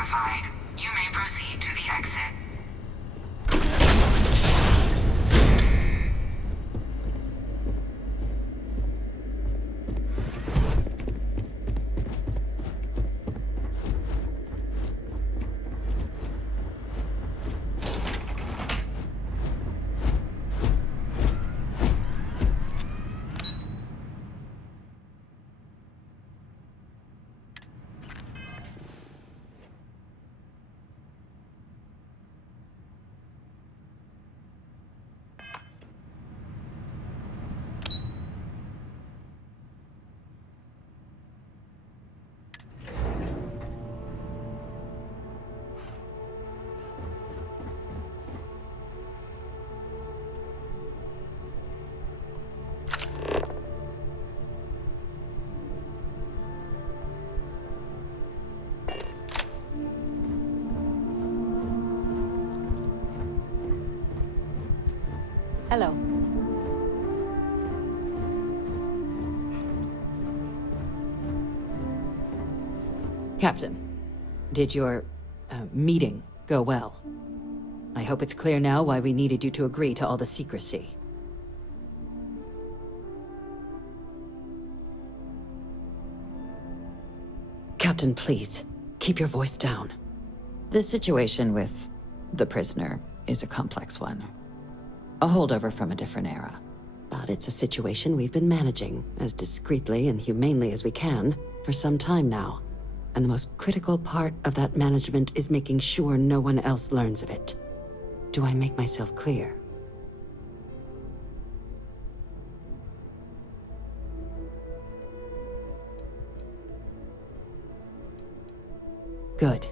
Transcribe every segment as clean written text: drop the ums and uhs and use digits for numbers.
verified. You may proceed to the exit. Hello. Captain, did your meeting go well? I hope it's clear now why we needed you to agree to all the secrecy. Captain, please, keep your voice down. The situation with the prisoner is a complex one. A holdover from a different era. But it's a situation we've been managing as discreetly and humanely as we can for some time now. And the most critical part of that management is making sure no one else learns of it. Do I make myself clear? Good.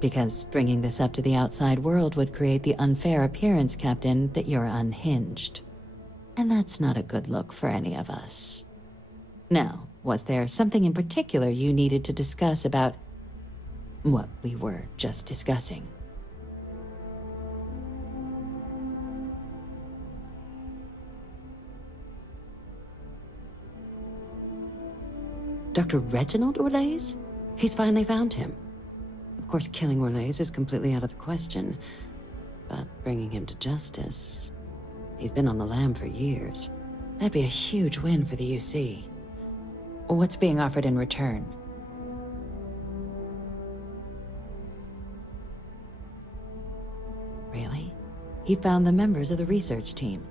Because bringing this up to the outside world would create the unfair appearance, Captain, that you're unhinged. And that's not a good look for any of us. Now, was there something in particular you needed to discuss about what we were just discussing? Dr. Reginald Orlaise? He's finally found him. Of course, killing Orlaise is completely out of the question, but bringing him to justice... He's been on the lam for years. That'd be a huge win for the UC. What's being offered in return? Really? He found the members of the research team.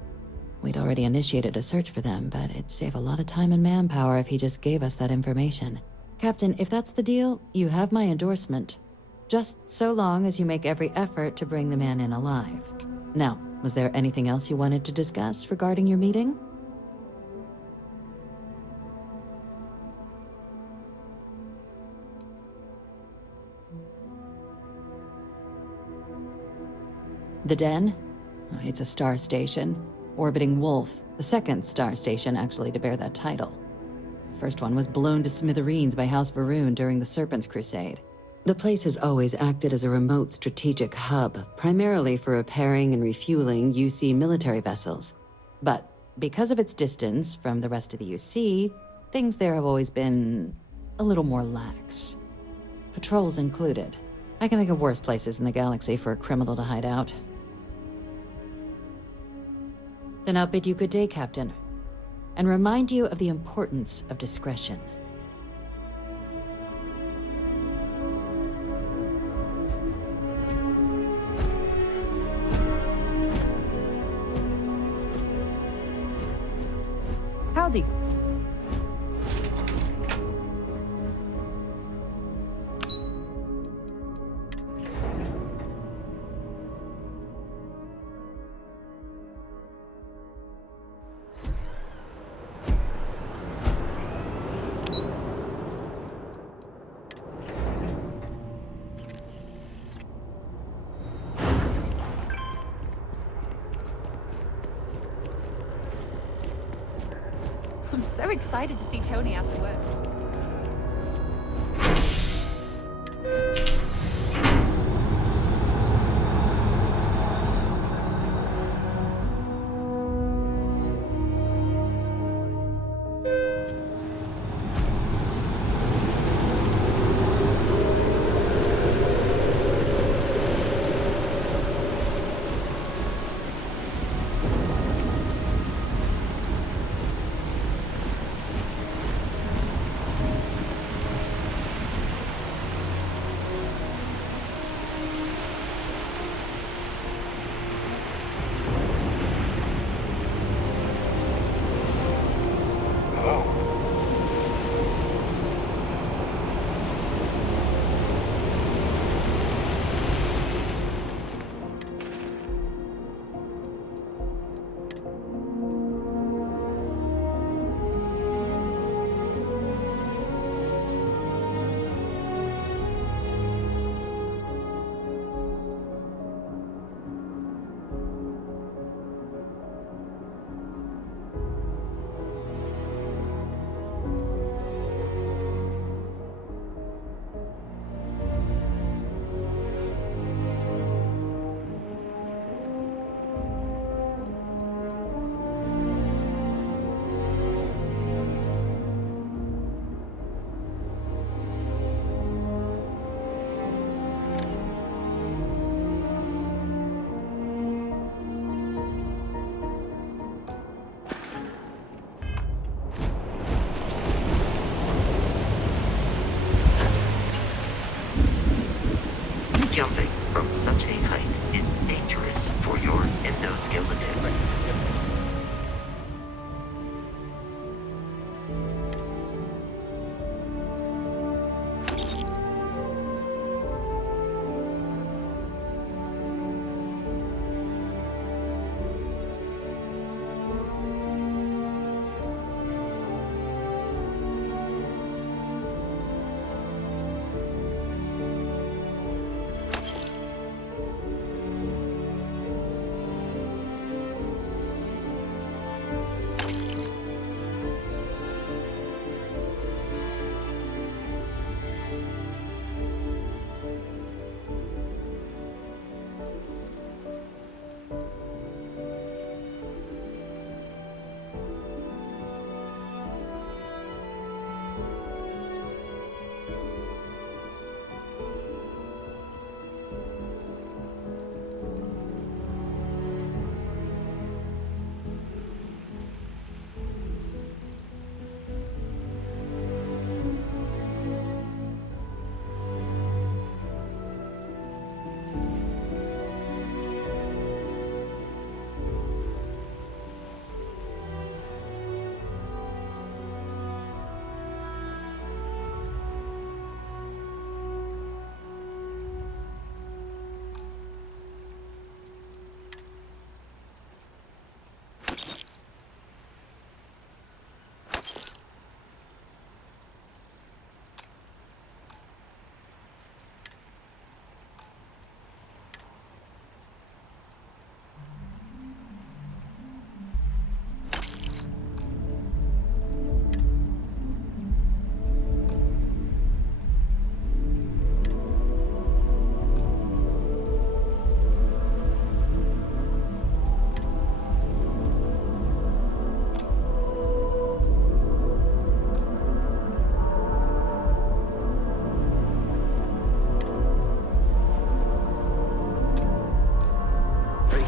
We'd already initiated a search for them, but it'd save a lot of time and manpower if he just gave us that information. Captain, if that's the deal, you have my endorsement. Just so long as you make every effort to bring the man in alive. Now, was there anything else you wanted to discuss regarding your meeting? The Den? It's a star station. Orbiting Wolf, the second star station actually to bear that title. The first one was blown to smithereens by House Varun during the Serpent's Crusade. The place has always acted as a remote strategic hub, primarily for repairing and refueling UC military vessels. But because of its distance from the rest of the UC, things there have always been a little more lax. Patrols included. I can think of worse places in the galaxy for a criminal to hide out. Then I'll bid you good day, Captain, and remind you of the importance of discretion. Howdy. I'm so excited to see Tony after work.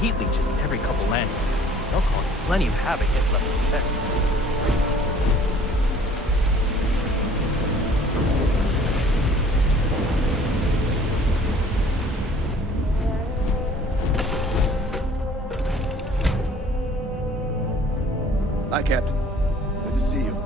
heat leeches every couple landings. They'll cause plenty of havoc if left unchecked. Hi, Captain. Good to see you.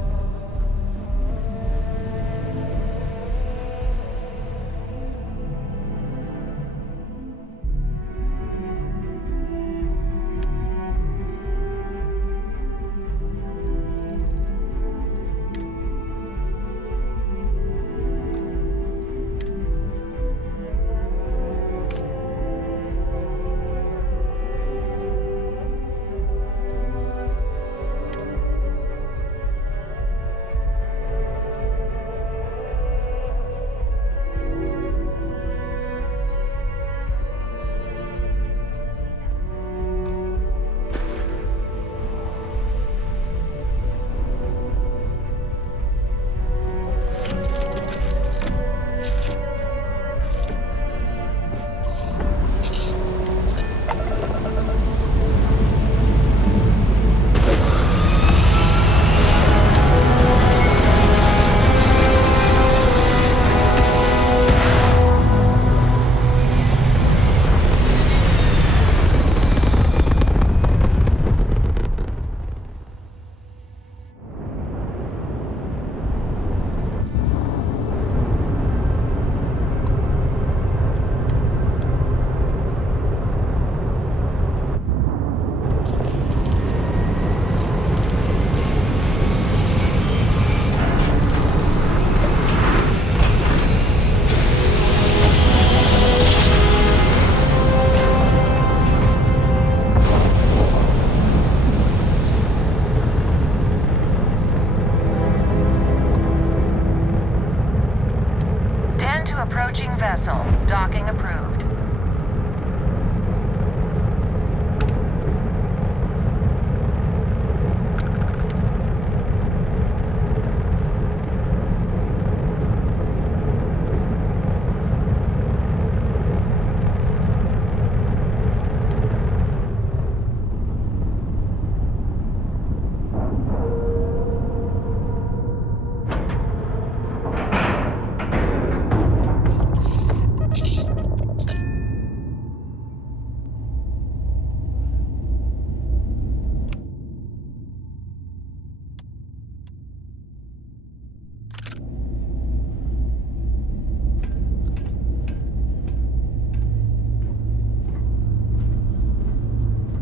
Approaching vessel. Docking approved.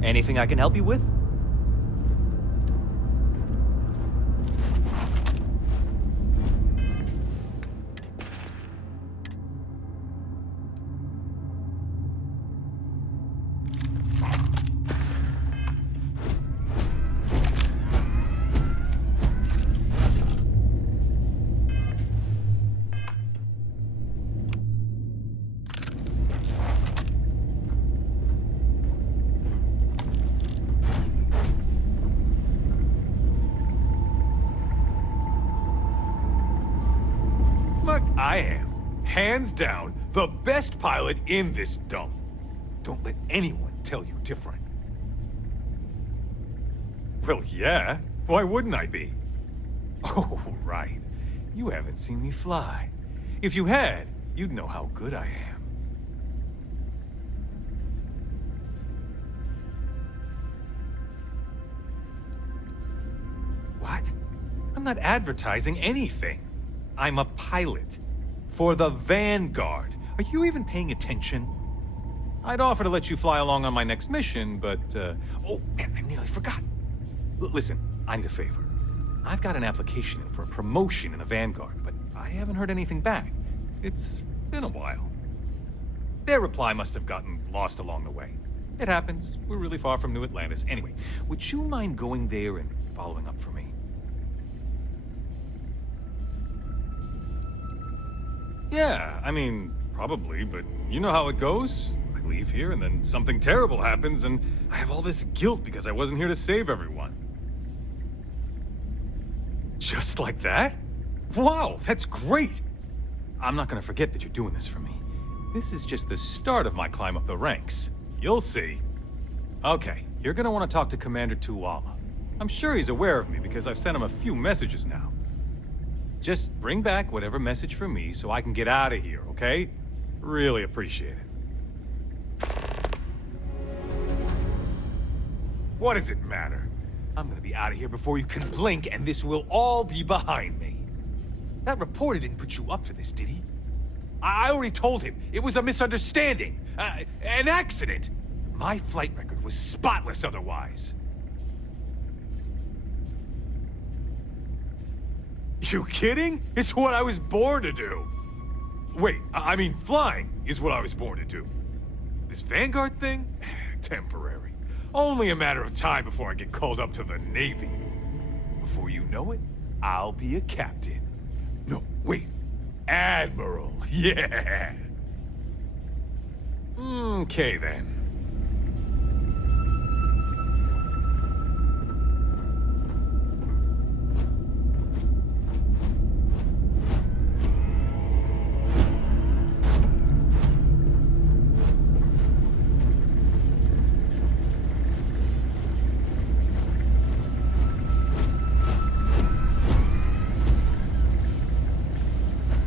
Anything I can help you with? Look, I am, hands down, the best pilot in this dump. Don't let anyone tell you different. Well, yeah. Why wouldn't I be? Oh, right. You haven't seen me fly. If you had, you'd know how good I am. What? I'm not advertising anything. I'm a pilot. For the Vanguard. Are you even paying attention? I'd offer to let you fly along on my next mission, but, oh, man, I nearly forgot. Listen, I need a favor. I've got an application in for a promotion in the Vanguard, but I haven't heard anything back. It's been a while. Their reply must have gotten lost along the way. It happens. We're really far from New Atlantis. Anyway, would you mind going there and following up for me? Yeah, I mean, probably, but you know how it goes. I leave here and then something terrible happens and I have all this guilt because I wasn't here to save everyone. Just like that? Wow, that's great! I'm not gonna forget that you're doing this for me. This is just the start of my climb up the ranks. You'll see. Okay, you're gonna want to talk to Commander Tuwala. I'm sure he's aware of me because I've sent him a few messages now. Just bring back whatever message from me so I can get out of here, okay? Really appreciate it. What does it matter? I'm gonna be out of here before you can blink, and this will all be behind me. That reporter didn't put you up to this, did he? I already told him. It was a misunderstanding. An accident. My flight record was spotless otherwise. You kidding? It's what I was born to do. Wait, I mean flying is what I was born to do. This Vanguard thing? Temporary. Only a matter of time before I get called up to the Navy. Before you know it, I'll be a captain. No, wait. Admiral. Yeah. Okay then.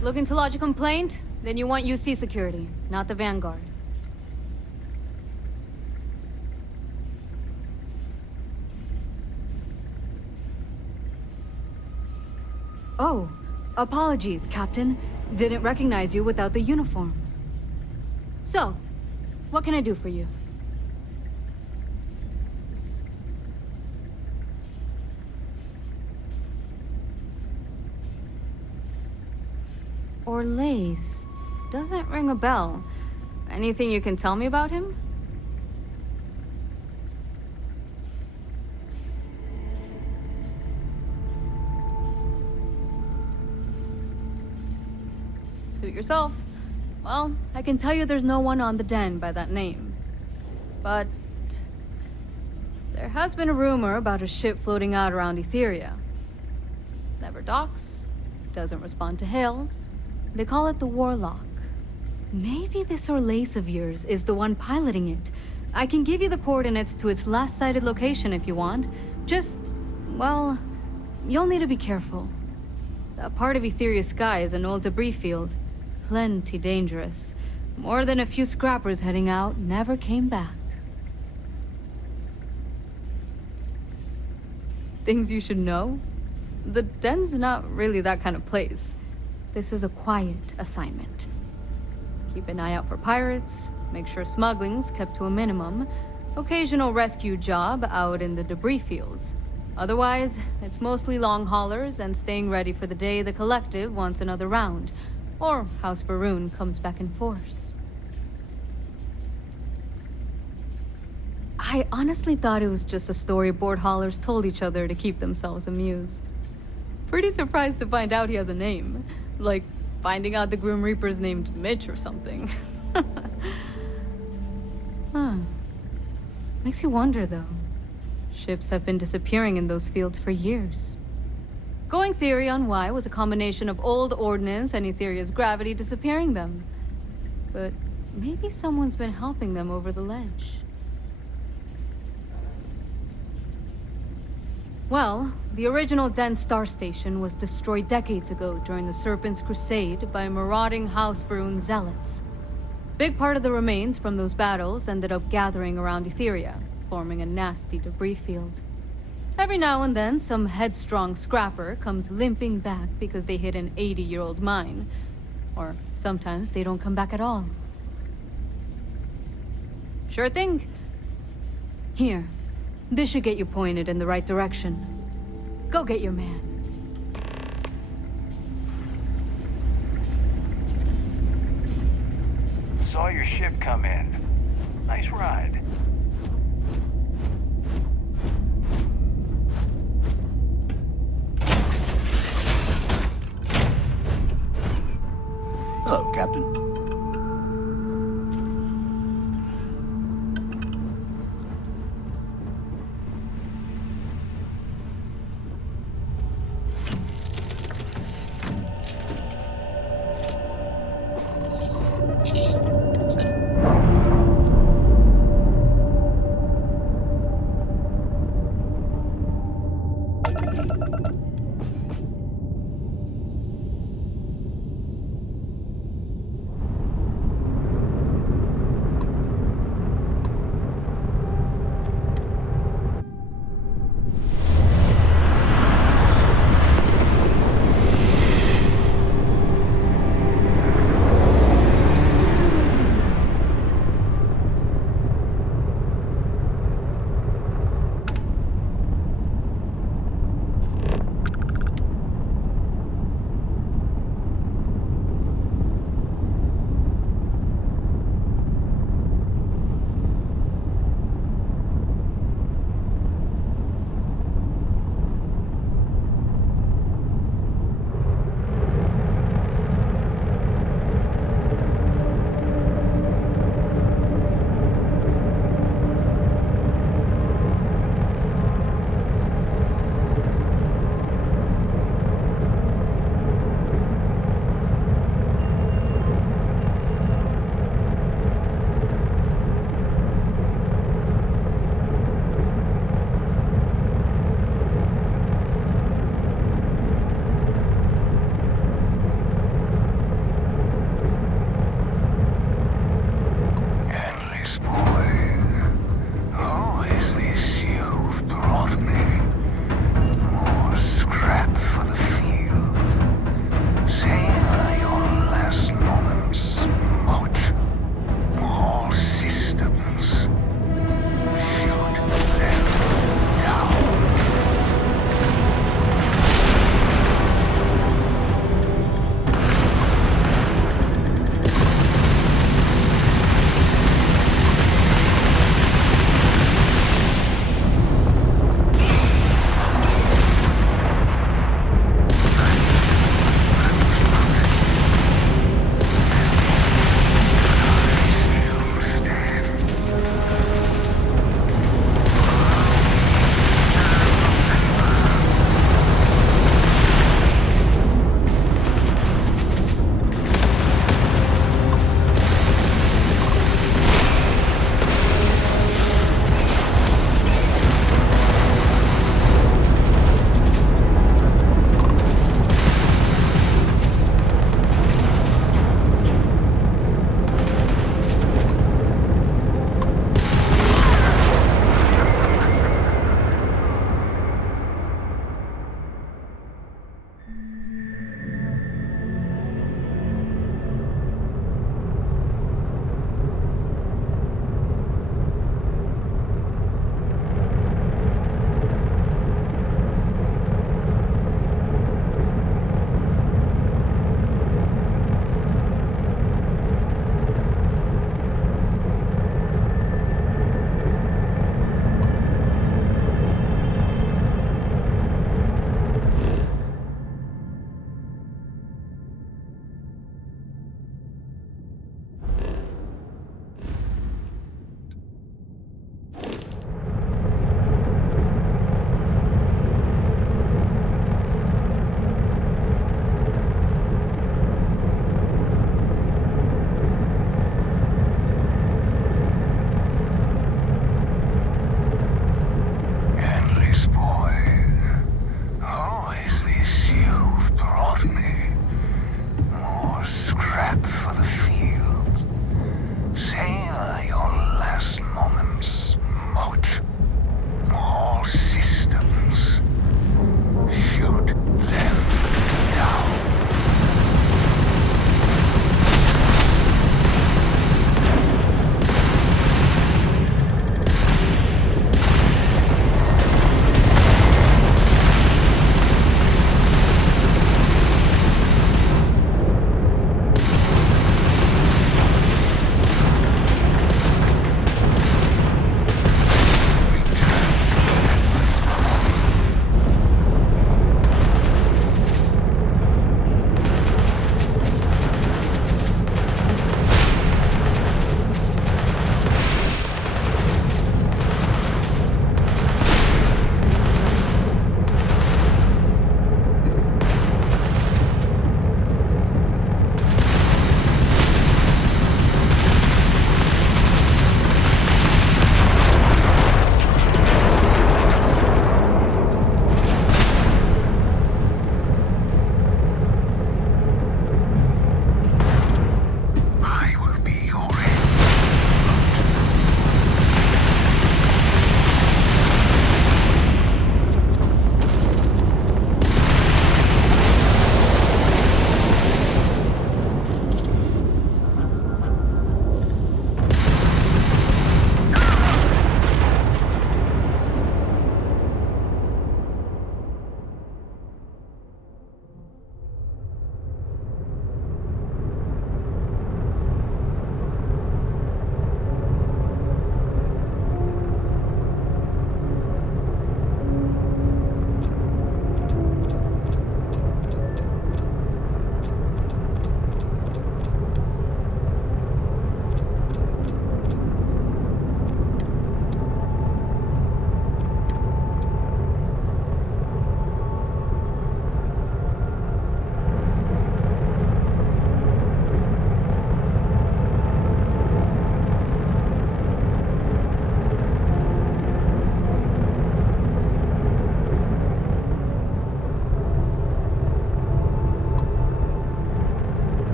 Looking to lodge a complaint? Then you want UC security, not the Vanguard. Oh, apologies, Captain. Didn't recognize you without the uniform. So, what can I do for you? Orlace. Doesn't ring a bell. Anything you can tell me about him? Suit yourself. Well, I can tell you there's no one on the den by that name. But there has been a rumor about a ship floating out around Etheria. Never docks, doesn't respond to hails. They call it the Warlock. Maybe this Orlace of yours is the one piloting it. I can give you the coordinates to its last sighted location if you want. Just, well, you'll need to be careful. That part of Etheria's sky is an old debris field. Plenty dangerous. More than a few scrappers heading out never came back. Things you should know? The den's not really that kind of place. This is a quiet assignment. Keep an eye out for pirates, make sure smuggling's kept to a minimum, occasional rescue job out in the debris fields. Otherwise, it's mostly long haulers and staying ready for the day the Collective wants another round, or House Varun comes back in force. I honestly thought it was just a story board haulers told each other to keep themselves amused. Pretty surprised to find out he has a name. Like, finding out the Grim Reaper's named Mitch or something. Huh. Makes you wonder, though. Ships have been disappearing in those fields for years. Going theory on why was a combination of old ordnance and Etheria's gravity disappearing them. But maybe someone's been helping them over the ledge. Well, the original Den Star Station was destroyed decades ago during the Serpent's Crusade by marauding House Varun zealots. Big part of the remains from those battles ended up gathering around Etheria, forming a nasty debris field. Every now and then, some headstrong scrapper comes limping back because they hit an 80-year-old mine. Or sometimes they don't come back at all. Sure thing. Here. This should get you pointed in the right direction. Go get your man. Saw your ship come in. Nice ride. Hello, Captain.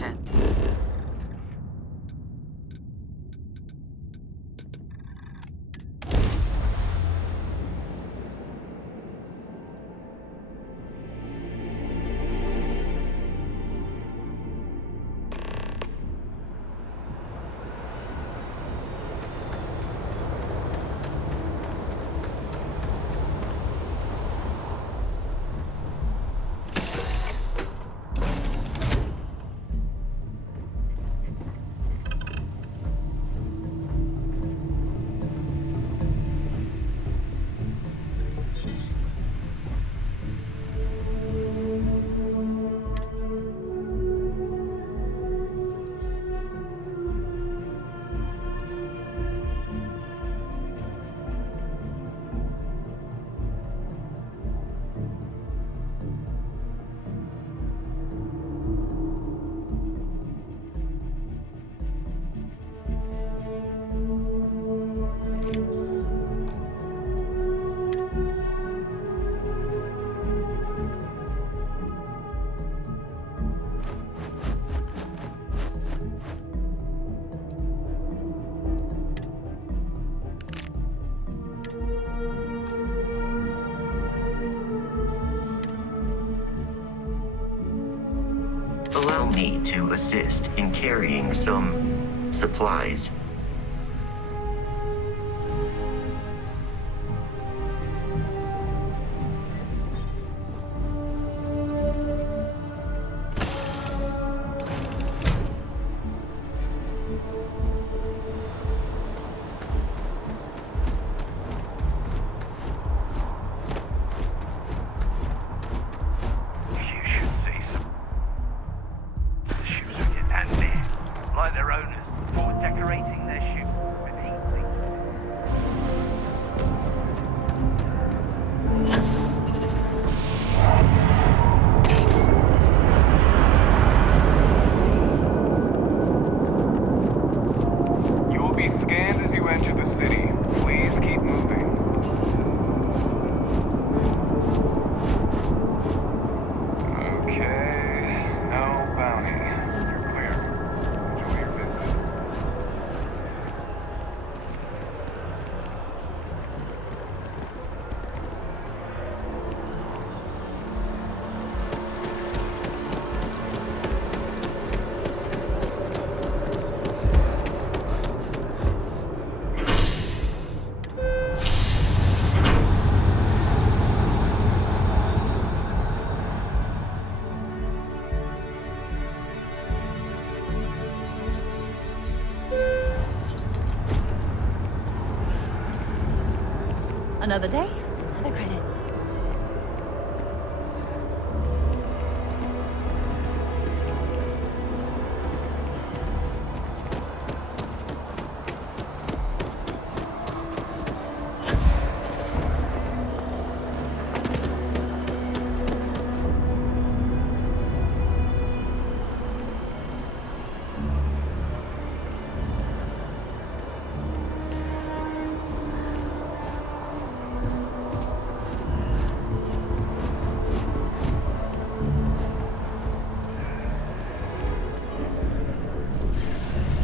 Roger. Allow me to assist in carrying some supplies. Like their owners, for decorating their ship with heat. You will be scanned as you enter the city. Please keep moving. Okay, no bounty. You're clear. Enjoy your visit. Another day, another credit.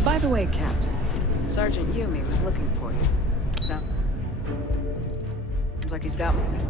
By the way, Captain, Sergeant Yumi was looking for you. Sounds like he's got one.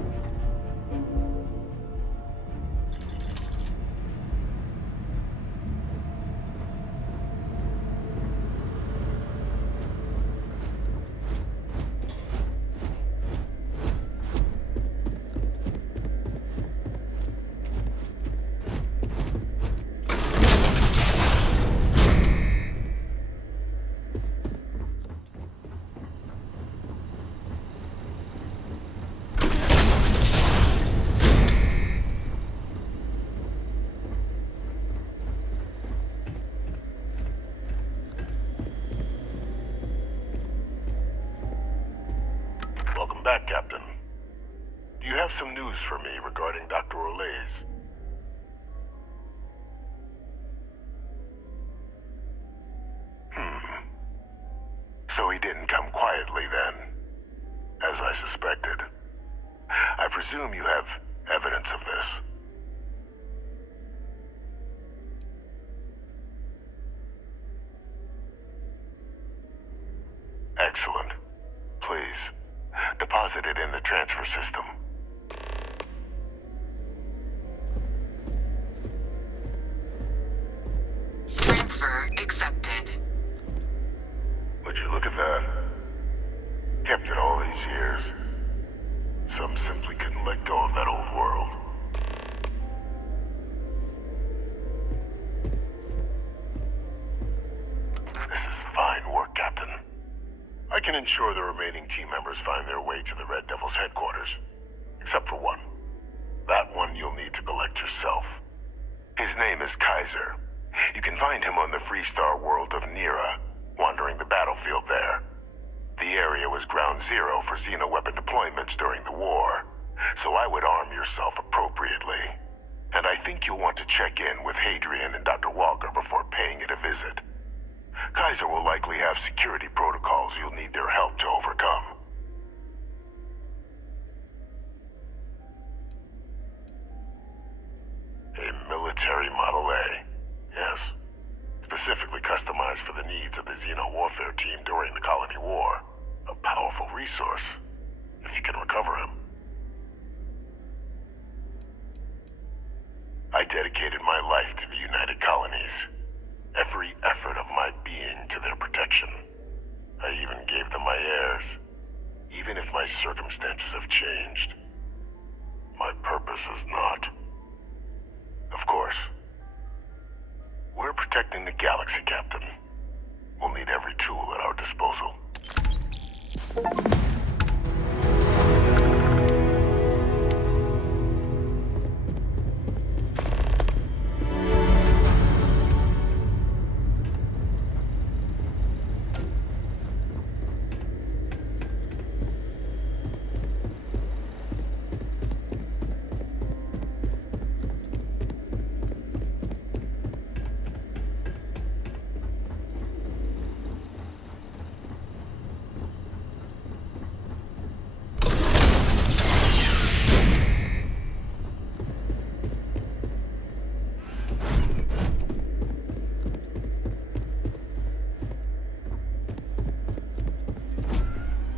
Welcome back, Captain. Do you have some news for me regarding Dr. Olays? So he didn't come quietly then, as I suspected. I presume you have evidence of this. Excellent. Please, deposit it in the transfer system. Transfer accepted. Would you look at that? Kept it all these years. Some simply couldn't let go of that old world. This is fine work, Captain. I can ensure the remaining team members find their way to the Red Devil's headquarters. Except for one. That one you'll need to collect yourself. His name is Kaiser. You can find him on the Freestar world of Nira, wandering the battlefield there. The area was ground zero for xeno-weapon deployments during the war, so I would arm yourself appropriately. And I think you'll want to check in with Hadrian and Dr. Walker before paying it a visit. Kaiser will likely have security protocols you'll need their help to overcome. A military Model A, yes. Specifically customized for the needs of the Xeno warfare team during the Colony War. A powerful resource, if you can recover him. I dedicated my life to the United Colonies. Every effort of my being to their protection. I even gave them my heirs. Even if my circumstances have changed, my purpose has not. Of course, we're protecting the galaxy, Captain. We'll need every tool at our disposal.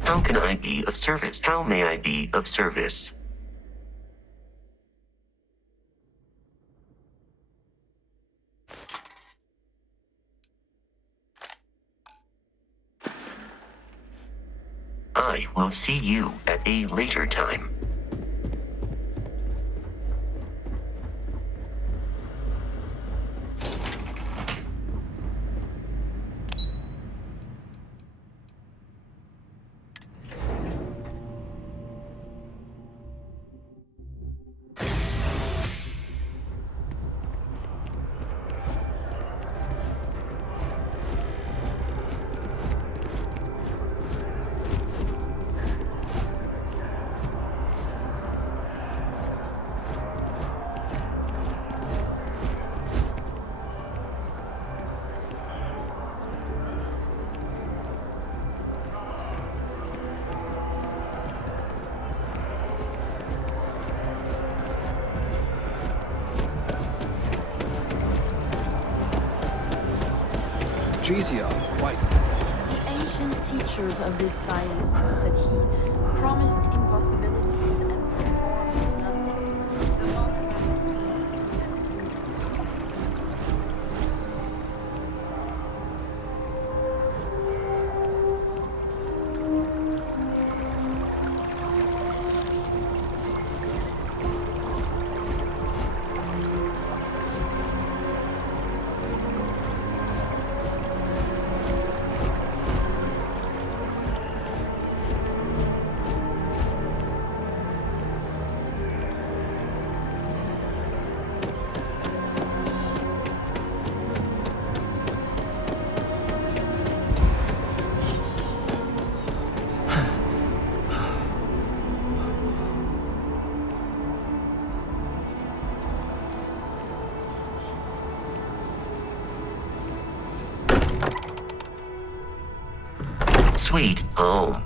How can I be of service? How may I be of service? I will see you at a later time. Quite. The ancient teachers of this science, said he, promised impossibilities and performed nothing. The moment Sweet home.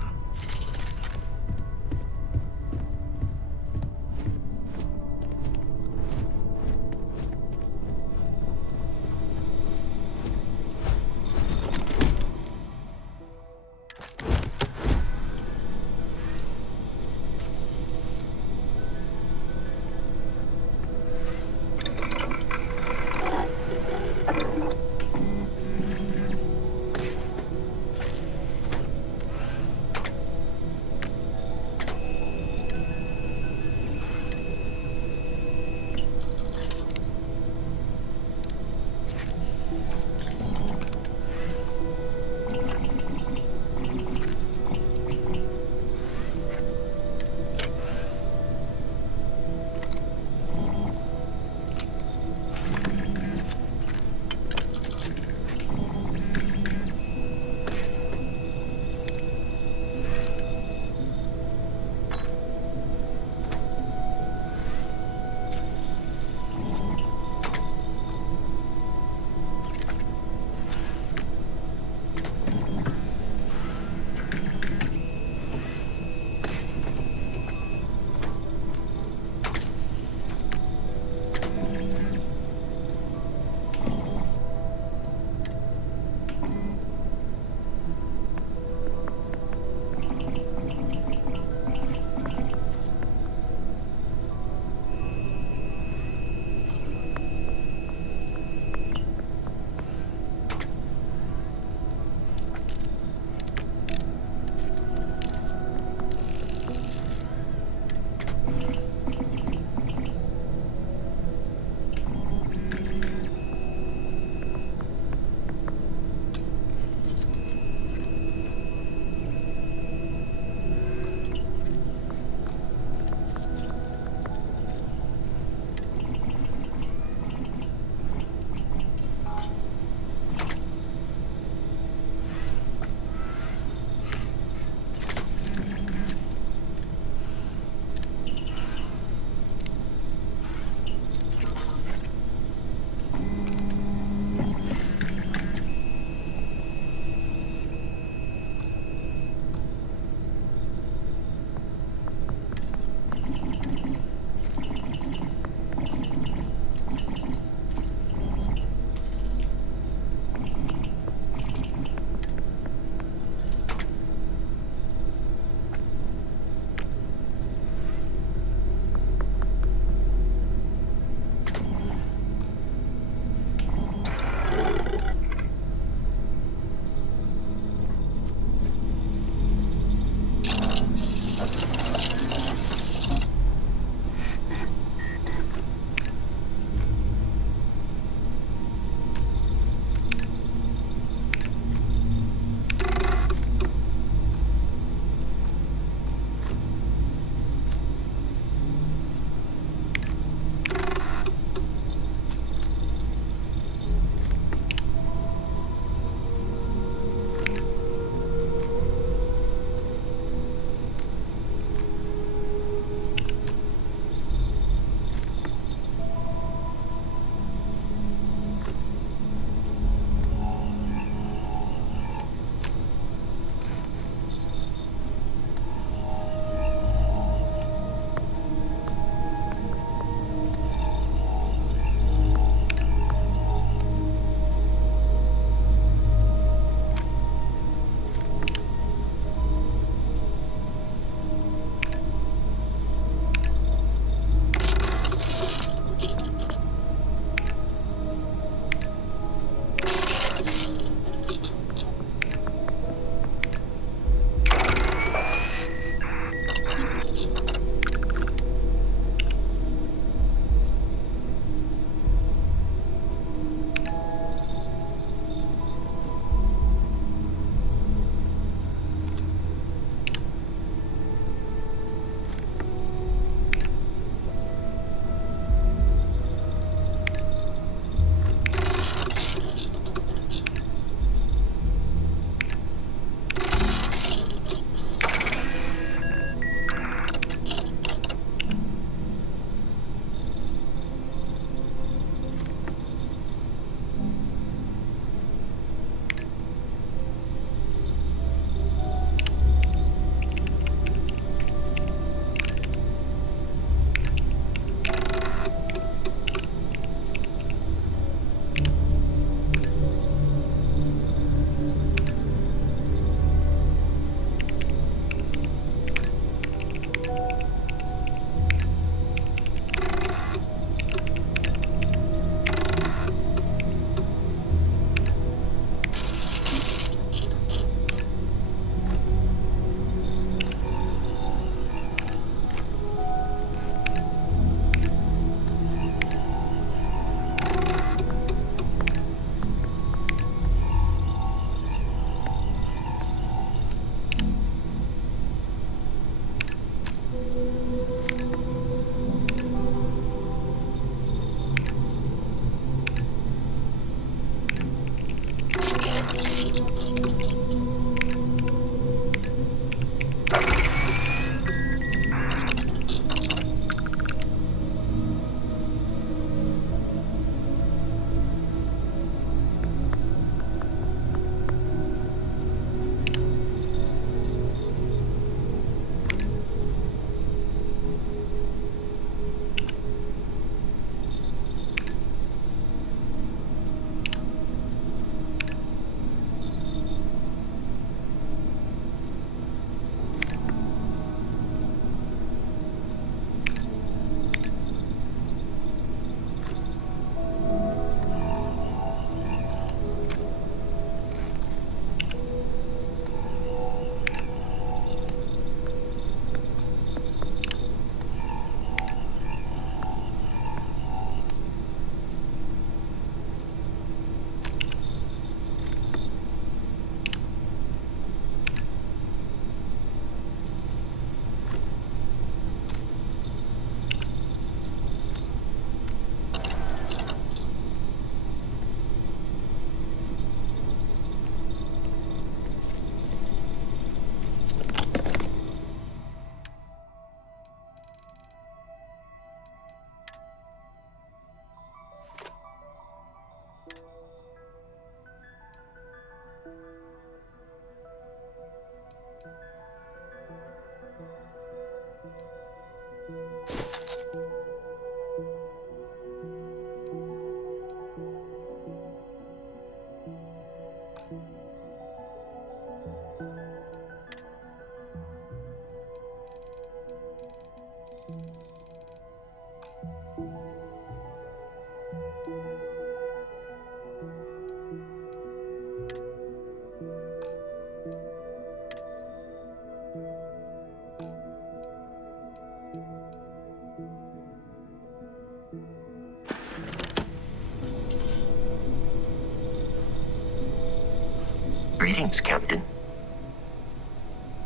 Greetings, Captain.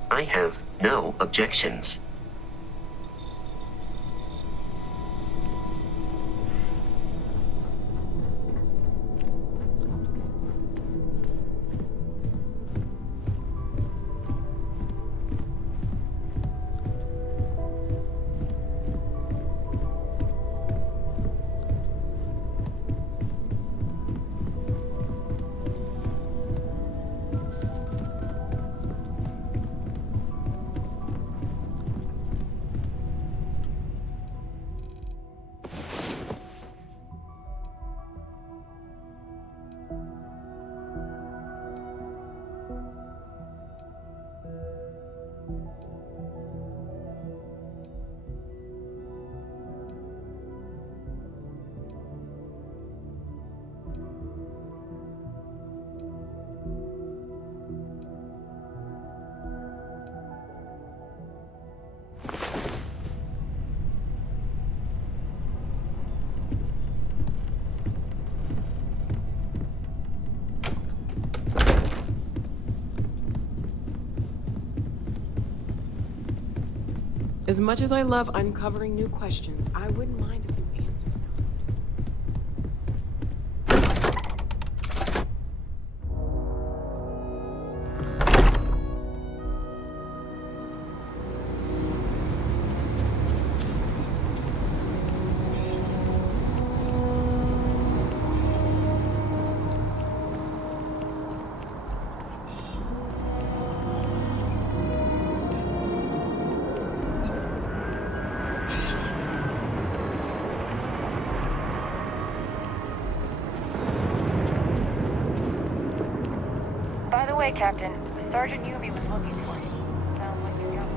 I have no objections. As much as I love uncovering new questions, I wouldn't mind a few answers. By the way, Captain, Sergeant Yumi was looking for you. Sounds like you're young.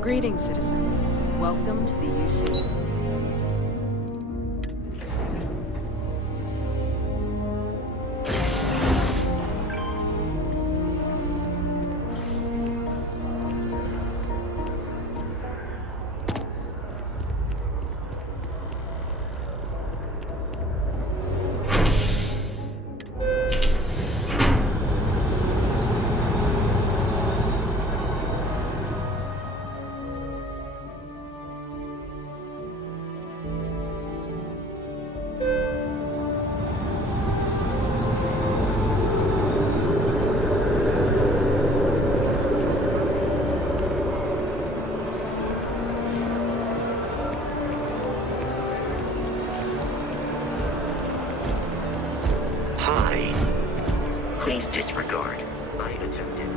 Greetings, citizen. Welcome to the UC. Hi. Please disregard. I attempted.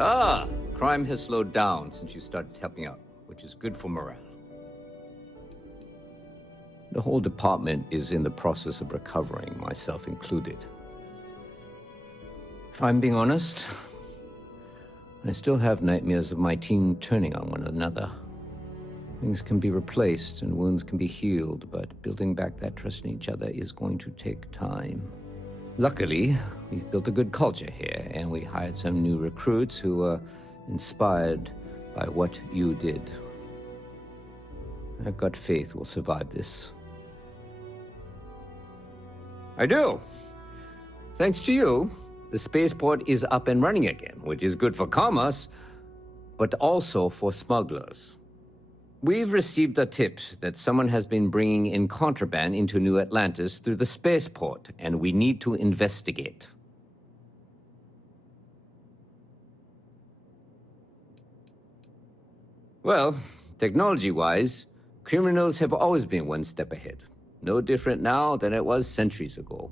Ah, crime has slowed down since you started helping out, which is good for morale. The whole department is in the process of recovering, myself included. If I'm being honest, I still have nightmares of my team turning on one another. Things can be replaced and wounds can be healed, but building back that trust in each other is going to take time. Luckily, we've built a good culture here, and we hired some new recruits who were inspired by what you did. I've got faith we'll survive this. I do. Thanks to you, the spaceport is up and running again, which is good for commerce, but also for smugglers. We've received a tip that someone has been bringing in contraband into New Atlantis through the spaceport, and we need to investigate. Well, technology-wise, criminals have always been one step ahead. No different now than it was centuries ago.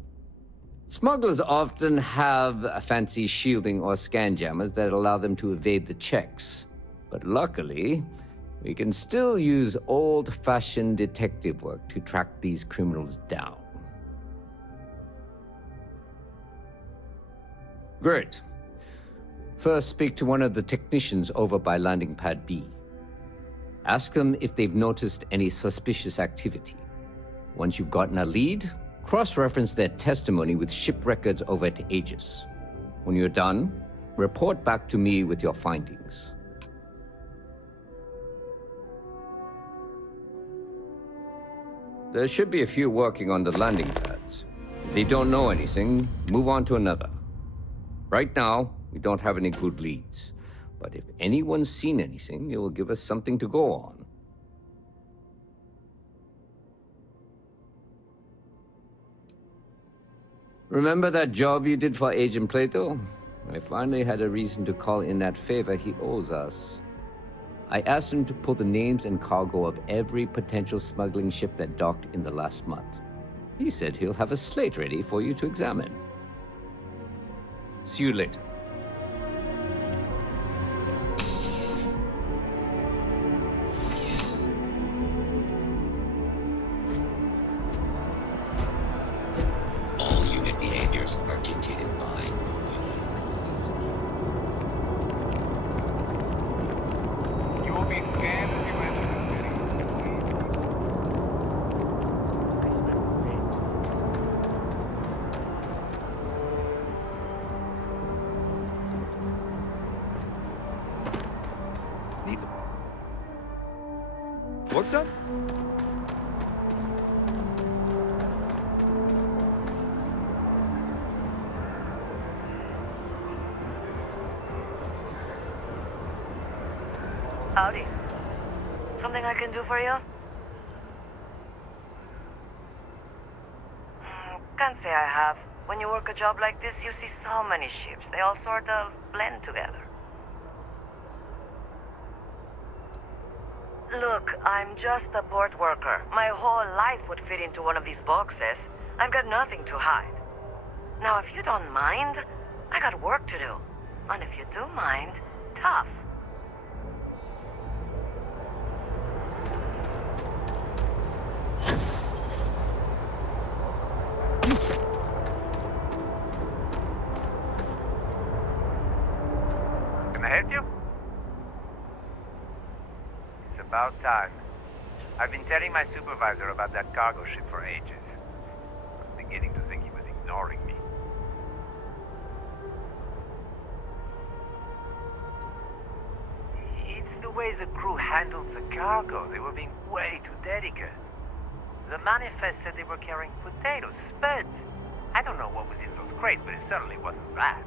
Smugglers often have fancy shielding or scan jammers that allow them to evade the checks. But luckily, we can still use old-fashioned detective work to track these criminals down. Great. First, speak to one of the technicians over by Landing Pad B. Ask them if they've noticed any suspicious activity. Once you've gotten a lead, cross-reference their testimony with ship records over at Aegis. When you're done, report back to me with your findings. There should be a few working on the landing pads. If they don't know anything, move on to another. Right now, we don't have any good leads. But if anyone's seen anything, it will give us something to go on. Remember that job you did for Agent Plato? I finally had a reason to call in that favor he owes us. I asked him to pull the names and cargo of every potential smuggling ship that docked in the last month. He said he'll have a slate ready for you to examine. See you later. All unit behaviors are dictated by Be scanned as you enter the city. Needs work done? Howdy. Something I can do for you? Can't say I have. When you work a job like this, you see so many ships. They all sort of blend together. Look, I'm just a port worker. My whole life would fit into one of these boxes. I've got nothing to hide. Now, if you don't mind, I got work to do. And if you do mind, tough. Can I help you? It's about time. I've been telling my supervisor about that cargo ship for ages. I'm beginning to think he was ignoring me. It's the way the crew handled the cargo. They were being way too delicate. The manifest said they were carrying potatoes, spuds. I don't know what was in those crates, but it certainly wasn't that.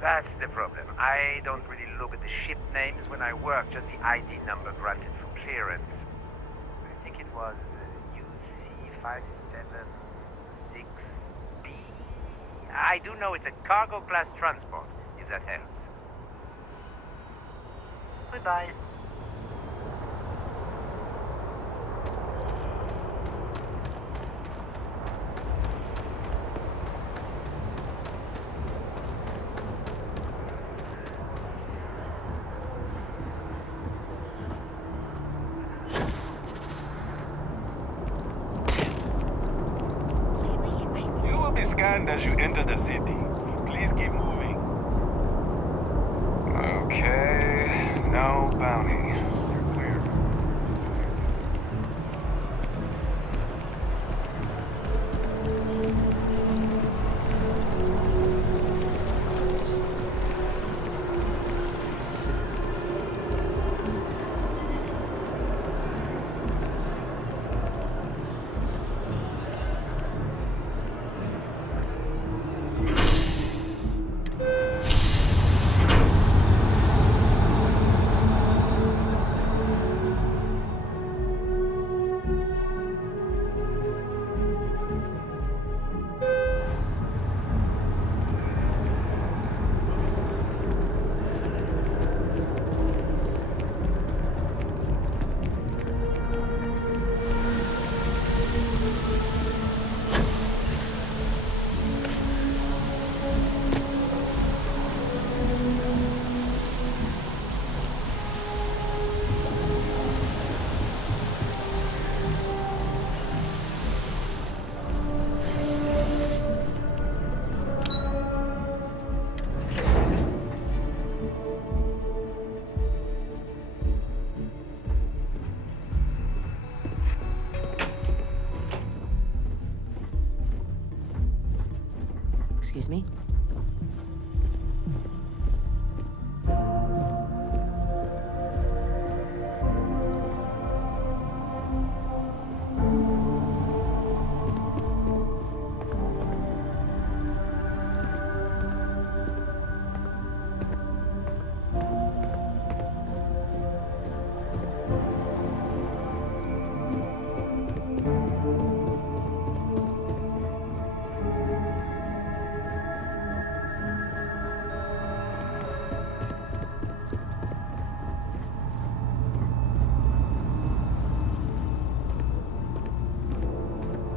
That's the problem. I don't really look at the ship names when I work, just the ID number granted for clearance. I think it was UC576B. I do know it's a cargo class transport, if that helps. Goodbye. Scanned as you enter the city. Please keep moving. Okay, No bounty. You're clear. Excuse me?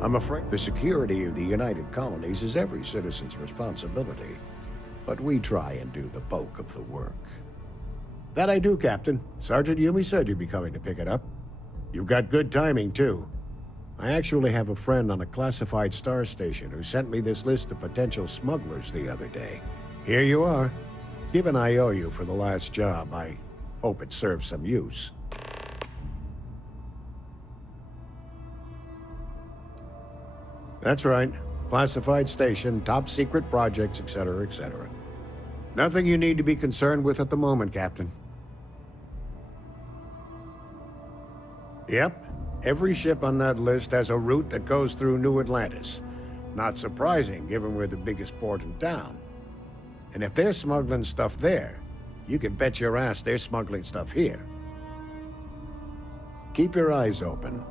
I'm afraid the security of the United Colonies is every citizen's responsibility, but we try and do the bulk of the work. That I do, Captain. Sergeant Yumi said you'd be coming to pick it up. You've got good timing, too. I actually have a friend on a classified star station who sent me this list of potential smugglers the other day. Here you are. Given I owe you for the last job, I hope it serves some use. That's right. Classified station, top secret projects, etc., etc. Nothing you need to be concerned with at the moment, Captain. Yep. Every ship on that list has a route that goes through New Atlantis. Not surprising, given we're the biggest port in town. And if they're smuggling stuff there, you can bet your ass they're smuggling stuff here. Keep your eyes open.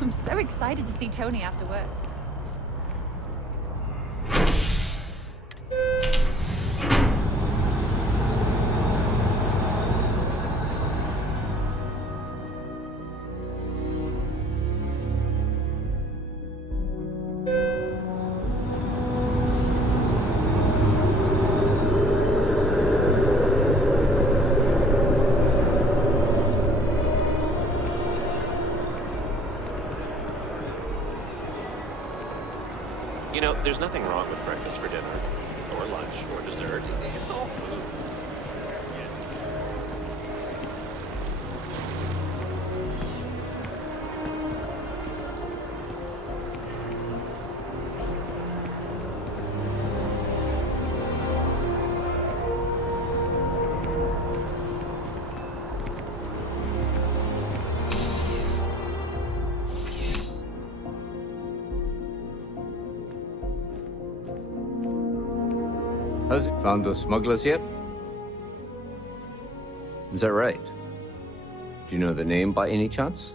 I'm so excited to see Tony after work. You know, there's nothing wrong with breakfast for dinner, or lunch, or dessert. It's all food. Has it found those smugglers yet? Is that right? Do you know the name by any chance?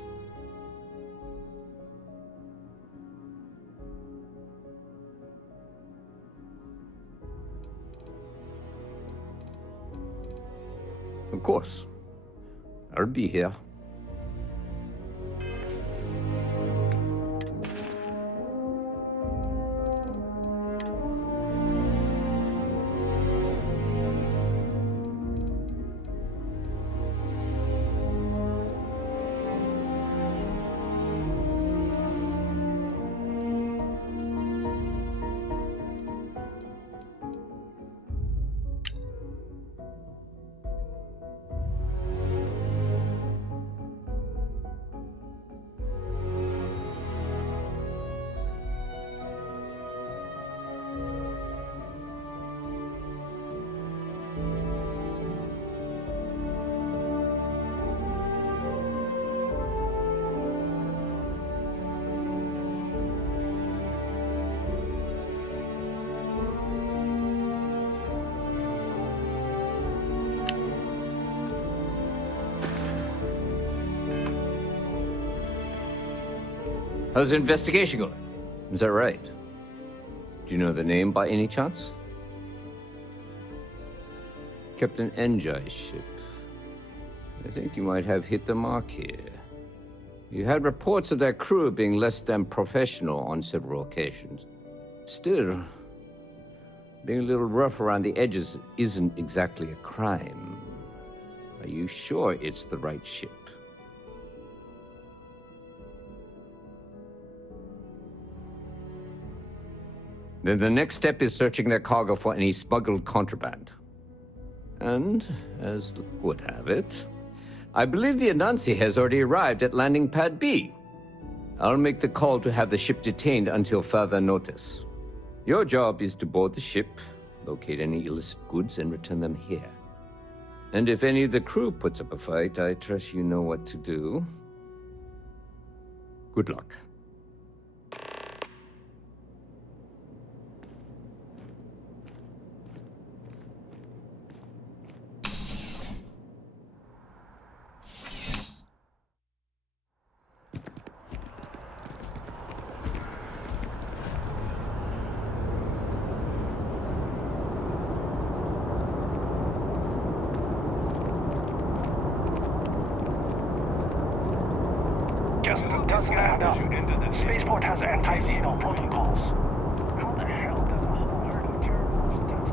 Of course. I'll be here. How's the investigation going? Is that right? Do you know the name by any chance? Captain Enjoy's ship. I think you might have hit the mark here. You had reports of their crew being less than professional on several occasions. Still, being a little rough around the edges isn't exactly a crime. Are you sure it's the right ship? Then the next step is searching their cargo for any smuggled contraband. And, as luck would have it, I believe the Anansi has already arrived at landing pad B. I'll make the call to have the ship detained until further notice. Your job is to board the ship, locate any illicit goods, and return them here. And if any of the crew puts up a fight, I trust you know what to do. Good luck. Just doesn't add up. Spaceport has anti-xeno protocols. How the hell does a whole herd of terrorists test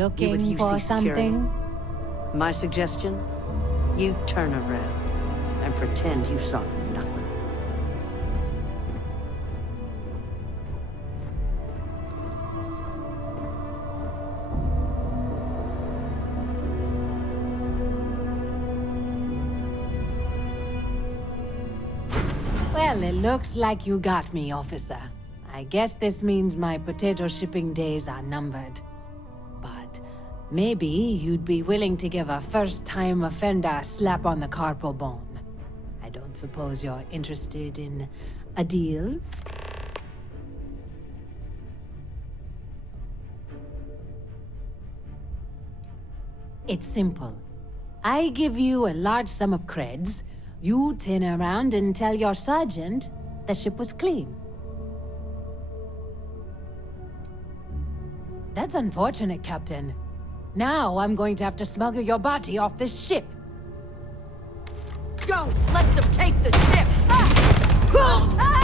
Looking for something? My suggestion? You turn around and pretend you saw nothing. Well, it looks like you got me, officer. I guess this means my potato shipping days are numbered. But maybe you'd be willing to give a first-time offender a slap on the carpal bone. I don't suppose you're interested in a deal? It's simple. I give you a large sum of creds. You turn around and tell your sergeant the ship was clean. That's unfortunate, Captain. Now I'm going to have to smuggle your body off this ship. Don't let them take the ship! Ah!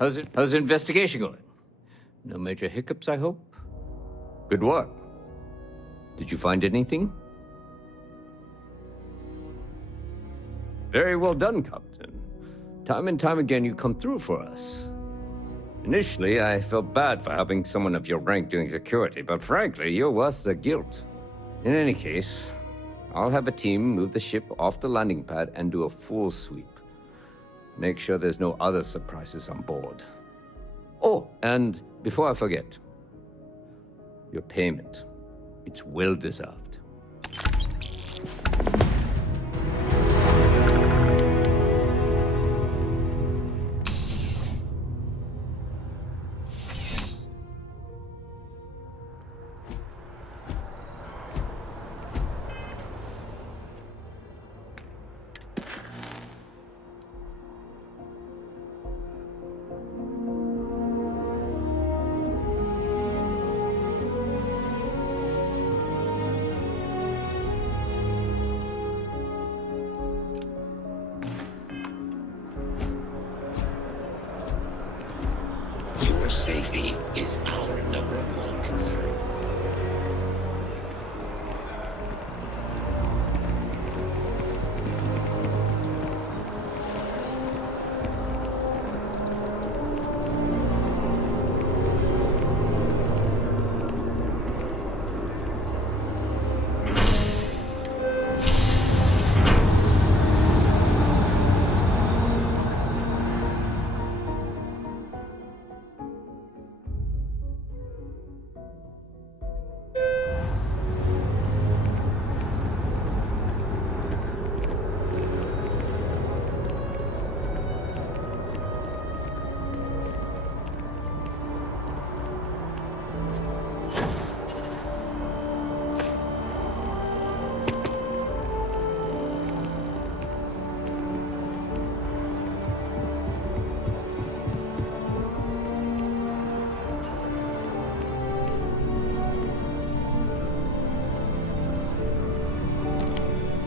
How's the investigation going? No major hiccups, I hope? Good work. Did you find anything? Very well done, Captain. Time and time again, you come through for us. Initially, I felt bad for having someone of your rank doing security, but frankly, you're worth the guilt. In any case, I'll have a team move the ship off the landing pad and do a full sweep. Make sure there's no other surprises on board. Oh, and before I forget, your payment. It's well deserved. Your safety is our #1 concern.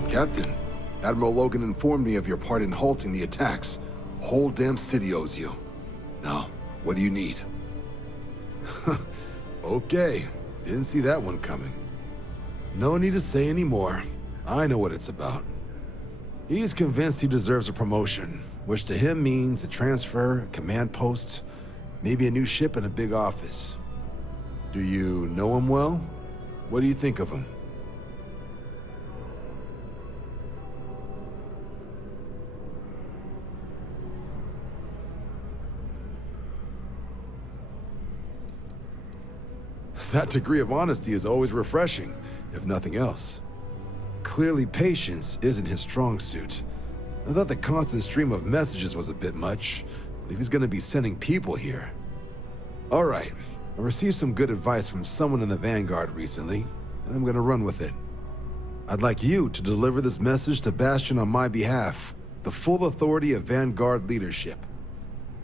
Captain, Admiral Logan informed me of your part in halting the attacks. Whole damn city owes you. Now, what do you need? Okay, didn't see that one coming. No need to say any more. I know what it's about. He's convinced he deserves a promotion, which to him means a transfer, a command post, maybe a new ship and a big office. Do you know him well? What do you think of him? That degree of honesty is always refreshing, if nothing else. Clearly, patience isn't his strong suit. I thought the constant stream of messages was a bit much, but if he's gonna be sending people here... All right, I received some good advice from someone in the Vanguard recently, and I'm gonna run with it. I'd like you to deliver this message to Bastion on my behalf, the full authority of Vanguard leadership.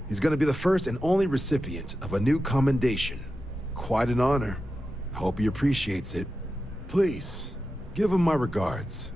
He's gonna be the first and only recipient of a new commendation. Quite an honor. I hope he appreciates it. Please, give him my regards.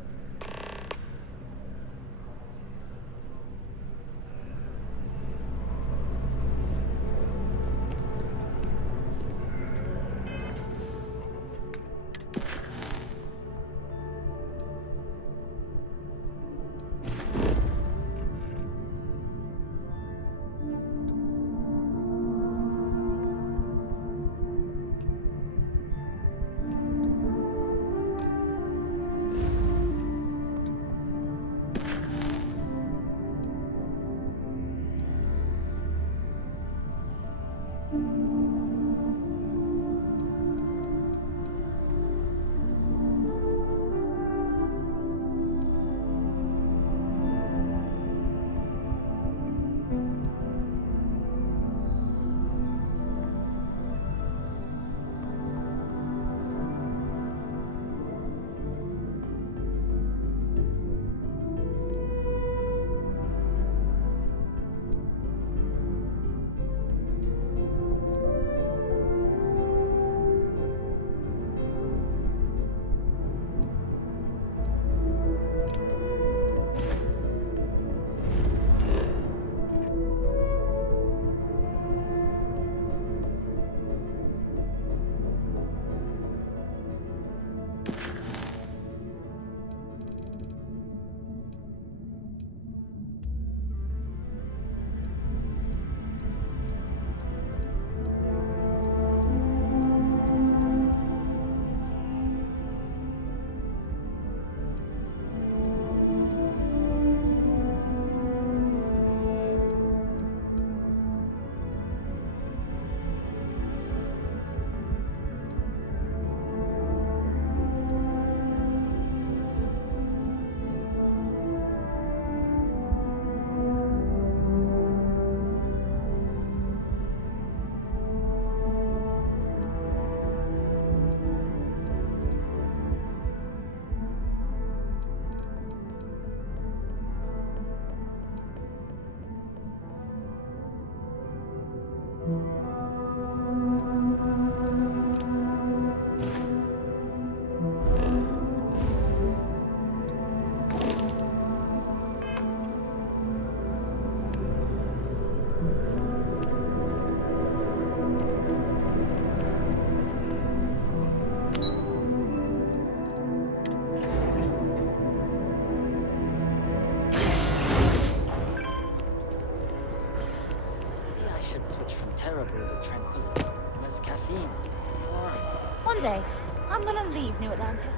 Someday, I'm gonna leave New Atlantis.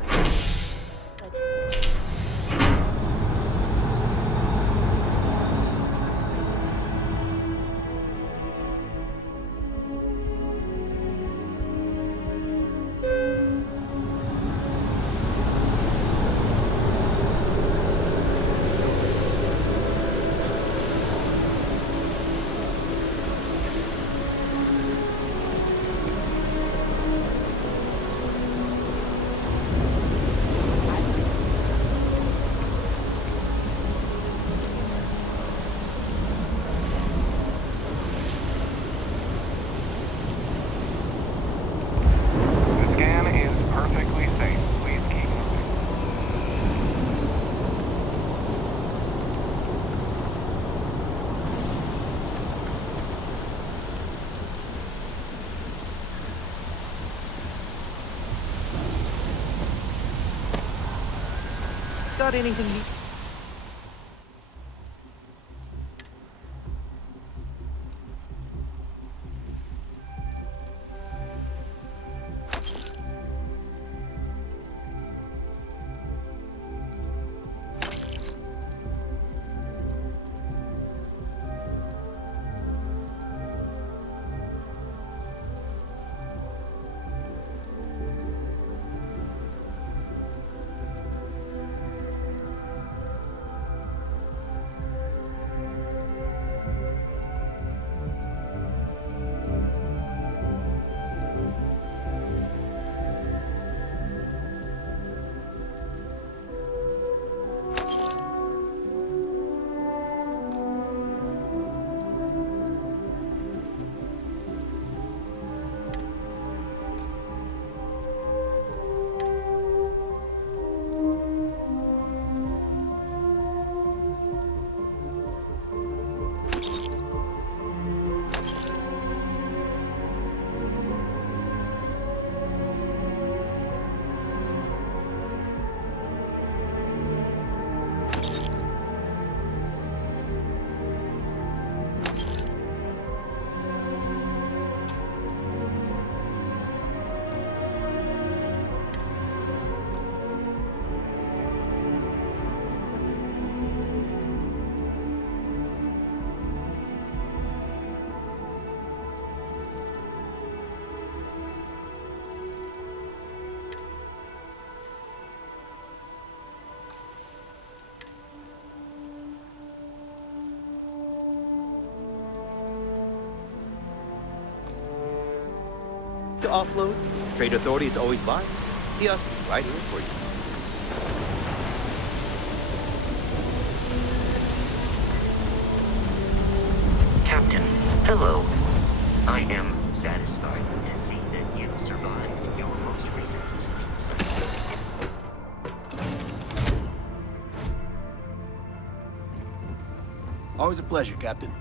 But The scan is perfectly safe. Please keep moving. Got anything you... To offload, trade authorities always buy. Kiosk right here for you. Captain, hello. I am satisfied to see that you survived your most recent assignment. Always a pleasure, Captain.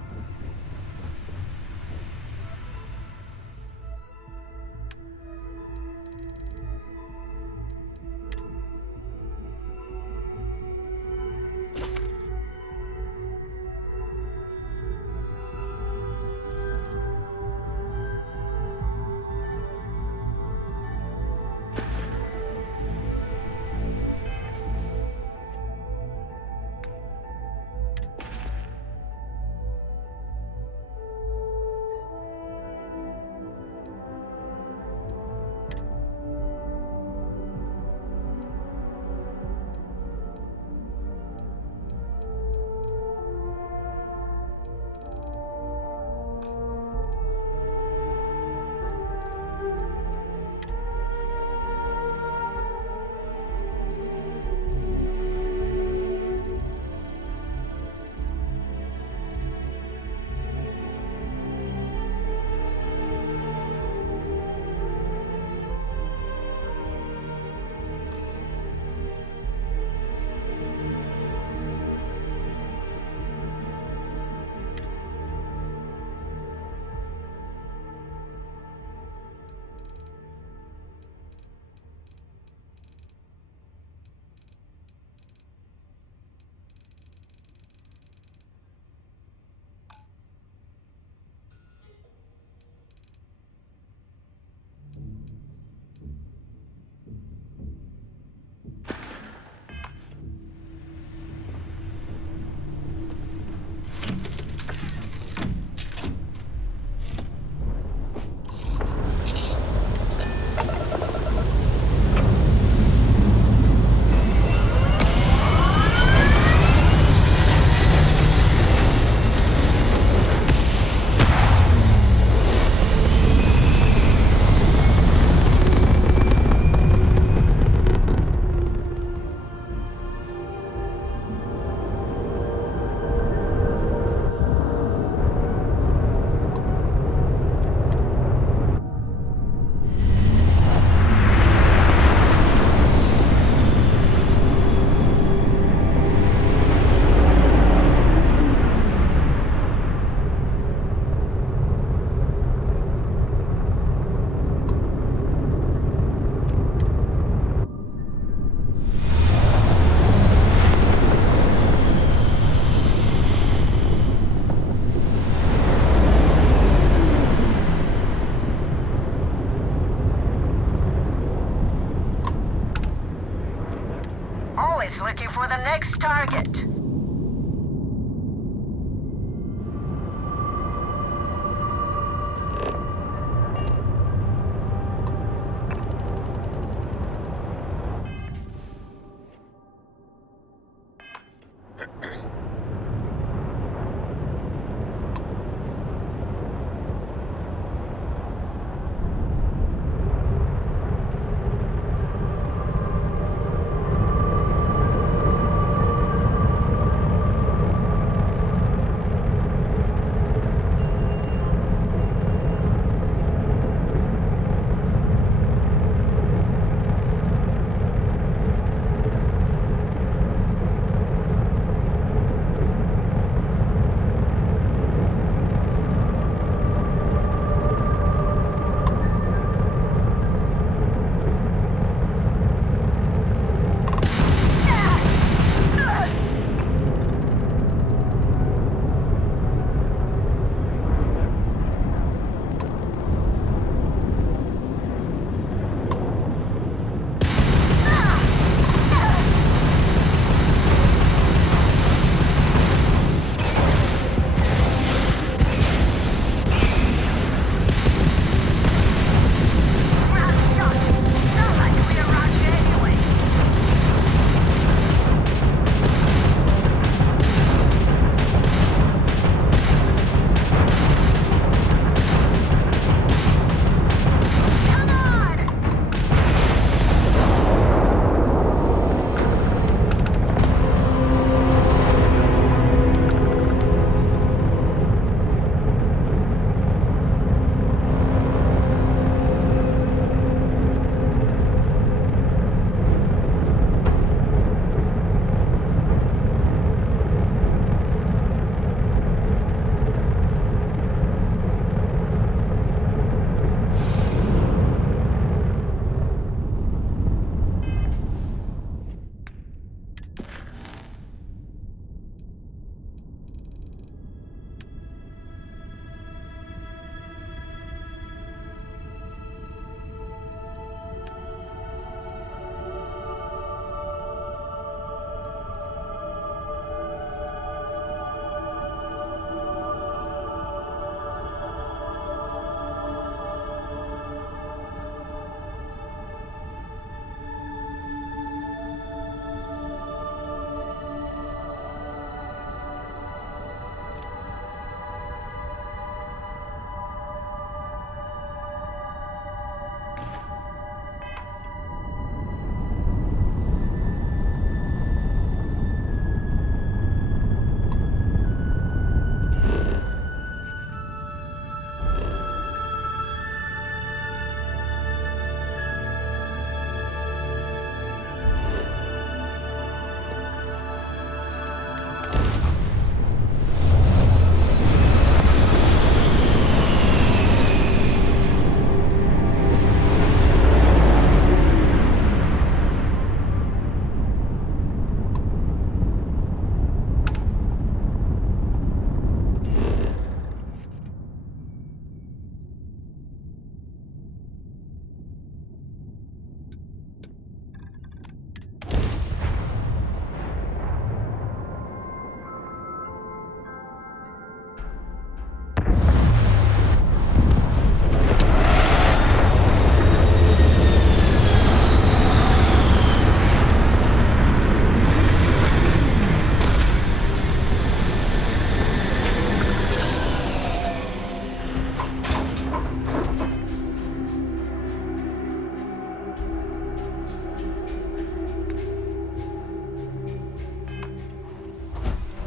looking for the next target.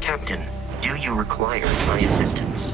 Captain, do you require my assistance?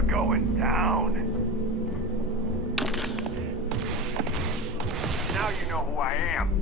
You're going down. Now you know who I am.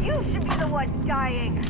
You should be the one dying.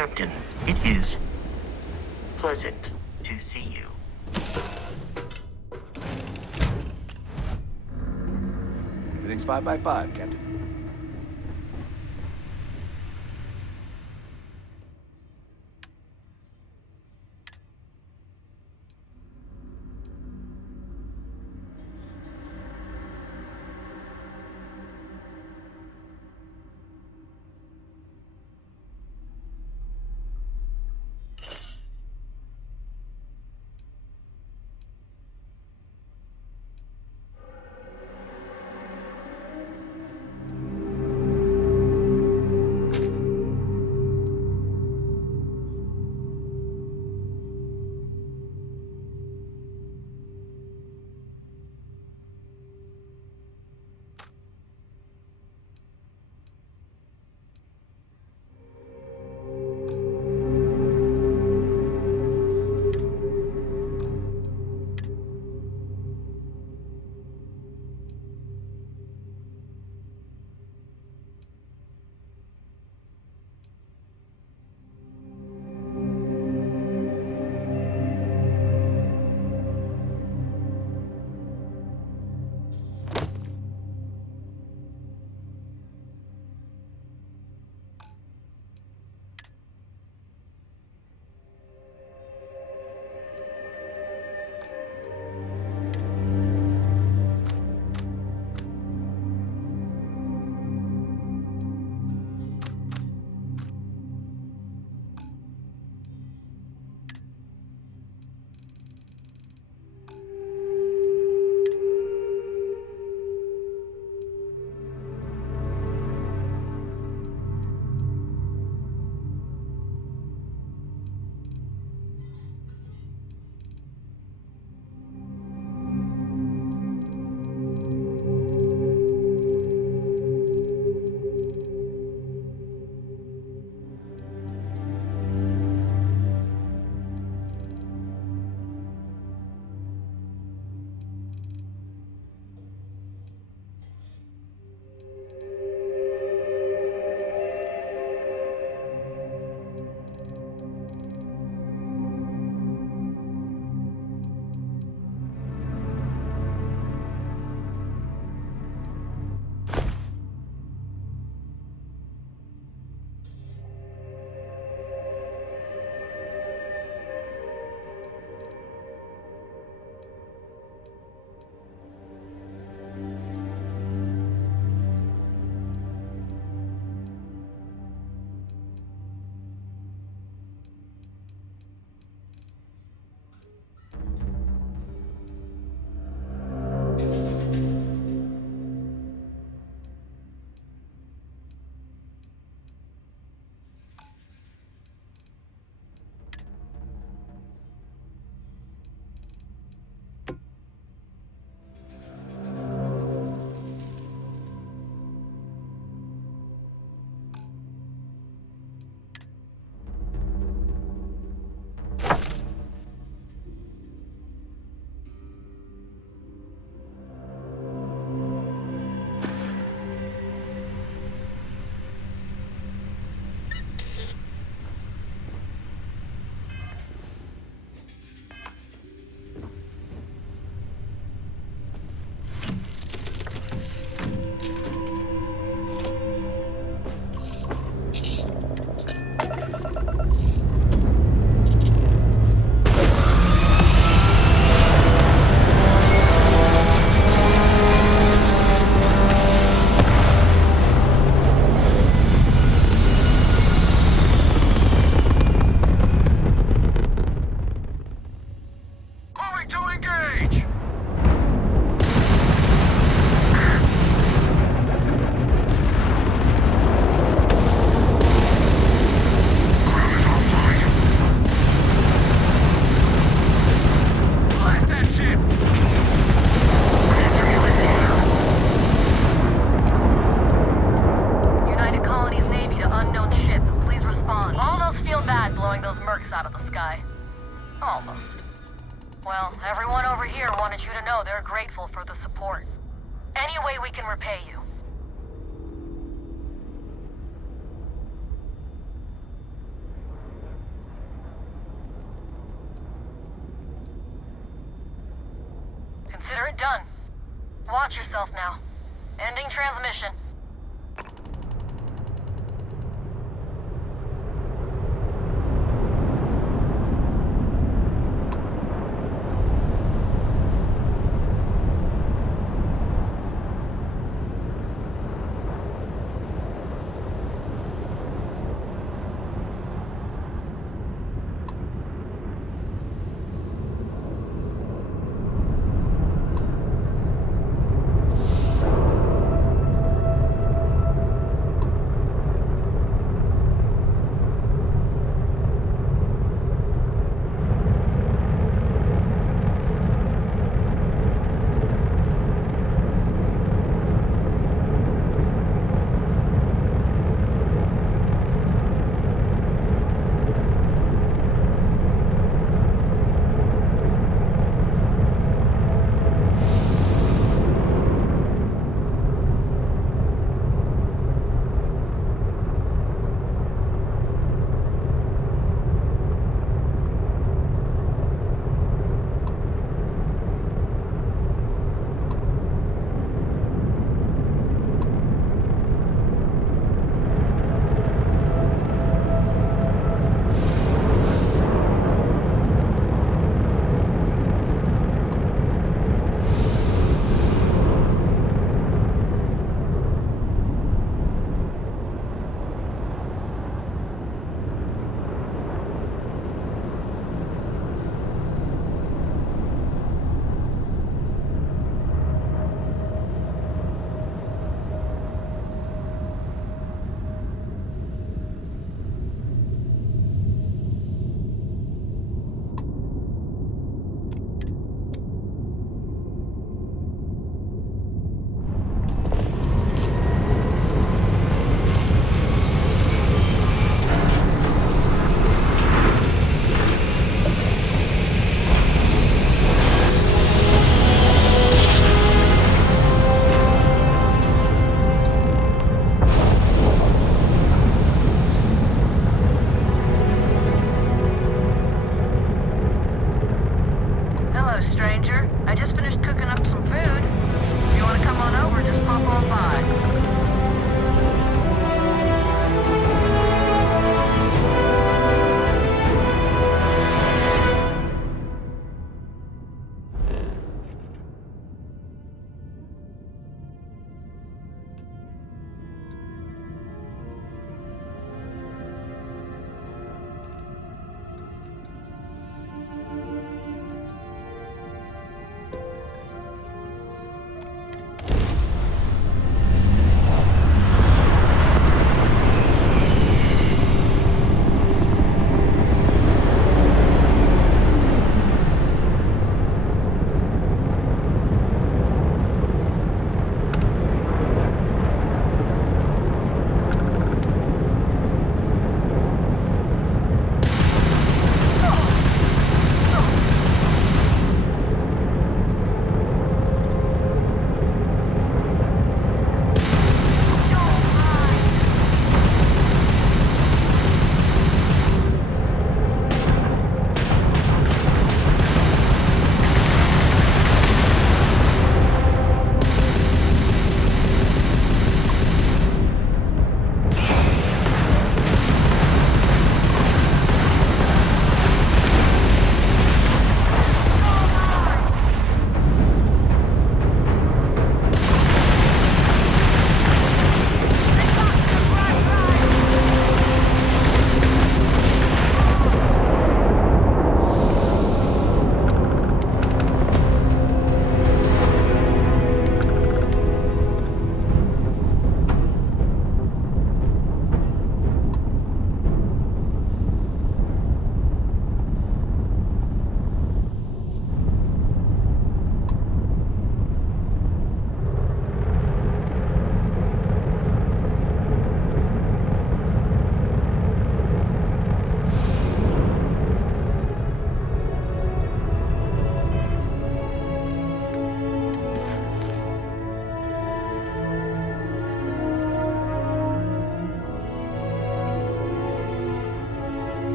Captain, it is pleasant to see you. Everything's 5 by 5, Captain. Well, everyone over here wanted you to know they're grateful for the support. Any way we can repay you. Consider it done. Watch yourself now. Ending transmission.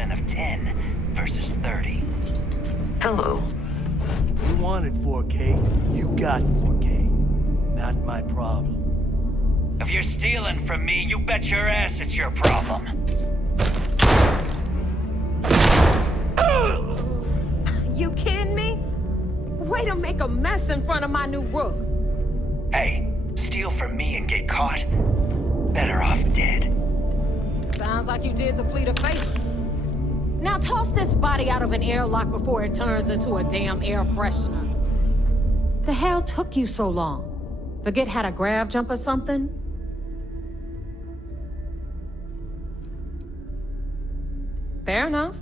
100% of 10 versus 30. Hello. You wanted 4K, you got 4K. Not my problem. If you're stealing from me, you bet your ass it's your problem. You kidding me? Way to make a mess in front of my new rook. Hey, steal from me and get caught. Better off dead. Sounds like you did the fleet a favor. Now toss this body out of an airlock before it turns into a damn air freshener. The hell took you so long? Forget how to grav jump or something? Fair enough.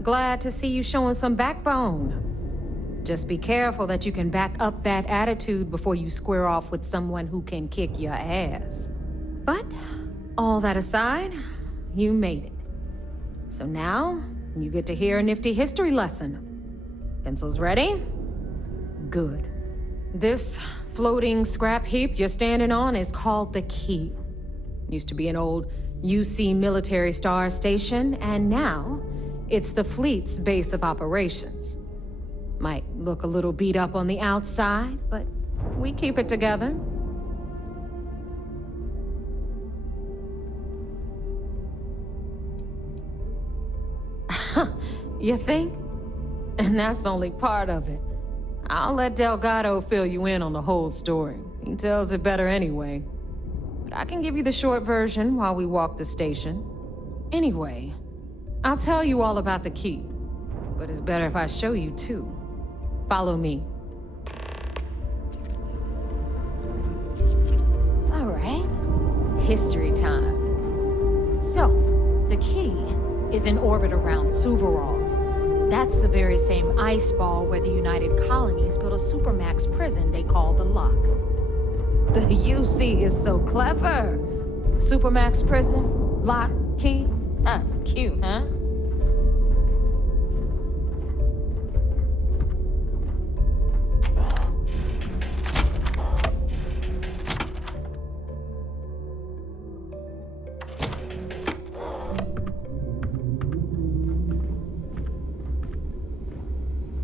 Glad to see you showing some backbone. Just be careful that you can back up that attitude before you square off with someone who can kick your ass. But, all that aside, you made it. So now, you get to hear a nifty history lesson. Pencils ready? Good. This floating scrap heap you're standing on is called the Key. Used to be an old UC military star station, and now it's the fleet's base of operations. Might look a little beat up on the outside, but we keep it together. You think? And that's only part of it. I'll let Delgado fill you in on the whole story. He tells it better anyway. But I can give you the short version while we walk the station. Anyway, I'll tell you all about the Key. But it's better if I show you too. Follow me. All right. History time. So, the Key is in orbit around Suvorov. That's the very same ice ball where the United Colonies built a supermax prison they call the Lock. The UC is so clever. Supermax prison, Lock, Key. Cute, huh?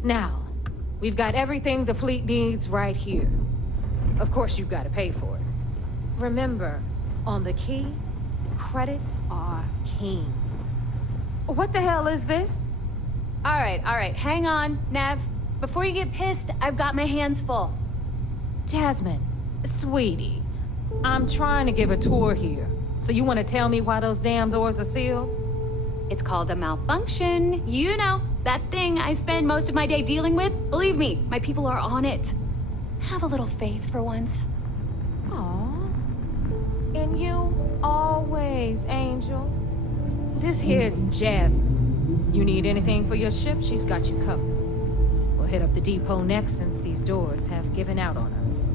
Now, we've got everything the fleet needs right here. Of course, you've got to pay for it. Remember, on the Key, credits are king. What the hell is this? All right, hang on, Nev. Before you get pissed, I've got my hands full. Jasmine, sweetie, I'm trying to give a tour here. So you want to tell me why those damn doors are sealed? It's called a malfunction. You know, that thing I spend most of my day dealing with. Believe me, my people are on it. Have a little faith for once. Aw. And you always, Angel. This here's Jasmine. You need anything for your ship, she's got you covered. We'll hit up the depot next since these doors have given out on us.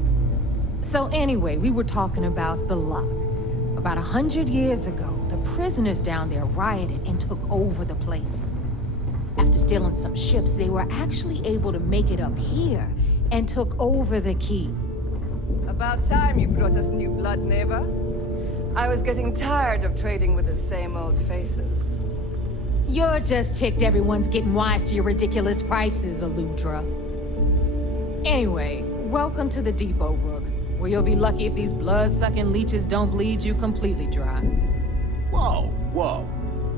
So anyway, we were talking about the Lock. About 100 years ago, the prisoners down there rioted and took over the place. After stealing some ships, they were actually able to make it up here and took over the Key. About time you brought us new blood, Neva. I was getting tired of trading with the same old faces. You're just ticked everyone's getting wise to your ridiculous prices, Aludra. Anyway, welcome to the depot, Rook, where you'll be lucky if these blood-sucking leeches don't bleed you completely dry. Whoa.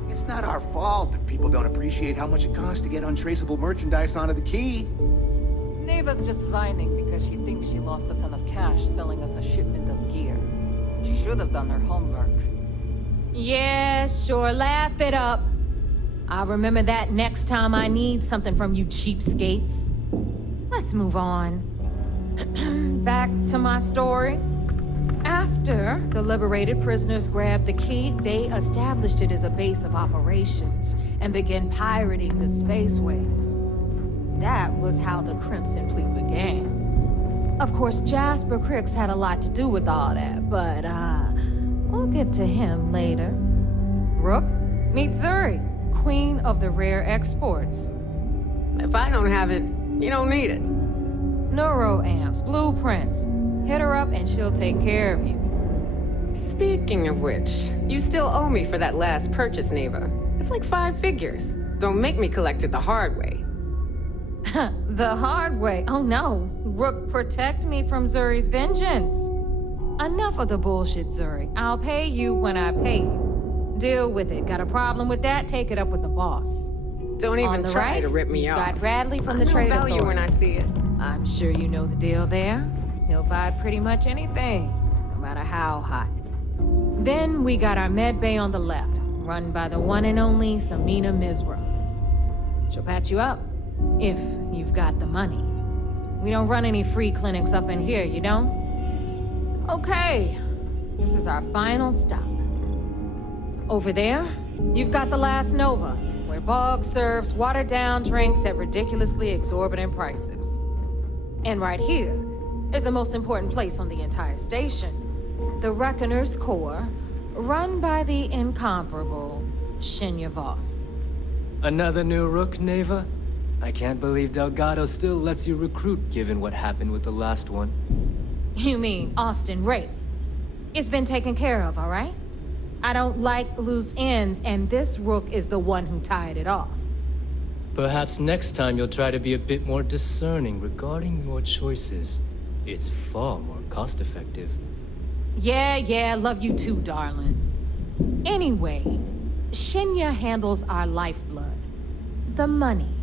It's not our fault that people don't appreciate how much it costs to get untraceable merchandise onto the Key. Neva's just whining because she thinks she lost a ton of cash selling us a shipment of gear. She should have done her homework. Yeah, sure, laugh it up. I'll remember that next time I need something from you cheapskates. Let's move on. Back to my story. After the liberated prisoners grabbed the Key, they established it as a base of operations and began pirating the spaceways. That was how the Crimson Fleet began. Of course, Jasper Cricks had a lot to do with all that, but we'll get to him later. Rook, meet Zuri, Queen of the Rare Exports. If I don't have it, you don't need it. Neuroamps, blueprints. Hit her up and she'll take care of you. Speaking of which, you still owe me for that last purchase, Neva. It's like 5 figures. Don't make me collect it the hard way. The hard way? Oh no. Rook, protect me from Zuri's vengeance. Enough of the bullshit, Zuri. I'll pay you when I pay you. Deal with it. Got a problem with that? Take it up with the boss. Don't even try right, to rip me off. Got Bradley from the I know Trade value Authority. when I see it. I'm sure you know the deal there. He'll buy pretty much anything, no matter how hot. Then we got our med bay on the left, run by the one and only Samina Mizra. She'll patch you up, if you've got the money. We don't run any free clinics up in here, you don't? Okay, this is our final stop. Over there, you've got the Last Nova, where Bog serves watered-down drinks at ridiculously exorbitant prices. And right here is the most important place on the entire station. The Reckoner's Core, run by the incomparable Shinya Voss. Another new Rook, Neva? I can't believe Delgado still lets you recruit given what happened with the last one. You mean Austin Rape? It's been taken care of, all right? I don't like loose ends, and this Rook is the one who tied it off. Perhaps next time you'll try to be a bit more discerning regarding your choices. It's far more cost-effective. Yeah, love you too, darling. Anyway, Shinya handles our lifeblood. The money.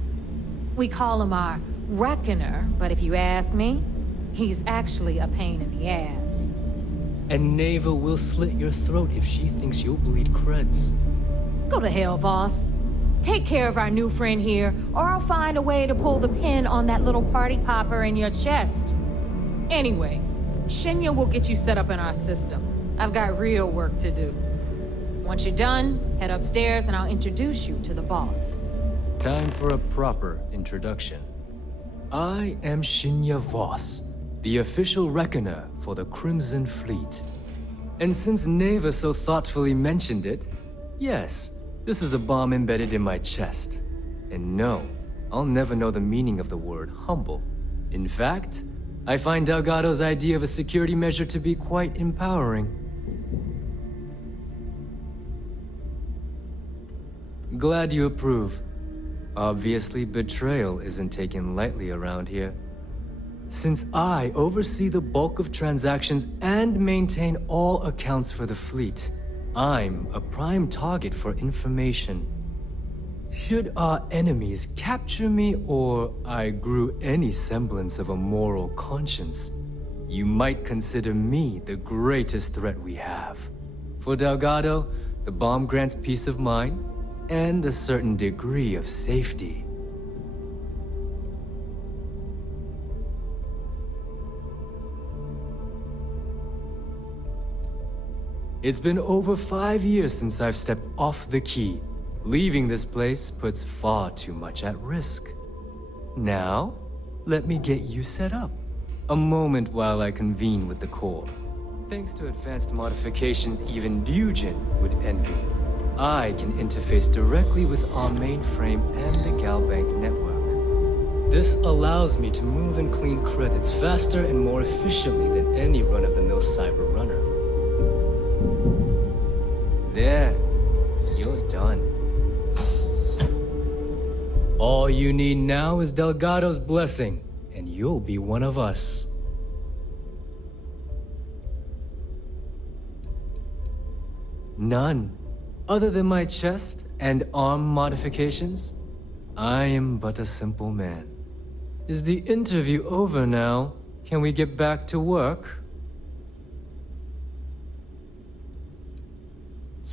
We call him our Reckoner, but if you ask me, he's actually a pain in the ass. And Neva will slit your throat if she thinks you'll bleed creds. Go to hell, boss. Take care of our new friend here, or I'll find a way to pull the pin on that little party popper in your chest. Anyway, Shinya will get you set up in our system. I've got real work to do. Once you're done, head upstairs and I'll introduce you to the boss. Time for a proper introduction. I am Shinya Voss, the official Reckoner for the Crimson Fleet. And since Neva so thoughtfully mentioned it, yes, this is a bomb embedded in my chest. And no, I'll never know the meaning of the word humble. In fact, I find Delgado's idea of a security measure to be quite empowering. Glad you approve. Obviously, betrayal isn't taken lightly around here. Since I oversee the bulk of transactions and maintain all accounts for the fleet, I'm a prime target for information. Should our enemies capture me or I grew any semblance of a moral conscience, you might consider me the greatest threat we have. For Delgado, the bomb grants peace of mind and a certain degree of safety. It's been over 5 years since I've stepped off the key. Leaving this place puts far too much at risk. Now, let me get you set up. A moment while I convene with the core. Thanks to advanced modifications even Ryujin would envy, I can interface directly with our mainframe and the Galbank network. This allows me to move and clean credits faster and more efficiently than any run-of-the-mill cyber runner. There, you're done. All you need now is Delgado's blessing, and you'll be one of us. None. Other than my chest and arm modifications, I am but a simple man. Is the interview over now? Can we get back to work?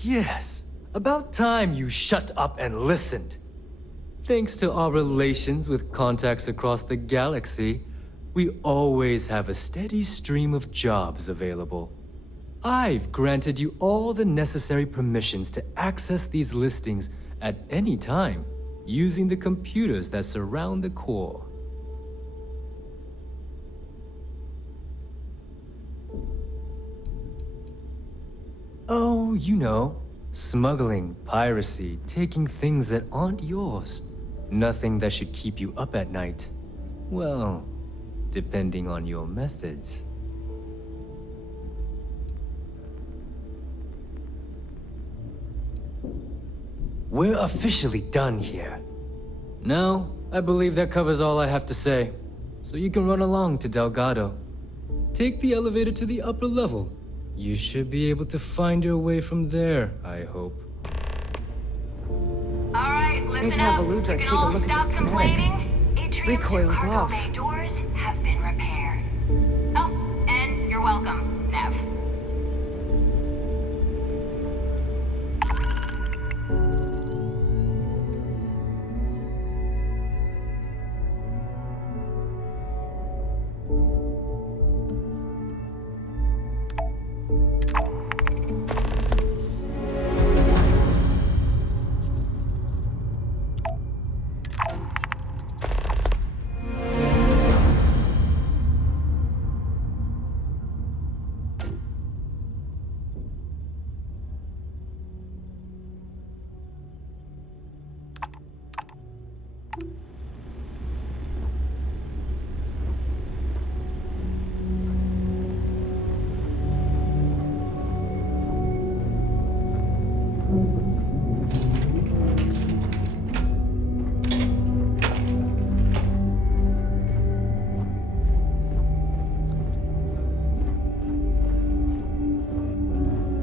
Yes, about time you shut up and listened. Thanks to our relations with contacts across the galaxy, we always have a steady stream of jobs available. I've granted you all the necessary permissions to access these listings at any time, using the computers that surround the core. Oh, you know, smuggling, piracy, taking things that aren't yours. Nothing that should keep you up at night. Well, depending on your methods. we're officially done here. Now, I believe that covers all I have to say. So you can run along to Delgado. Take the elevator to the upper level. You should be able to find your way from there, I hope. Alright, listen Need to have up. Aludra You take can a all look at stop this kinetic. complaining. Atrium's Recoils cargo off. bay doors have been repaired. Oh, and you're welcome, Nev.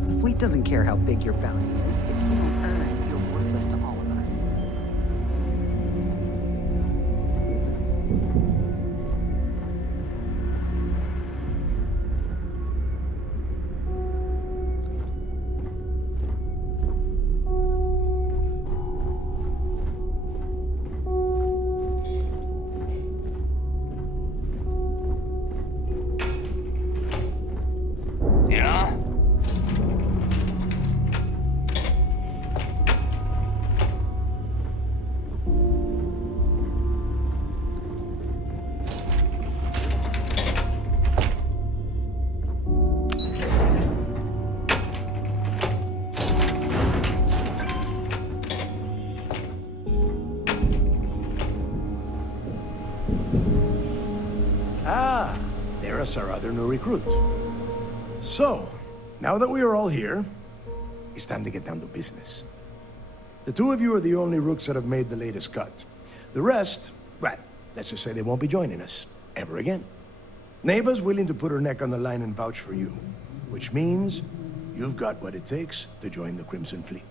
The fleet doesn't care how big your bounty is. If you don't earn it, you're worthless to all of us. Yeah? Ah, there's our other new recruit. So, now that we are all here, it's time to get down to business. The two of you are the only rooks that have made the latest cut. The rest, well, let's just say they won't be joining us ever again. Neva's willing to put her neck on the line and vouch for you, which means you've got what it takes to join the Crimson Fleet.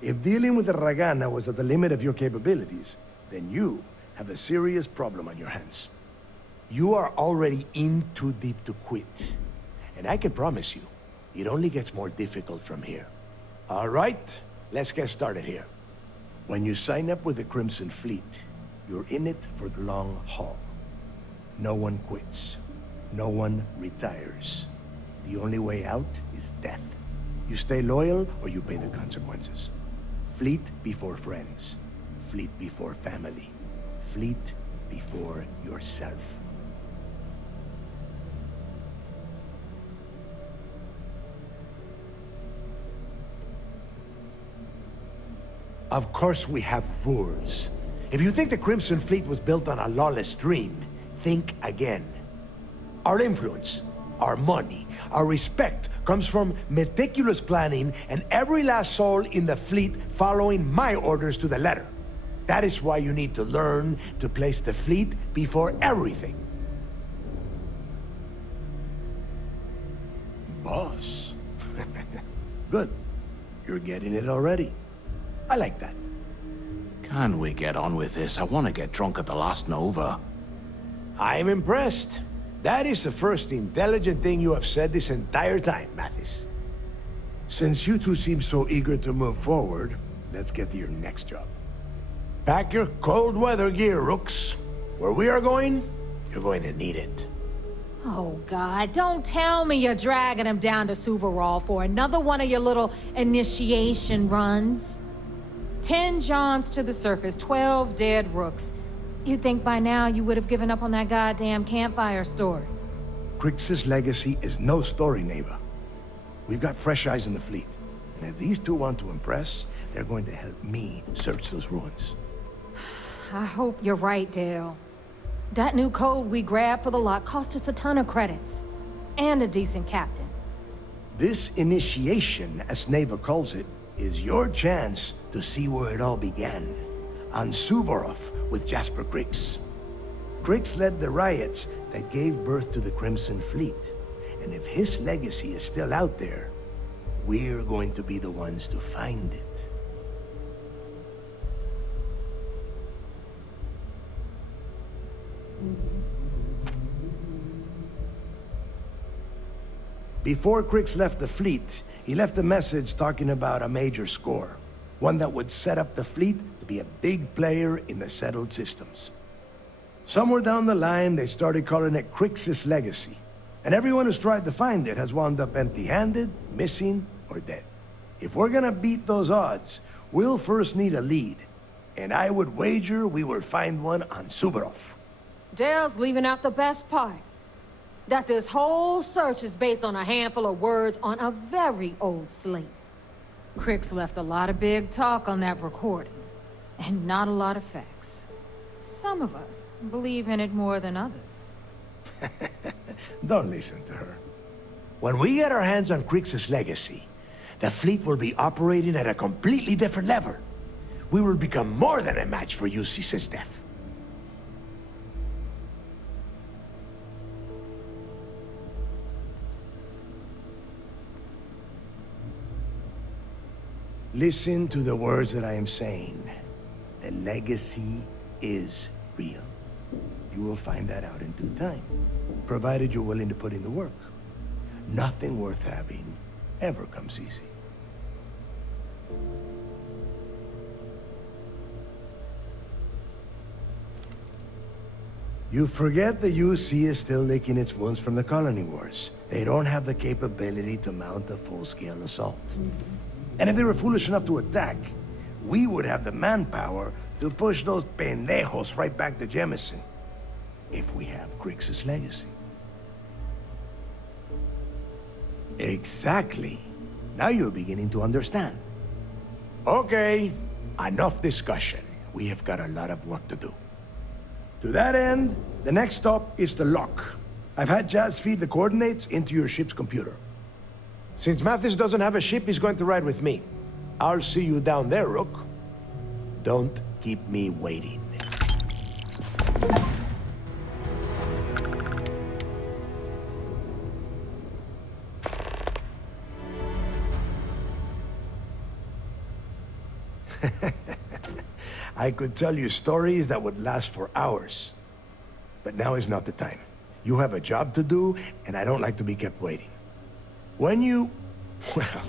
If dealing with the Ragana was at the limit of your capabilities, then you have a serious problem on your hands. You are already in too deep to quit. And I can promise you, it only gets more difficult from here. All right, let's get started here. When you sign up with the Crimson Fleet, you're in it for the long haul. No one quits. No one retires. The only way out is death. You stay loyal or you pay the consequences. Fleet before friends. Fleet before family. Fleet before yourself. Of course we have rules. If you think the Crimson Fleet was built on a lawless dream, think again. Our influence, our money, our respect comes from meticulous planning and every last soul in the fleet following my orders to the letter. That is why you need to learn to place the fleet before everything. Boss. Good. You're getting it already. I like that. Can we get on with this? I want to get drunk at the last Nova. I'm impressed. That is the first intelligent thing you have said this entire time, Mathis. Since you two seem so eager to move forward, let's get to your next job. Pack your cold weather gear, Rooks. Where we are going, you're going to need it. Oh, God, don't tell me you're dragging him down to Suvarall for another one of your little initiation runs. 10 Johns to the surface, 12 dead Rooks. You'd think by now you would have given up on that goddamn campfire story. Crix's legacy is no story, Neva. We've got fresh eyes in the fleet. And if these two want to impress, they're going to help me search those ruins. I hope you're right, Dale. That new code we grabbed for the lot cost us a ton of credits. And a decent captain. This initiation, as Neva calls it, is your chance to see where it all began. On Suvorov with Jasper Krix. Krix led the riots that gave birth to the Crimson Fleet. And if his legacy is still out there, we're going to be the ones to find it. Before Krix left the fleet, he left a message talking about a major score. One that would set up the fleet to be a big player in the settled systems. Somewhere down the line, they started calling it Krix's legacy. And everyone who's tried to find it has wound up empty-handed, missing, or dead. If we're gonna beat those odds, we'll first need a lead. And I would wager we will find one on Suvorov. Dale's leaving out the best part. That this whole search is based on a handful of words on a very old slate. Krix left a lot of big talk on that recording, and not a lot of facts. Some of us believe in it more than others. Don't listen to her. When we get our hands on Krix's legacy, the fleet will be operating at a completely different level. We will become more than a match for UC Sysdef. Listen to the words that I am saying. The legacy is real. You will find that out in due time, provided you're willing to put in the work. Nothing worth having ever comes easy. You forget the UC is still licking its wounds from the colony wars. They don't have the capability to mount a full-scale assault. And if they were foolish enough to attack, we would have the manpower to push those pendejos right back to Jemison. If we have Krix's legacy. Exactly. Now you're beginning to understand. Okay, enough discussion. We have got a lot of work to do. To that end, the next stop is the lock. I've had Jazz feed the coordinates into your ship's computer. Since Mathis doesn't have a ship, he's going to ride with me. I'll see you down there, Rook. Don't keep me waiting. I could tell you stories that would last for hours. But now is not the time. You have a job to do, and I don't like to be kept waiting. When you... well,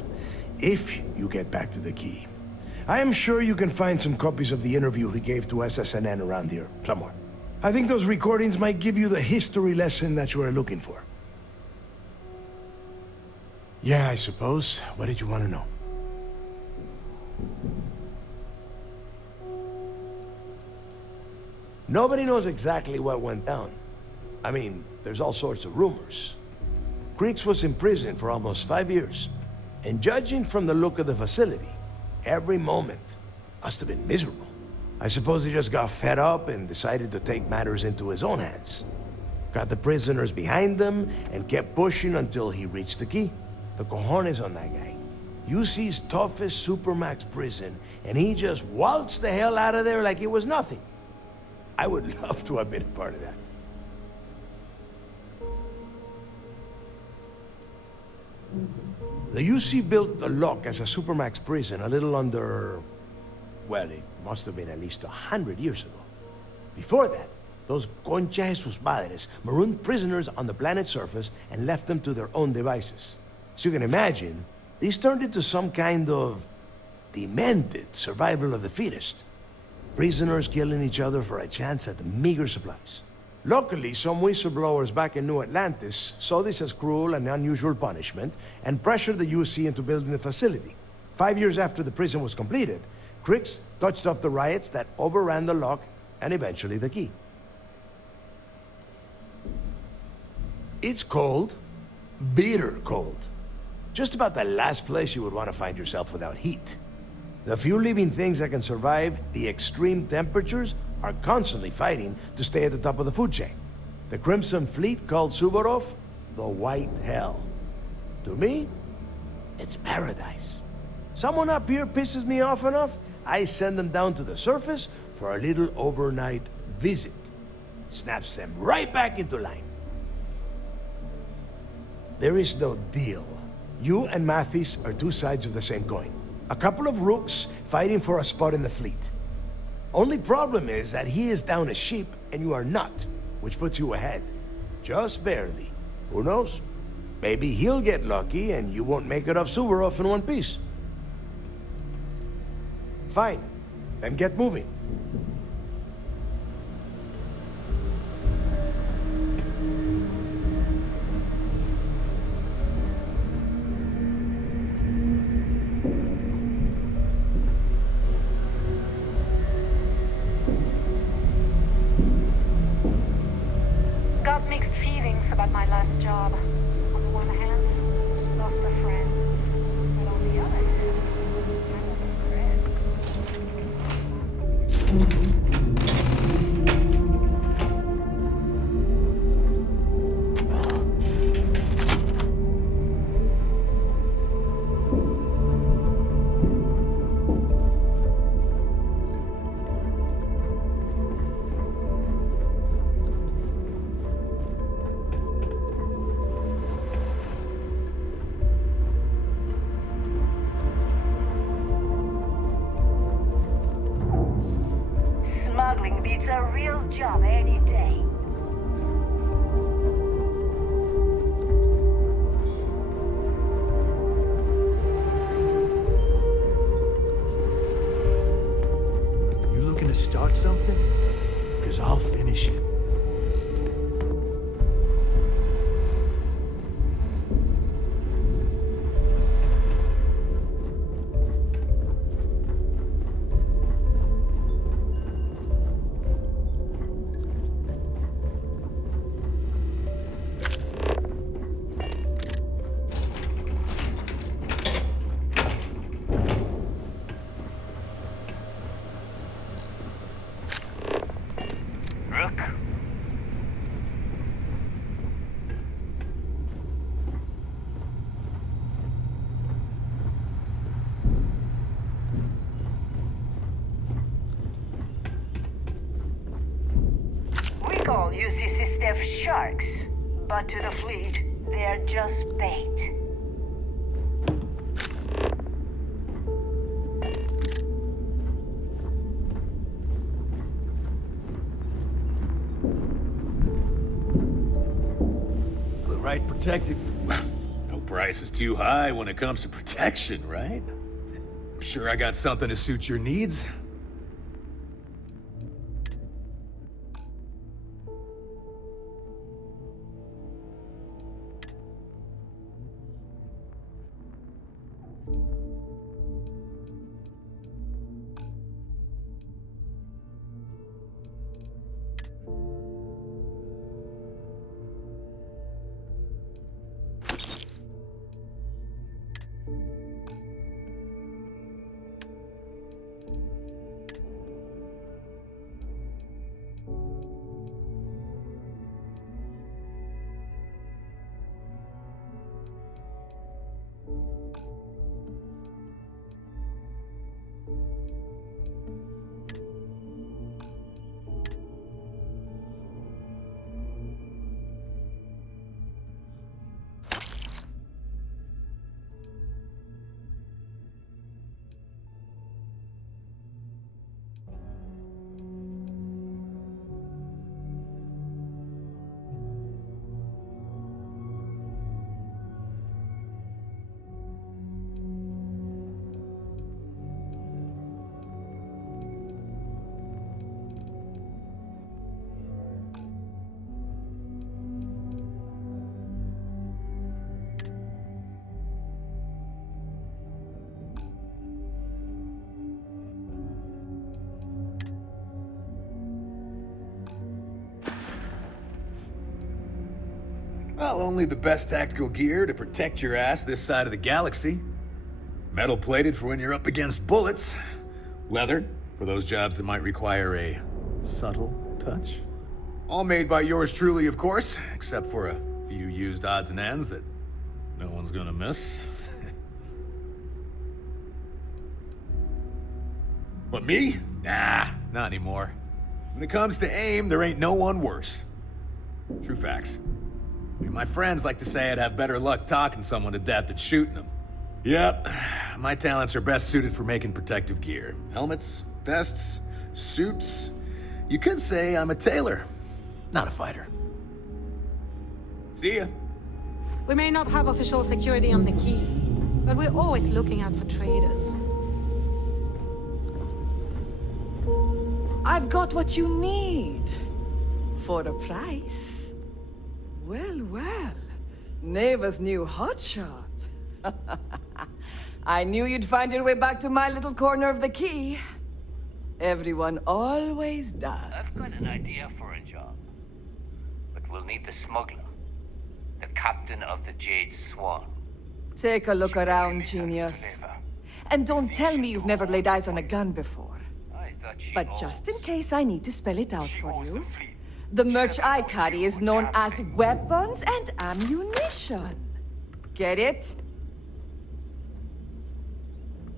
if you get back to the key, I am sure you can find some copies of the interview he gave to SSNN around here, somewhere. I think those recordings might give you the history lesson that you are looking for. Yeah, I suppose. What did you want to know? Nobody knows exactly what went down. I mean, there's all sorts of rumors. Krix was in prison for almost 5 years. And judging from the look of the facility, every moment must have been miserable. I suppose he just got fed up and decided to take matters into his own hands. Got the prisoners behind him and kept pushing until he reached the key. The cojones on that guy. UC's toughest supermax prison, and he just waltzed the hell out of there like it was nothing. I would love to have been a part of that. The UC built the lock as a supermax prison a little under... well, it must have been at least 100 years ago. Before that, those concha de sus madres marooned prisoners on the planet's surface and left them to their own devices. So you can imagine, these turned into some kind of demented survival of the fittest. Prisoners killing each other for a chance at the meager supplies. Luckily, some whistleblowers back in New Atlantis saw this as cruel and unusual punishment and pressured the UC into building the facility. 5 years after the prison was completed, Krix touched off the riots that overran the lock and eventually the key. It's cold. Bitter cold. Just about the last place you would want to find yourself without heat. The few living things that can survive the extreme temperatures are constantly fighting to stay at the top of the food chain. The Crimson Fleet, called Suvorov, the white hell. To me, it's paradise. Someone up here pisses me off enough, I send them down to the surface for a little overnight visit. Snaps them right back into line. There is no deal. You and Mathis are two sides of the same coin. A couple of rooks fighting for a spot in the fleet. Only problem is that he is down a ship and you are not, which puts you ahead. Just barely. Who knows? Maybe he'll get lucky and you won't make it off Suvorov in one piece. Fine. Then get moving. Got mixed feelings about my last job. On the one hand, lost a friend. But on the other hand, I regret. Smuggling beats a real job any day. You looking to start something? Because I'll finish it. We call UCC staff sharks, but to the fleet, they're just bait. The right protective... No price is too high when it comes to protection, right? I'm sure I got something to suit your needs. Well, only the best tactical gear to protect your ass this side of the galaxy. Metal-plated for when you're up against bullets. Leather for those jobs that might require a subtle touch. All made by yours truly, of course, except for a few used odds and ends that no one's gonna miss. But me? Nah, not anymore. When it comes to aim, there ain't no one worse. True facts. I mean, my friends like to say I'd have better luck talking someone to death than shooting them. Yep, my talents are best suited for making protective gear. Helmets, vests, suits. You could say I'm a tailor, not a fighter. See ya. We may not have official security on the key, but we're always looking out for traders. I've got what you need. For a price. Well, well. Neva's new hotshot. I knew you'd find your way back to my little corner of the key. Everyone always does. I've got an idea for a job. But we'll need the smuggler. The captain of the Jade Swan. Take a look around, genius. And don't tell me you've never laid eyes on a gun before. But just in case I need to spell it out for you, the merch I carry is known as weapons and ammunition. Get it?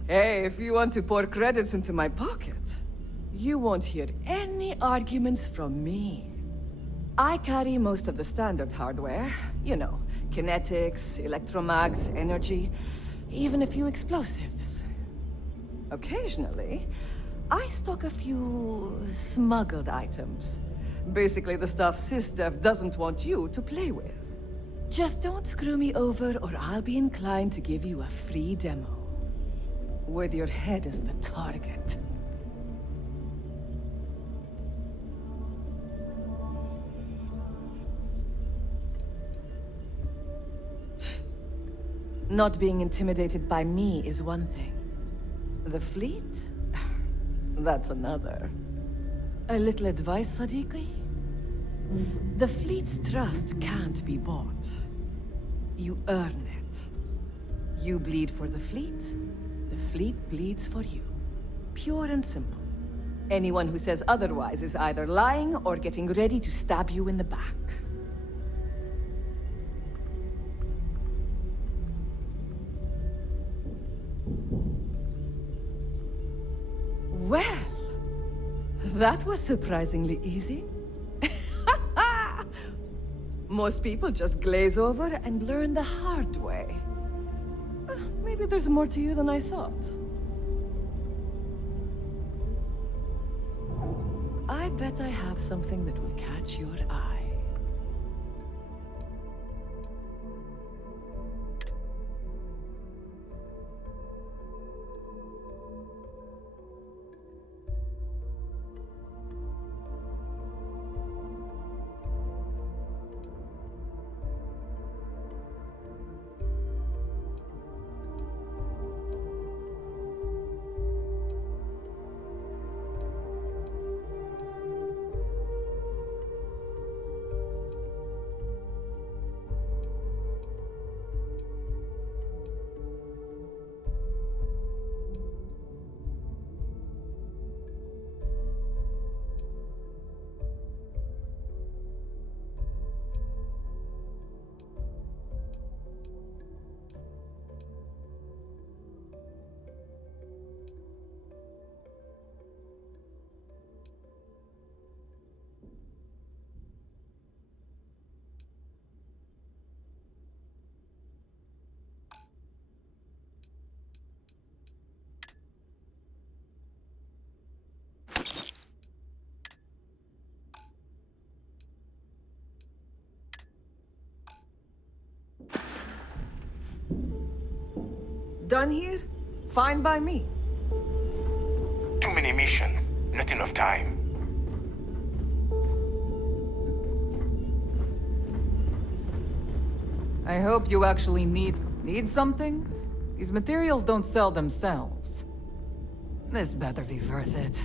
Hey, if you want to pour credits into my pocket, you won't hear any arguments from me. I carry most of the standard hardware. You know, kinetics, electromags, energy, even a few explosives. Occasionally, I stock a few smuggled items. Basically the stuff SysDev doesn't want you to play with. Just don't screw me over or I'll be inclined to give you a free demo. With your head as the target. Not being intimidated by me is one thing. The fleet? That's another. A little advice, Sadiqi? The fleet's trust can't be bought. You earn it. You bleed for the fleet bleeds for you. Pure and simple. Anyone who says otherwise is either lying or getting ready to stab you in the back. Well, that was surprisingly easy. Most people just glaze over and learn the hard way. Maybe there's more to you than I thought. I bet I have something that will catch your eye. Done here? Fine by me. Too many missions, not enough time. I hope you actually need something? These materials don't sell themselves. This better be worth it.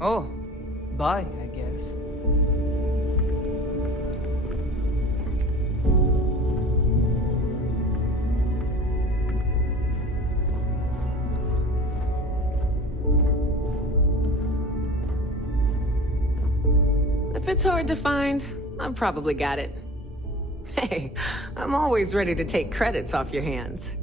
Oh, bye, I guess. If it's hard to find, I've probably got it. Hey, I'm always ready to take credits off your hands.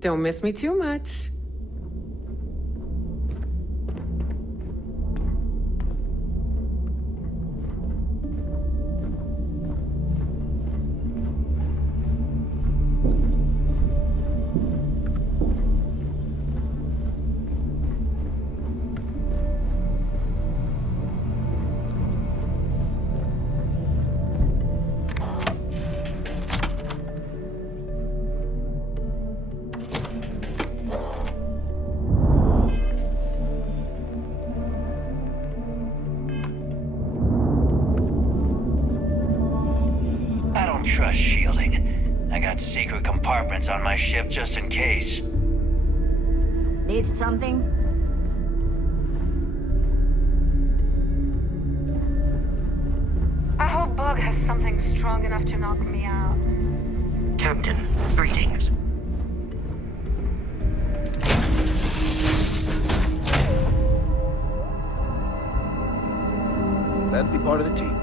Don't miss me too much. Trust shielding. I got secret compartments on my ship just in case. Need something? I hope Bug has something strong enough to knock me out. Captain, greetings. Glad to be part of the team.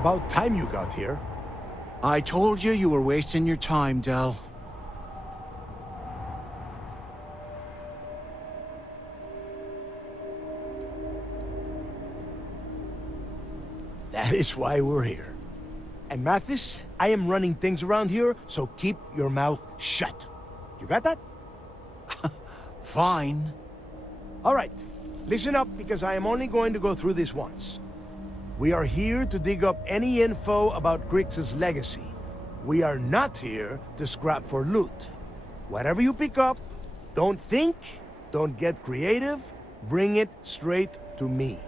About time you got here. I told you you were wasting your time, Del. That is why we're here. And Mathis, I am running things around here, so keep your mouth shut. You got that? Fine. All right, listen up because I am only going to go through this once. We are here to dig up any info about Grix's legacy. We are not here to scrap for loot. Whatever you pick up, don't think, don't get creative, bring it straight to me.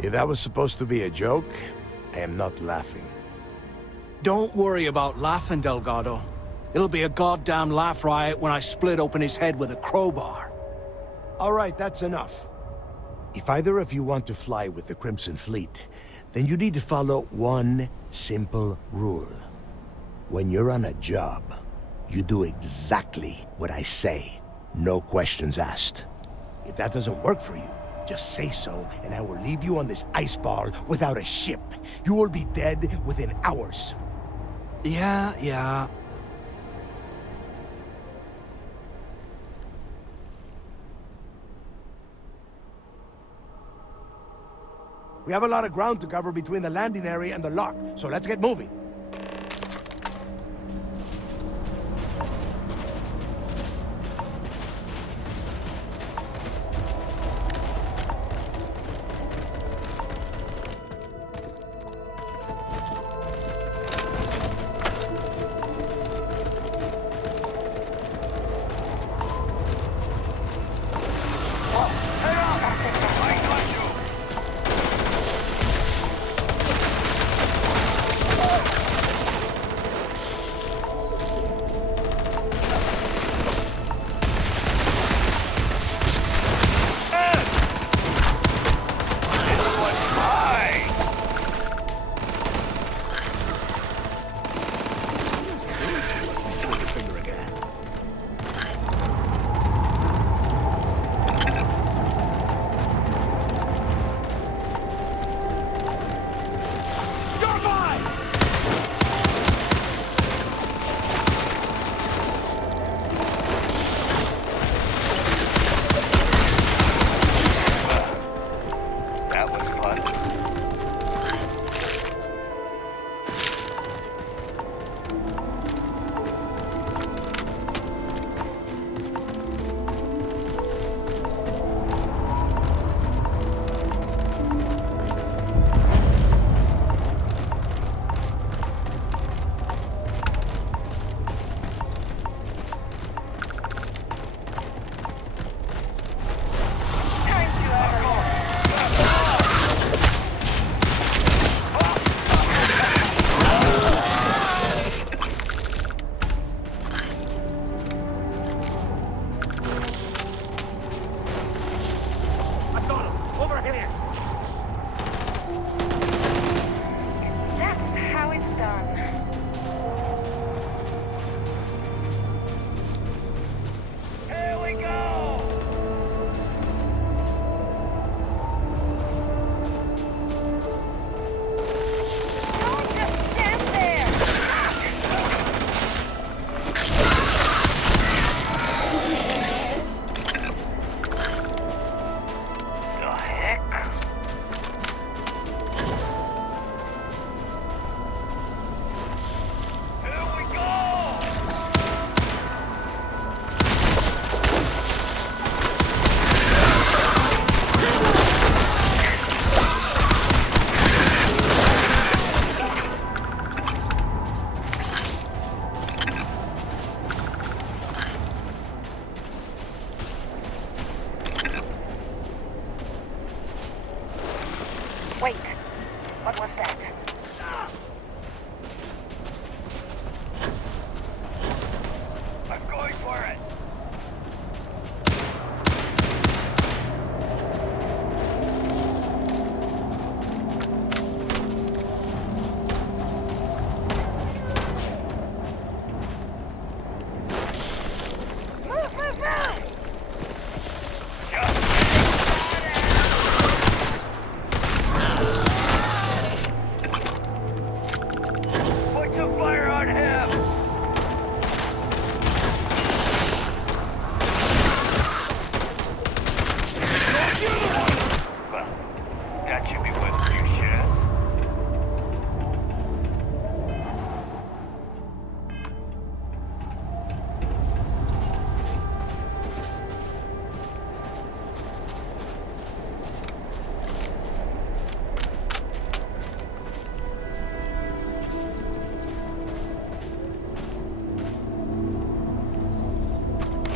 If that was supposed to be a joke, I am not laughing. Don't worry about laughing, Delgado. It'll be a goddamn laugh riot when I split open his head with a crowbar. All right, that's enough. If either of you want to fly with the Crimson Fleet, then you need to follow one simple rule. When you're on a job, you do exactly what I say. No questions asked. If that doesn't work for you, just say so, and I will leave you on this ice ball without a ship. You will be dead within hours. Yeah. We have a lot of ground to cover between the landing area and the lock, so let's get moving.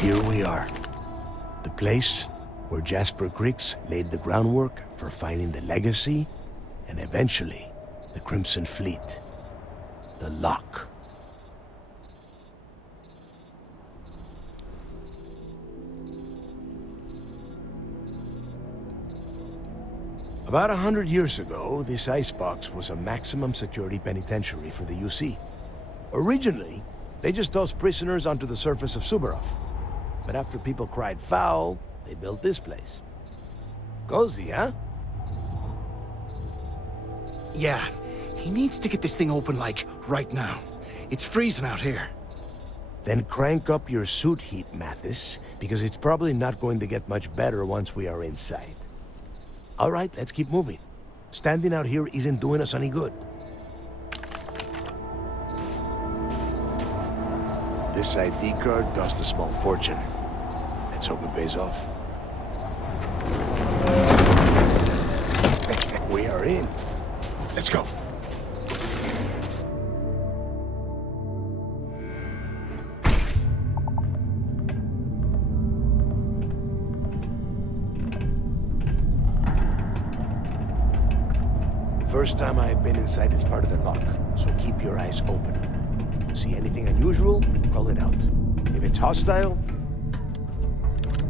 Here we are. The place where Jasper Griggs laid the groundwork for finding the Legacy and eventually the Crimson Fleet. The Lock. About 100 years ago, this icebox was a maximum security penitentiary for the UC. Originally, they just tossed prisoners onto the surface of Subarov. But after people cried foul, they built this place. Cozy, huh? Yeah, he needs to get this thing open, like, right now. It's freezing out here. Then crank up your suit heat, Mathis, because it's probably not going to get much better once we are inside. All right, let's keep moving. Standing out here isn't doing us any good. This ID card cost a small fortune. Let's hope it pays off. We are in. Let's go. First time I've been inside this part of the lock, so keep your eyes open. See anything unusual, call it out. If it's hostile,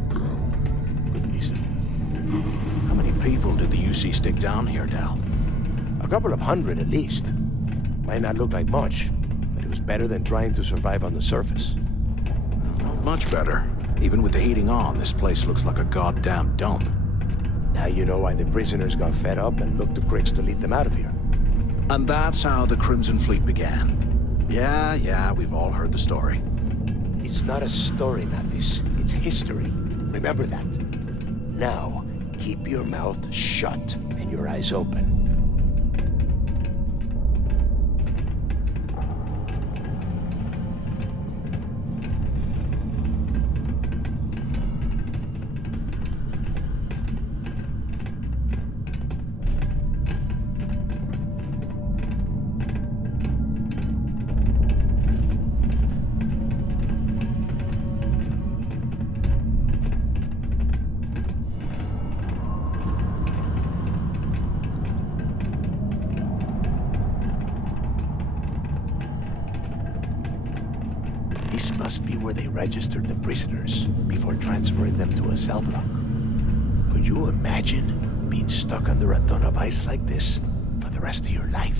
couldn't be simple. How many people did the UC stick down here, Dal? A couple of hundred at least. Might not look like much, but it was better than trying to survive on the surface. Not much better. Even with the heating on, this place looks like a goddamn dump. Now you know why the prisoners got fed up and looked to Griggs to lead them out of here. And that's how the Crimson Fleet began. Yeah, we've all heard the story. It's not a story, Mathis. It's history. Remember that. Now, keep your mouth shut and your eyes open. This must be where they registered the prisoners before transferring them to a cell block. Could you imagine being stuck under a ton of ice like this for the rest of your life?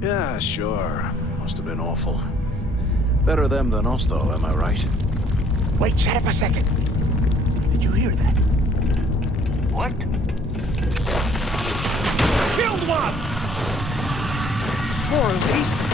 Yeah, sure. Must have been awful. Better them than us, though, am I right? Wait, shut up a second. Did you hear that? What? Killed one! More at least.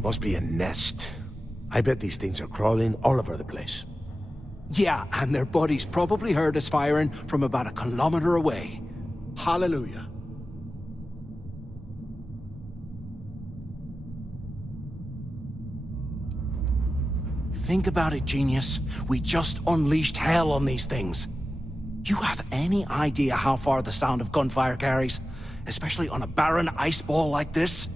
Must be a nest. I bet these things are crawling all over the place. Yeah, and their buddies probably heard us firing from about a kilometer away. Hallelujah. Think about it, genius. We just unleashed hell on these things. You have any idea how far the sound of gunfire carries? Especially on a barren ice ball like this?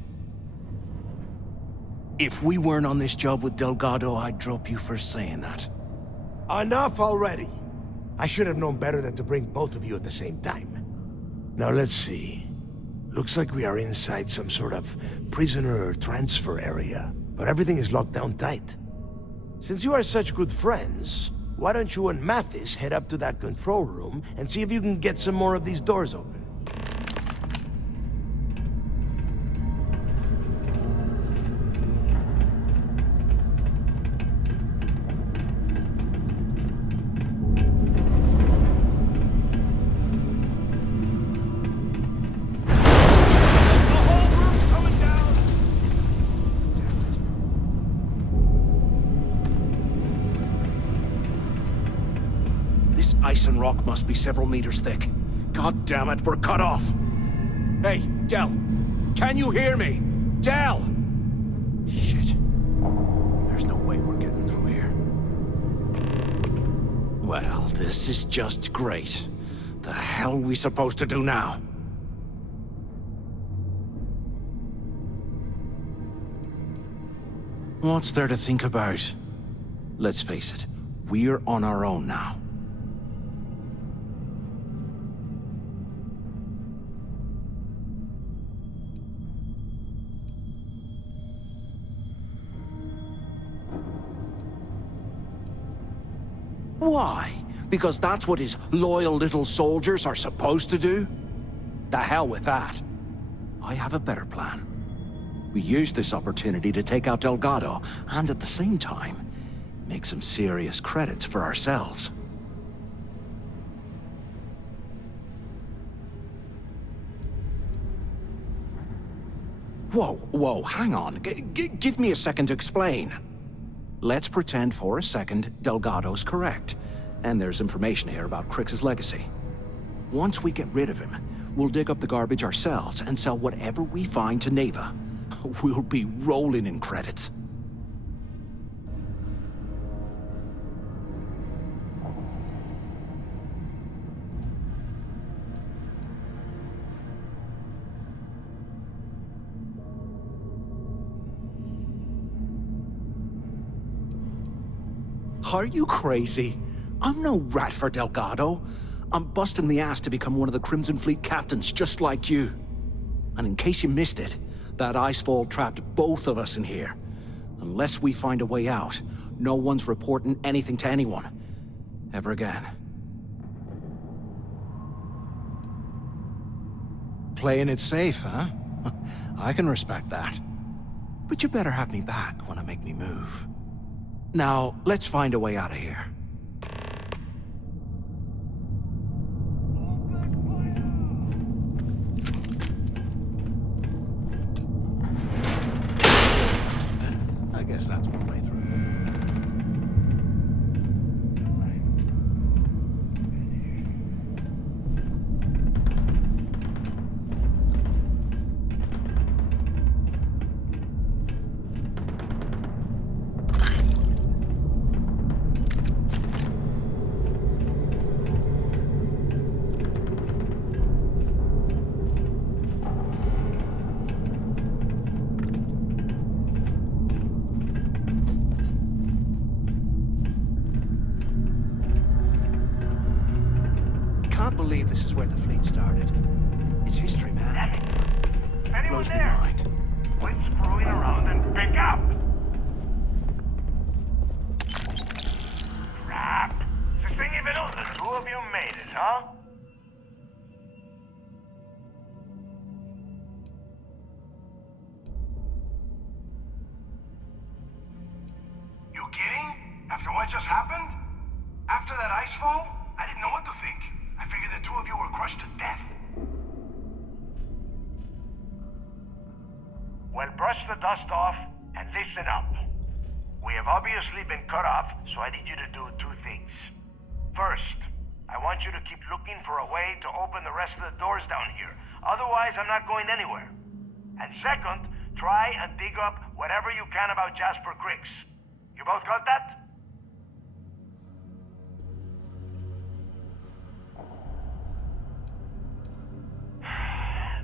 If we weren't on this job with Delgado, I'd drop you for saying that. Enough already! I should have known better than to bring both of you at the same time. Now let's see. Looks like we are inside some sort of prisoner transfer area, but everything is locked down tight. Since you are such good friends, why don't you and Mathis head up to that control room and see if you can get some more of these doors open? Ice and rock must be several meters thick. God damn it, we're cut off! Hey, Del! Can you hear me? Del! Shit. There's no way we're getting through here. Well, this is just great. The hell are we supposed to do now? What's there to think about? Let's face it, we're on our own now. Why? Because that's what his loyal little soldiers are supposed to do? The hell with that. I have a better plan. We use this opportunity to take out Delgado, and at the same time, make some serious credits for ourselves. Whoa, hang on. Give me a second to explain. Let's pretend for a second Delgado's correct, and there's information here about Crix's legacy. Once we get rid of him, we'll dig up the garbage ourselves and sell whatever we find to Neva. We'll be rolling in credits. Are you crazy? I'm no rat for Delgado. I'm busting the ass to become one of the Crimson Fleet captains, just like you. And in case you missed it, that icefall trapped both of us in here. Unless we find a way out, no one's reporting anything to anyone. Ever again. Playing it safe, huh? I can respect that. But you better have me back when I make me move. Now, let's find a way out of here. I guess that's one way through. Can't believe this is where the fleet started. It's history, man. Is anyone Blows me there? mind. Quit screwing around and pick up! Crap! Is this thing even on? The two of you made it, huh? You kidding? After what just happened? After that icefall? I didn't know what to think. I figured the two of you were crushed to death. Well, brush the dust off and listen up. We have obviously been cut off, so I need you to do two things. First, I want you to keep looking for a way to open the rest of the doors down here. Otherwise, I'm not going anywhere. And second, try and dig up whatever you can about Jasper Crix. You both got that?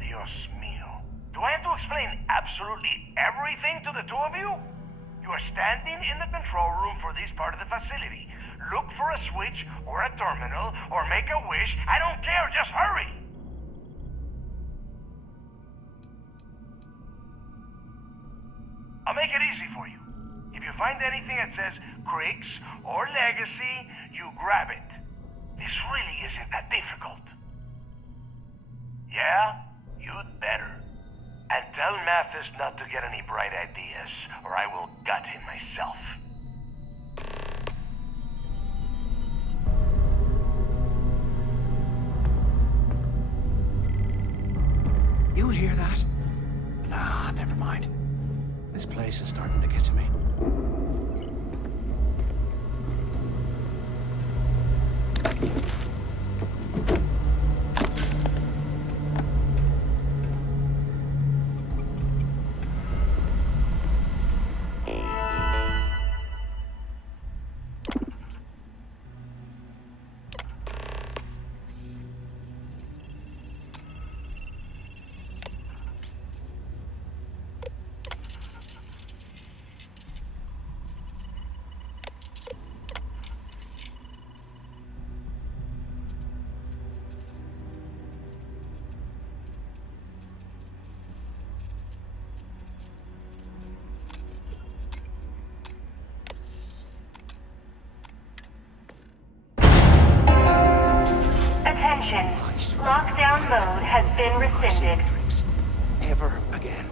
Dios mío. Do I have to explain absolutely everything to the two of you? You are standing in the control room for this part of the facility. Look for a switch or a terminal or make a wish. I don't care, just hurry! I'll make it easy for you. If you find anything that says Cricks or Legacy, you grab it. This really isn't that difficult. Yeah? You'd better. And tell Mathis not to get any bright ideas, or I will gut him myself. You hear that? Nah, never mind. This place is starting to get to me. Attention. Lockdown mode has been rescinded. Ever again.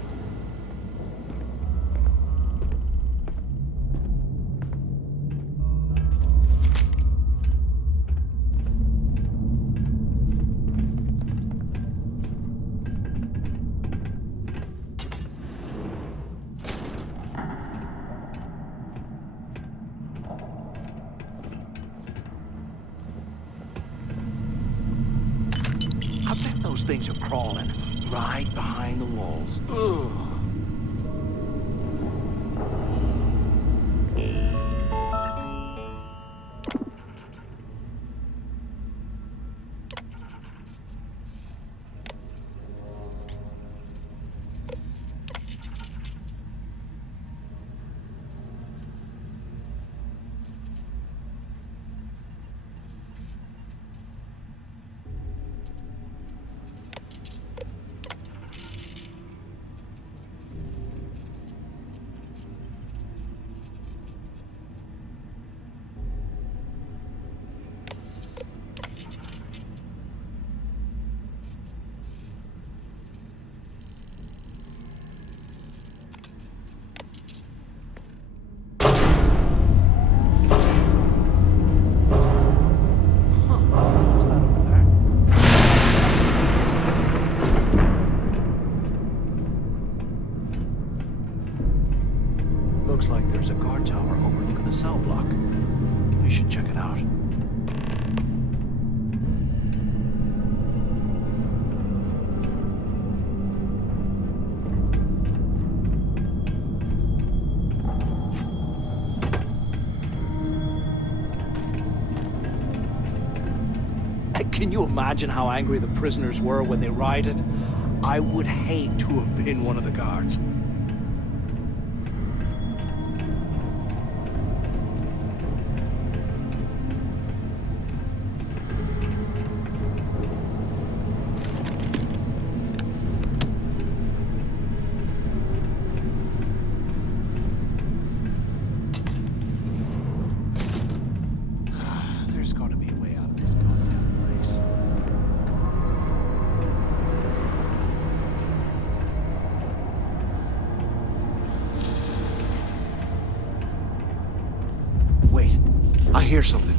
Those things are crawling right behind the walls. Ugh. Looks like there's a guard tower overlooking the cell block. We should check it out. Can you imagine how angry the prisoners were when they rioted? I would hate to have been one of the guards. There's got to be a way out of this goddamn place. Wait, I hear something.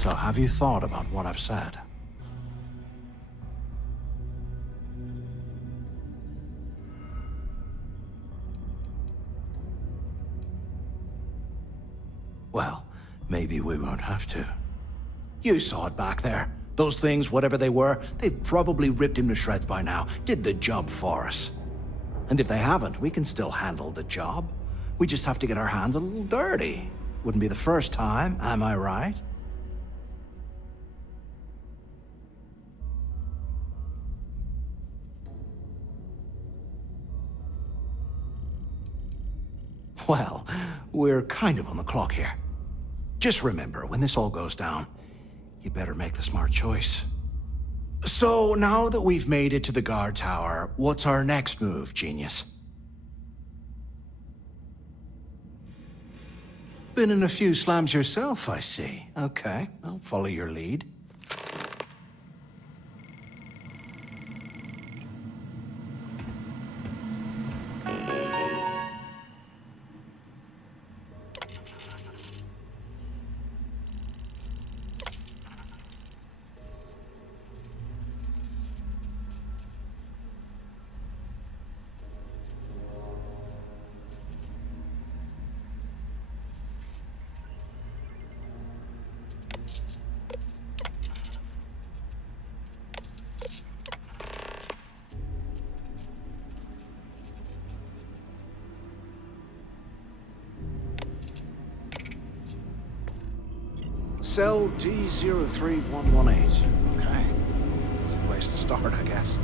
So have you thought about what I've said? Well, maybe we won't have to. You saw it back there. Those things, whatever they were, they've probably ripped him to shreds by now. Did the job for us. And if they haven't, we can still handle the job. We just have to get our hands a little dirty. Wouldn't be the first time, am I right? Well, we're kind of on the clock here. Just remember, when this all goes down, you better make the smart choice. So, now that we've made it to the guard tower, what's our next move, genius? Been in a few slams yourself, I see. Okay, I'll follow your lead. Cell D03118. Okay. It's a place to start, I guess.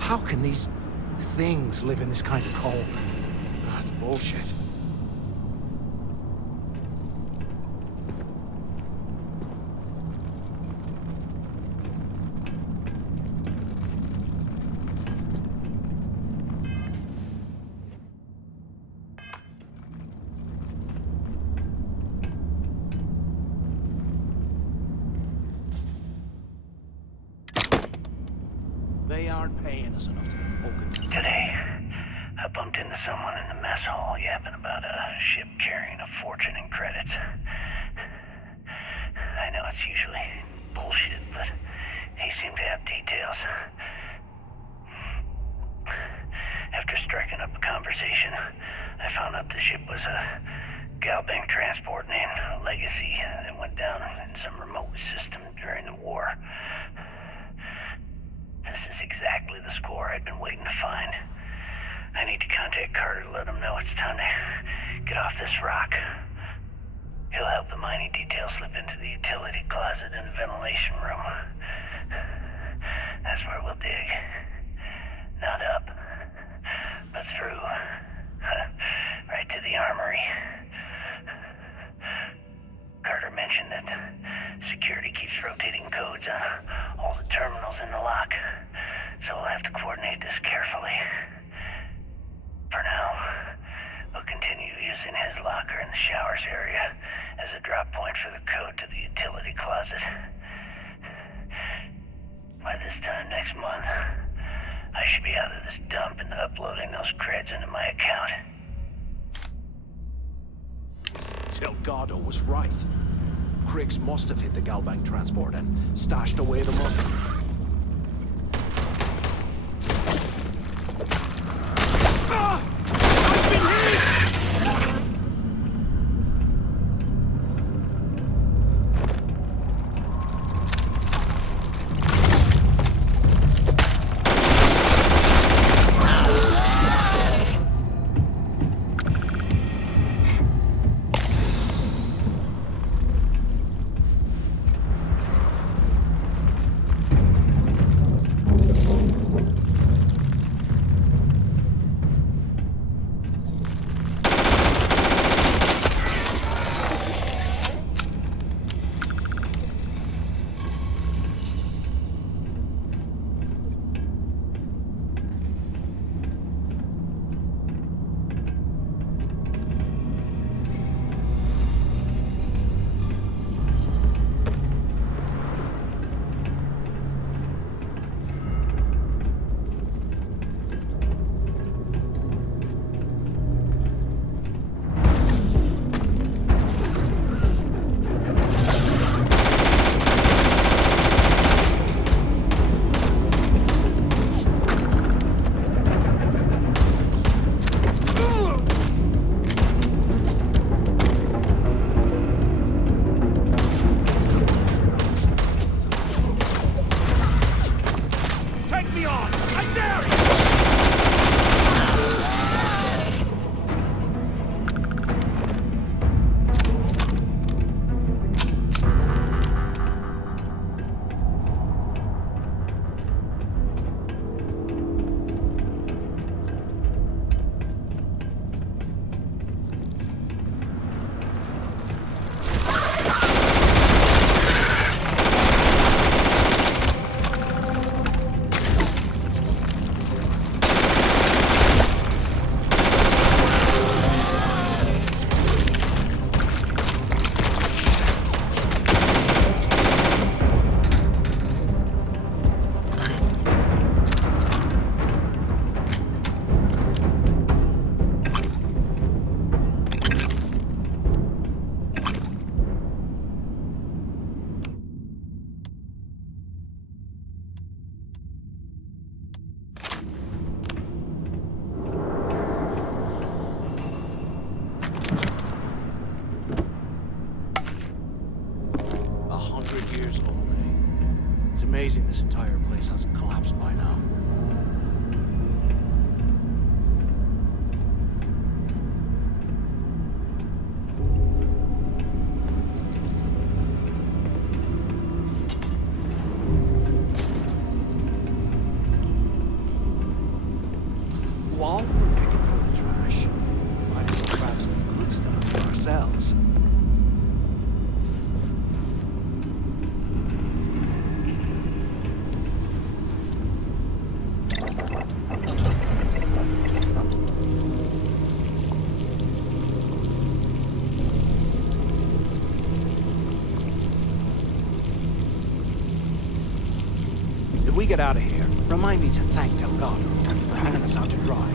How can these things live in this kind of cold? That's bullshit. They aren't paying us enough to poke it. Today, I bumped into someone in the mess hall yapping about a ship carrying a fortune in credits. I know it's usually bullshit, but he seemed to have details. After striking up a conversation, I found out the ship was a Galbank transport named Legacy that went down in some remote system during the war. This is exactly the score I'd been waiting to find. I need to contact Carter to let him know it's time to get off this rock. He'll help the mining detail slip into the utility closet in the ventilation room. That's where we'll dig. Not up, but through. Right to the armory. Carter mentioned that security keeps rotating codes on all the terminals in the lock, so we'll have to coordinate this carefully. For now, we'll continue using his locker in the showers area as a drop point for the code to the utility closet. By this time next month, I should be out of this dump and uploading those creds into my account. Delgado was right. Criggs must have hit the Galbank transport and stashed away the money. Amazing this entire place hasn't collapsed by now. While we're picking through the trash, might as well grab some good stuff for ourselves. If we get out of here, remind me to thank Delgado for hanging us out to dry.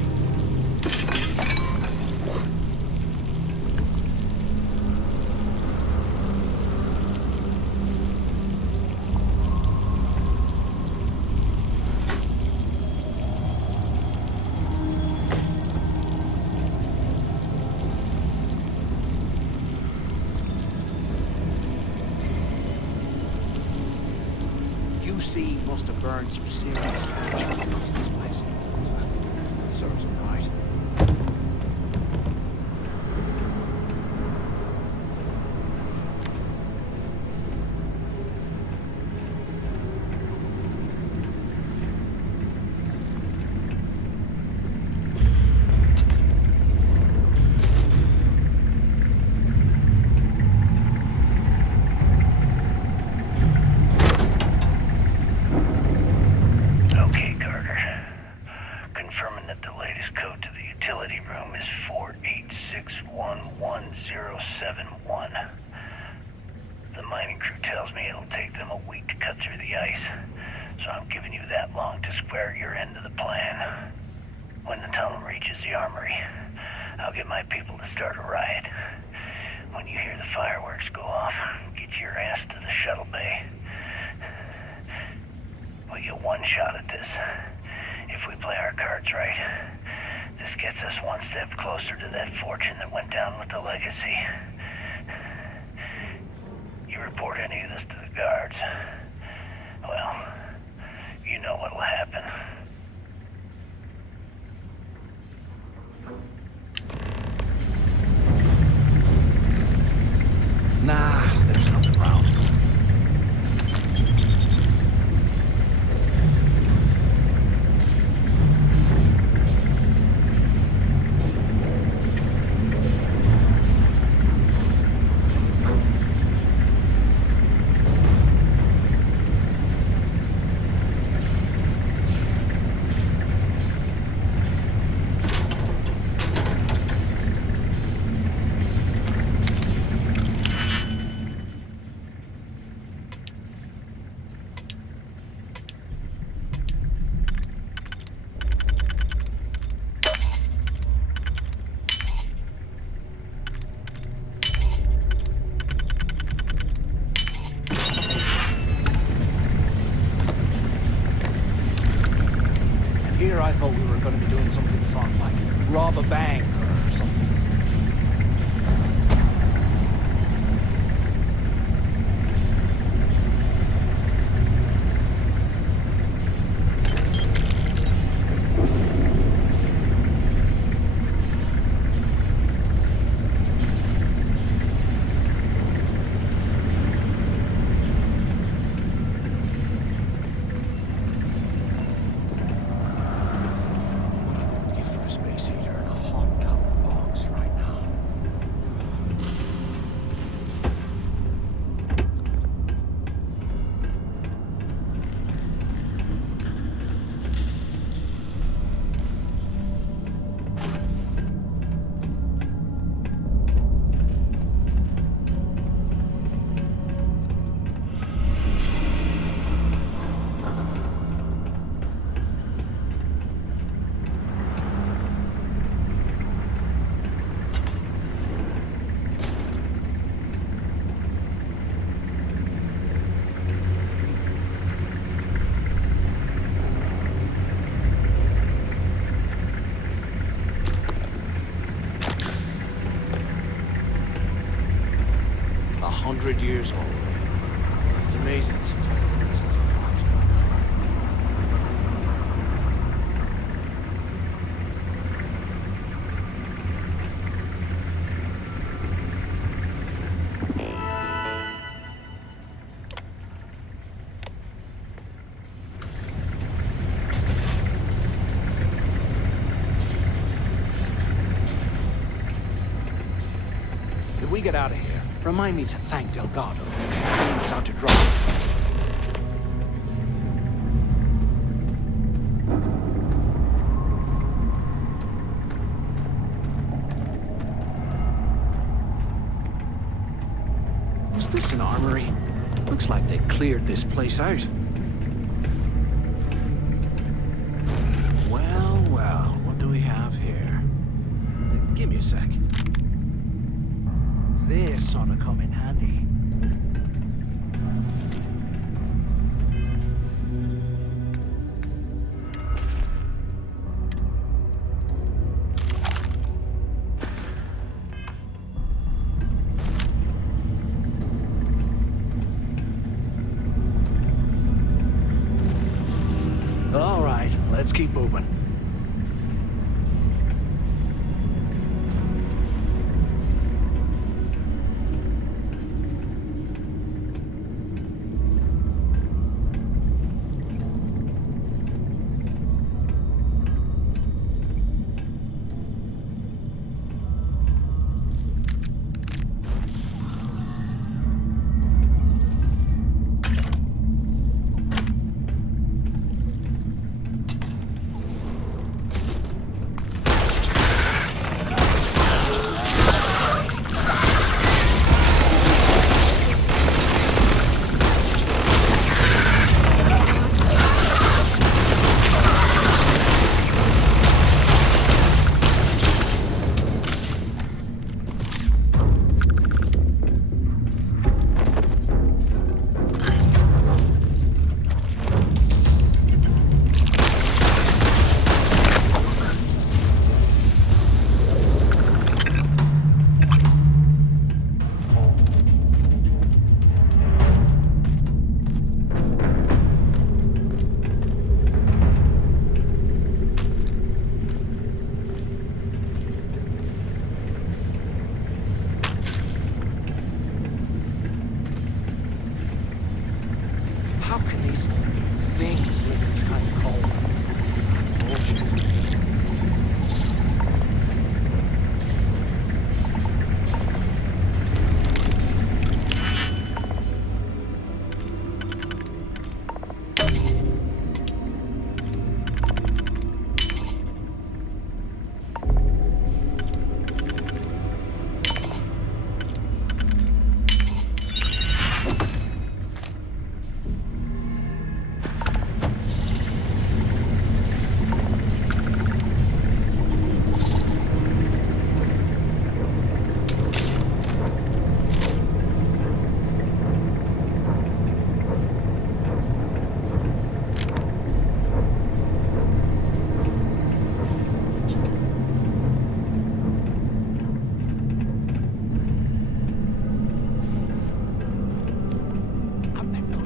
UC must have burned some serious cash when it comes to this place. Serves him right. them a week to cut through the ice, so I'm giving you that long to square your end of the plan. When the tunnel reaches the armory, I'll get my people to start a riot. When you hear the fireworks go off, get your ass to the shuttle bay. We get one shot at this. If we play our cards right, this gets us one step closer to that fortune that went down with the legacy. You report any of this to the guards, well, you know what'll happen. Nah, there's nothing wrong. Here I thought we were going to be doing something fun, like rob a bank or something. Years old. It's amazing. If we get out of here, remind me to thank Delgado. Bringing us out to dry. Was this an armory? Looks like they cleared this place out. Well, what do we have here? Give me a sec. This ought to come in handy. All right, let's keep moving. these things live in this kind of cold bullshit.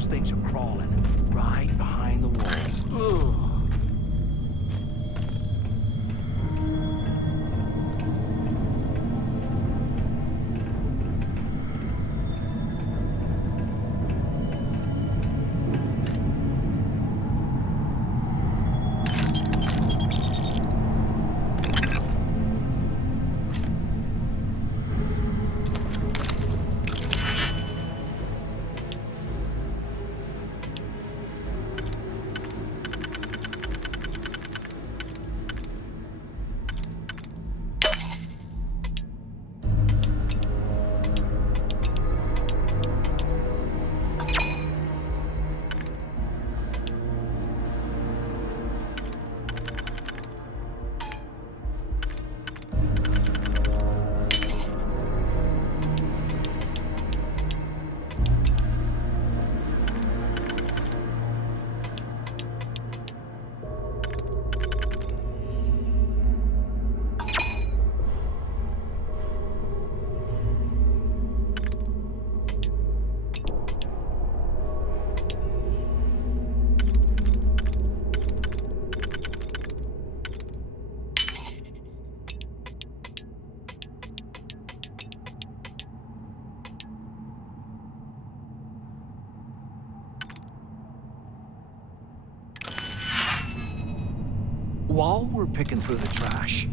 Things are crawling right behind the walls. Ugh. While we're picking through the trash,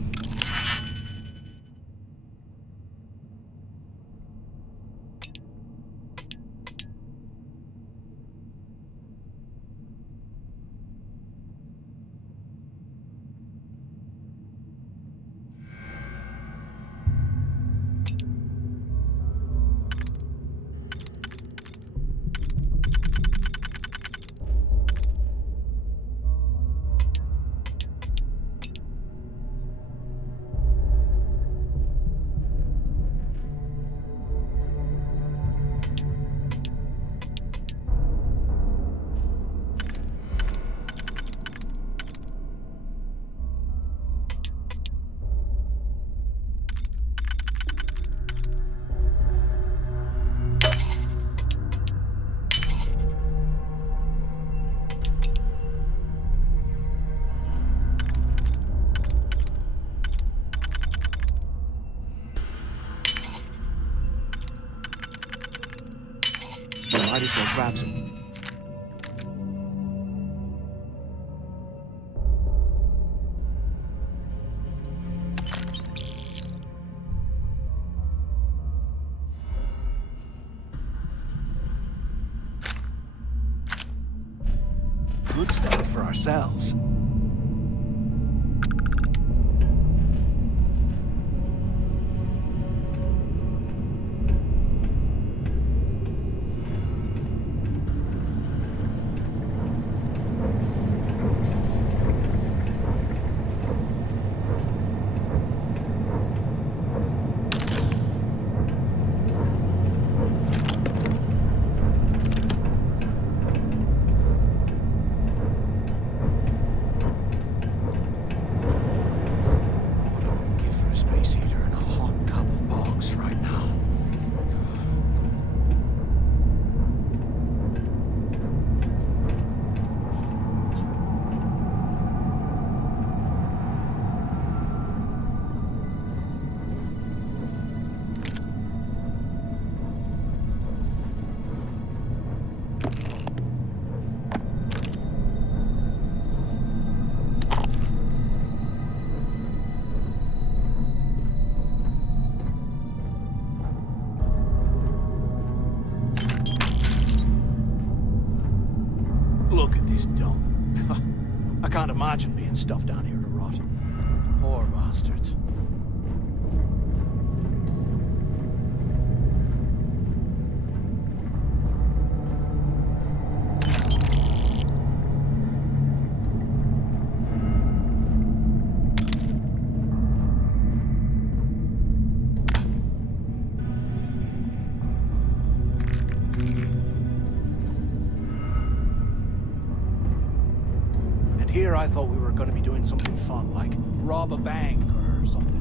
might as well grab some. Good stuff for ourselves. Look at this dump. I can't imagine being stuffed down here to rot. Poor bastards. Here I thought we were going to be doing something fun, like rob a bank or something.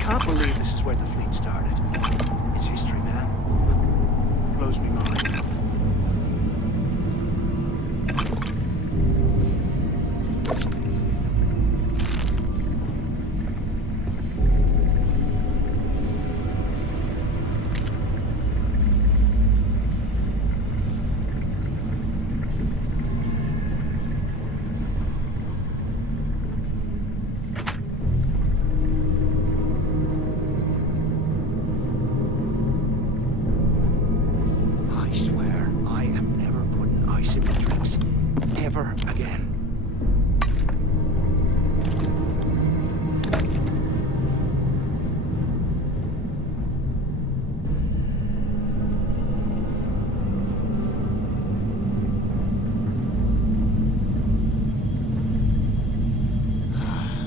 Can't believe this is where the fleet started. It's history, man. Blows me mind. Ever again.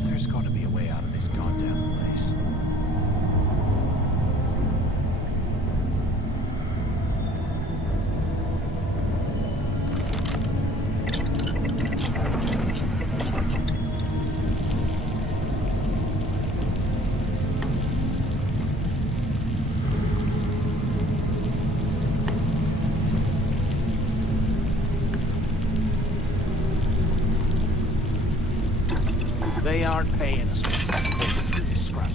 There's got to be a way out of this goddamn place. They aren't paying us for this scrap.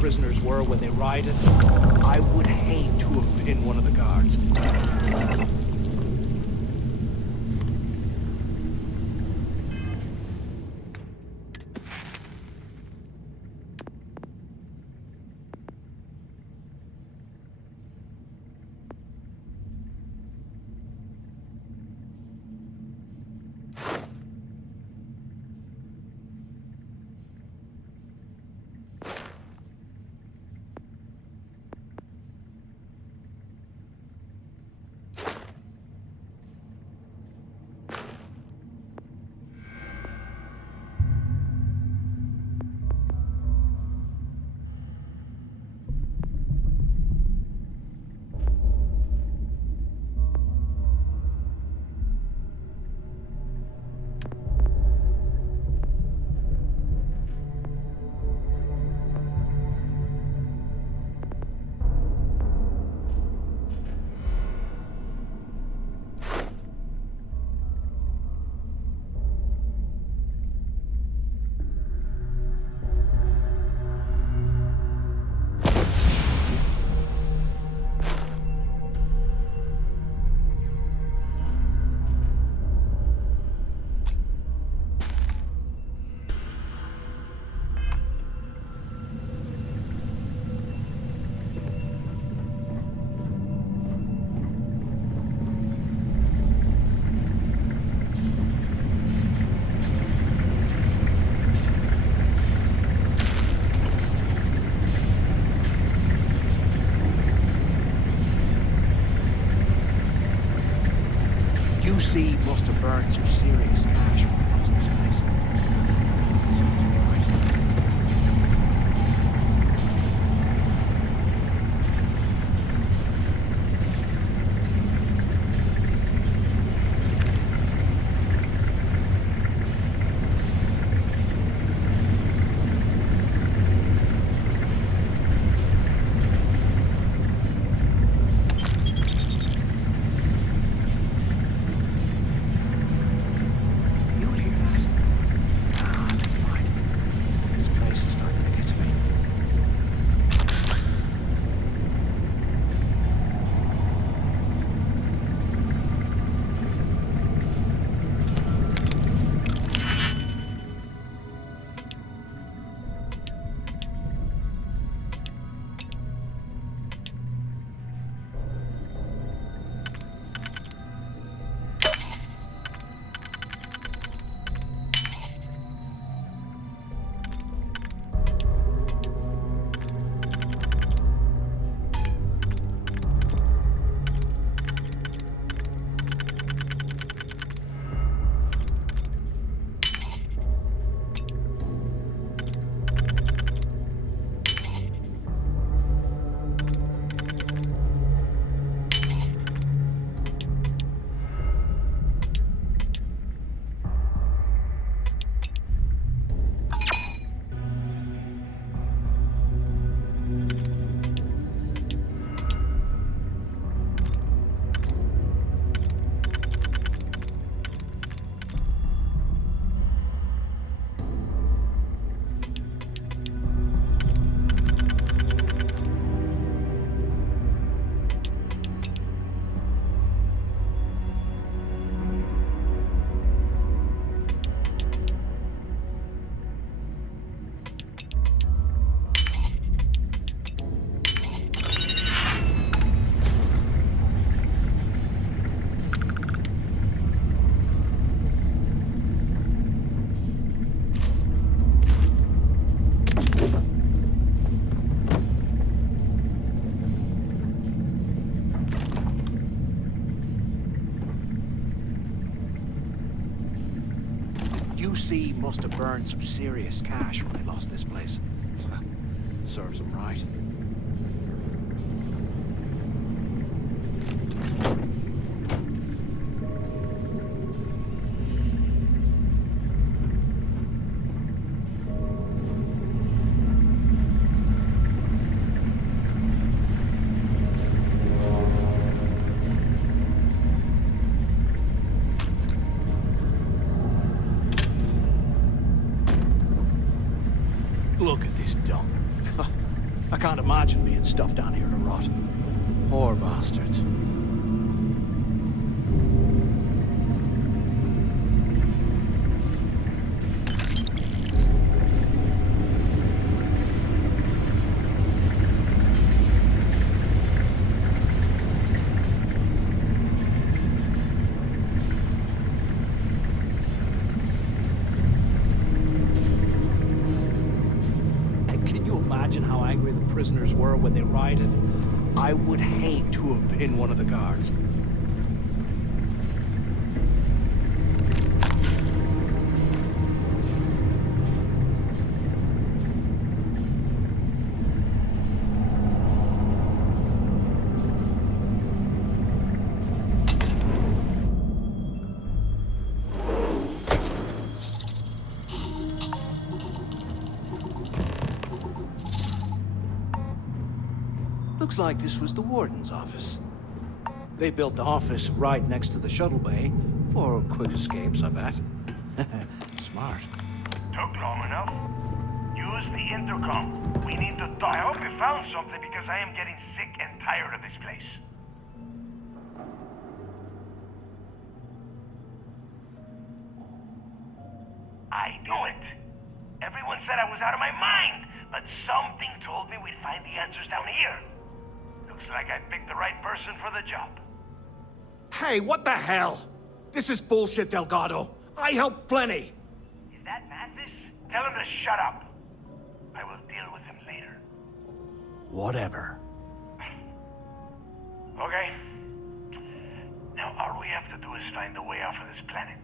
Prisoners were when they rioted. I would hate to have been one of the guards. UC must have burned some serious cash when he lost this place. UC must have burned some serious cash when they lost this place. Serves them right. Look at this dump. I can't imagine being stuffed down here to rot. Poor bastards. Imagine how angry the prisoners were when they rioted. I would hate to have been one of the guards. Looks like this was the warden's office. They built the office right next to the shuttle bay for quick escapes, I bet. Smart. Took long enough. Use the intercom. We need to talk. I hope you found something because I am getting sick and tired of this place. I knew it. Everyone said I was out of my mind, but something told me we'd find the answers down here. Looks like I picked the right person for the job. Hey, what the hell? This is bullshit, Delgado. I helped plenty. Is that Mathis? Tell him to shut up. I will deal with him later. Whatever. Okay. Now, all we have to do is find a way off of this planet.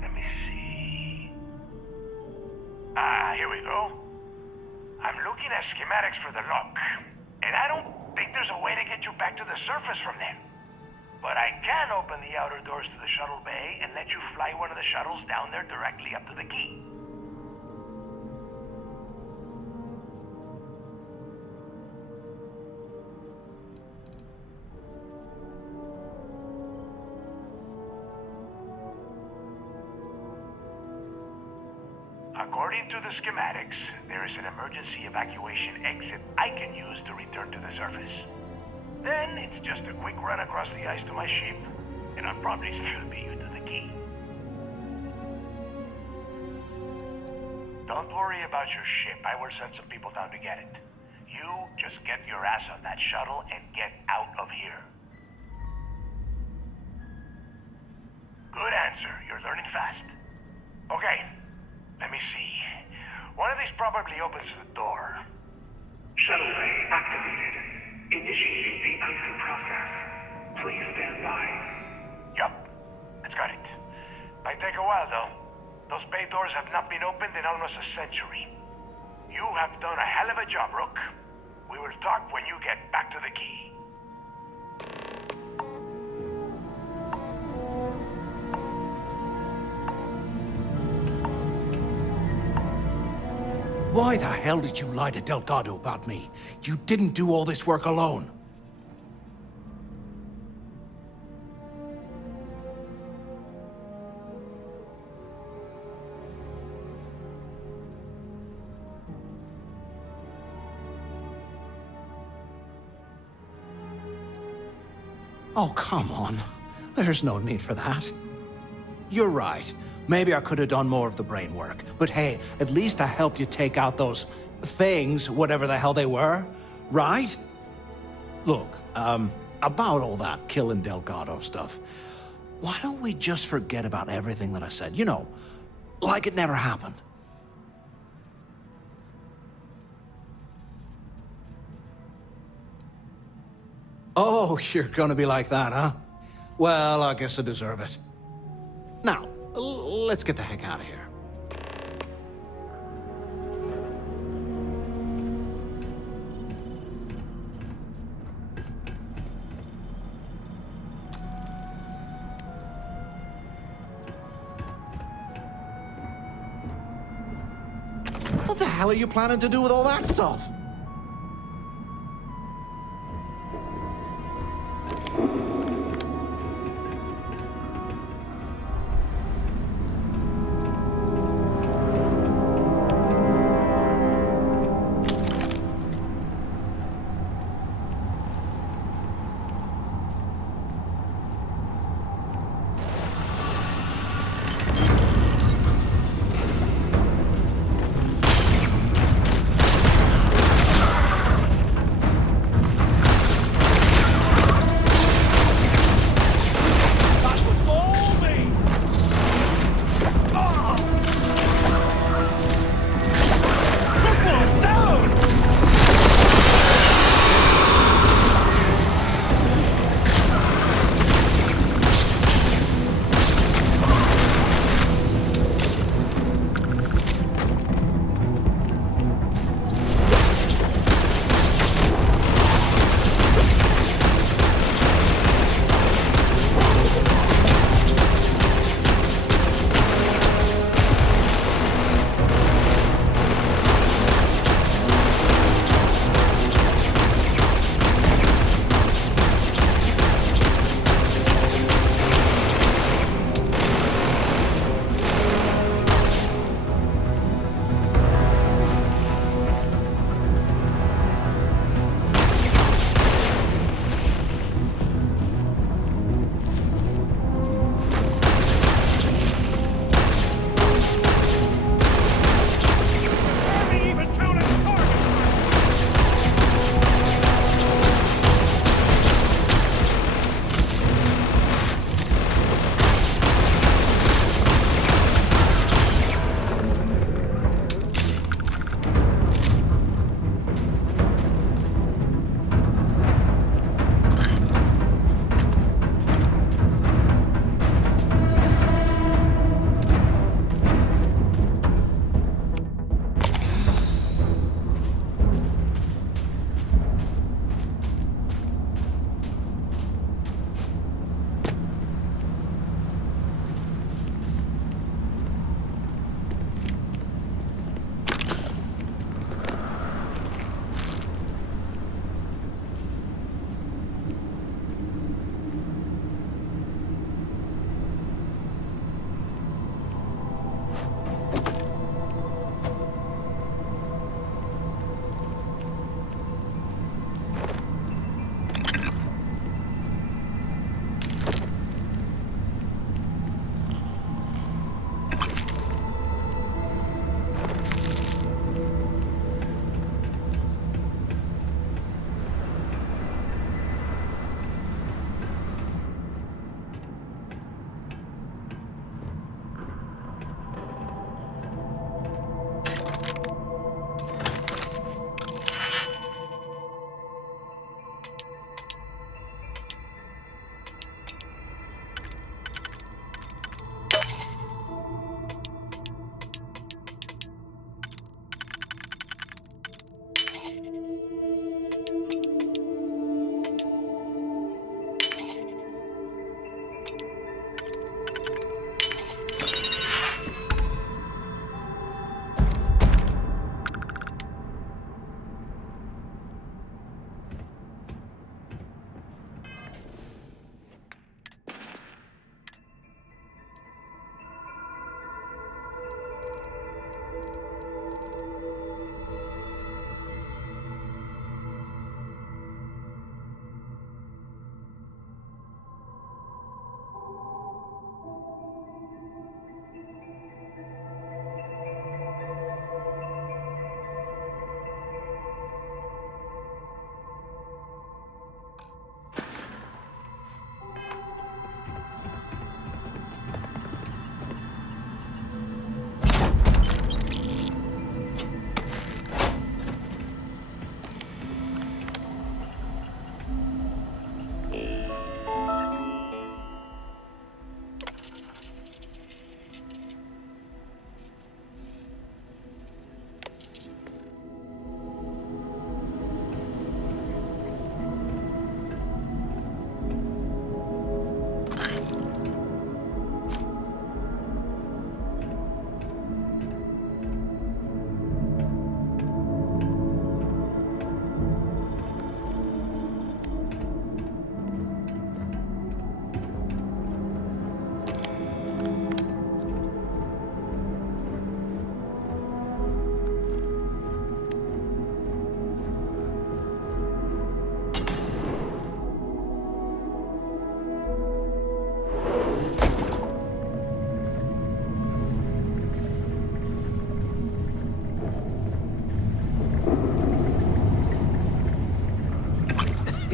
Let me see. Here we go. I'm looking at schematics for the lock, and I don't think there's a way to get you back to the surface from there. But I can open the outer doors to the shuttle bay and let you fly one of the shuttles down there directly up to the key. According to the schematics, there is an emergency evacuation exit I can use to return to the surface. Then it's just a quick run across the ice to my ship, and I'll probably still beat you to the key. Don't worry about your ship. I will send some people down to get it. You just get your ass on that shuttle and get out of here. Good answer. You're learning fast. Okay. Let me see. One of these probably opens the door. Shuttle bay activated. Initiating the icing process. Please stand by. Yup. It's got it. Might take a while, though. Those bay doors have not been opened in almost a century. You have done a hell of a job, Rook. We will talk when you get back to the key. Why the hell did you lie to Delgado about me? You didn't do all this work alone. Oh, come on. There's no need for that. You're right. Maybe I could have done more of the brain work. But hey, at least I helped you take out those things, whatever the hell they were, right? Look, about all that killing Delgado stuff, why don't we just forget about everything that I said? You know, like it never happened. Oh, you're gonna be like that, huh? Well, I guess I deserve it. Now, let's get the heck out of here. What the hell are you planning to do with all that stuff?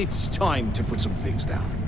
it's time to put some things down.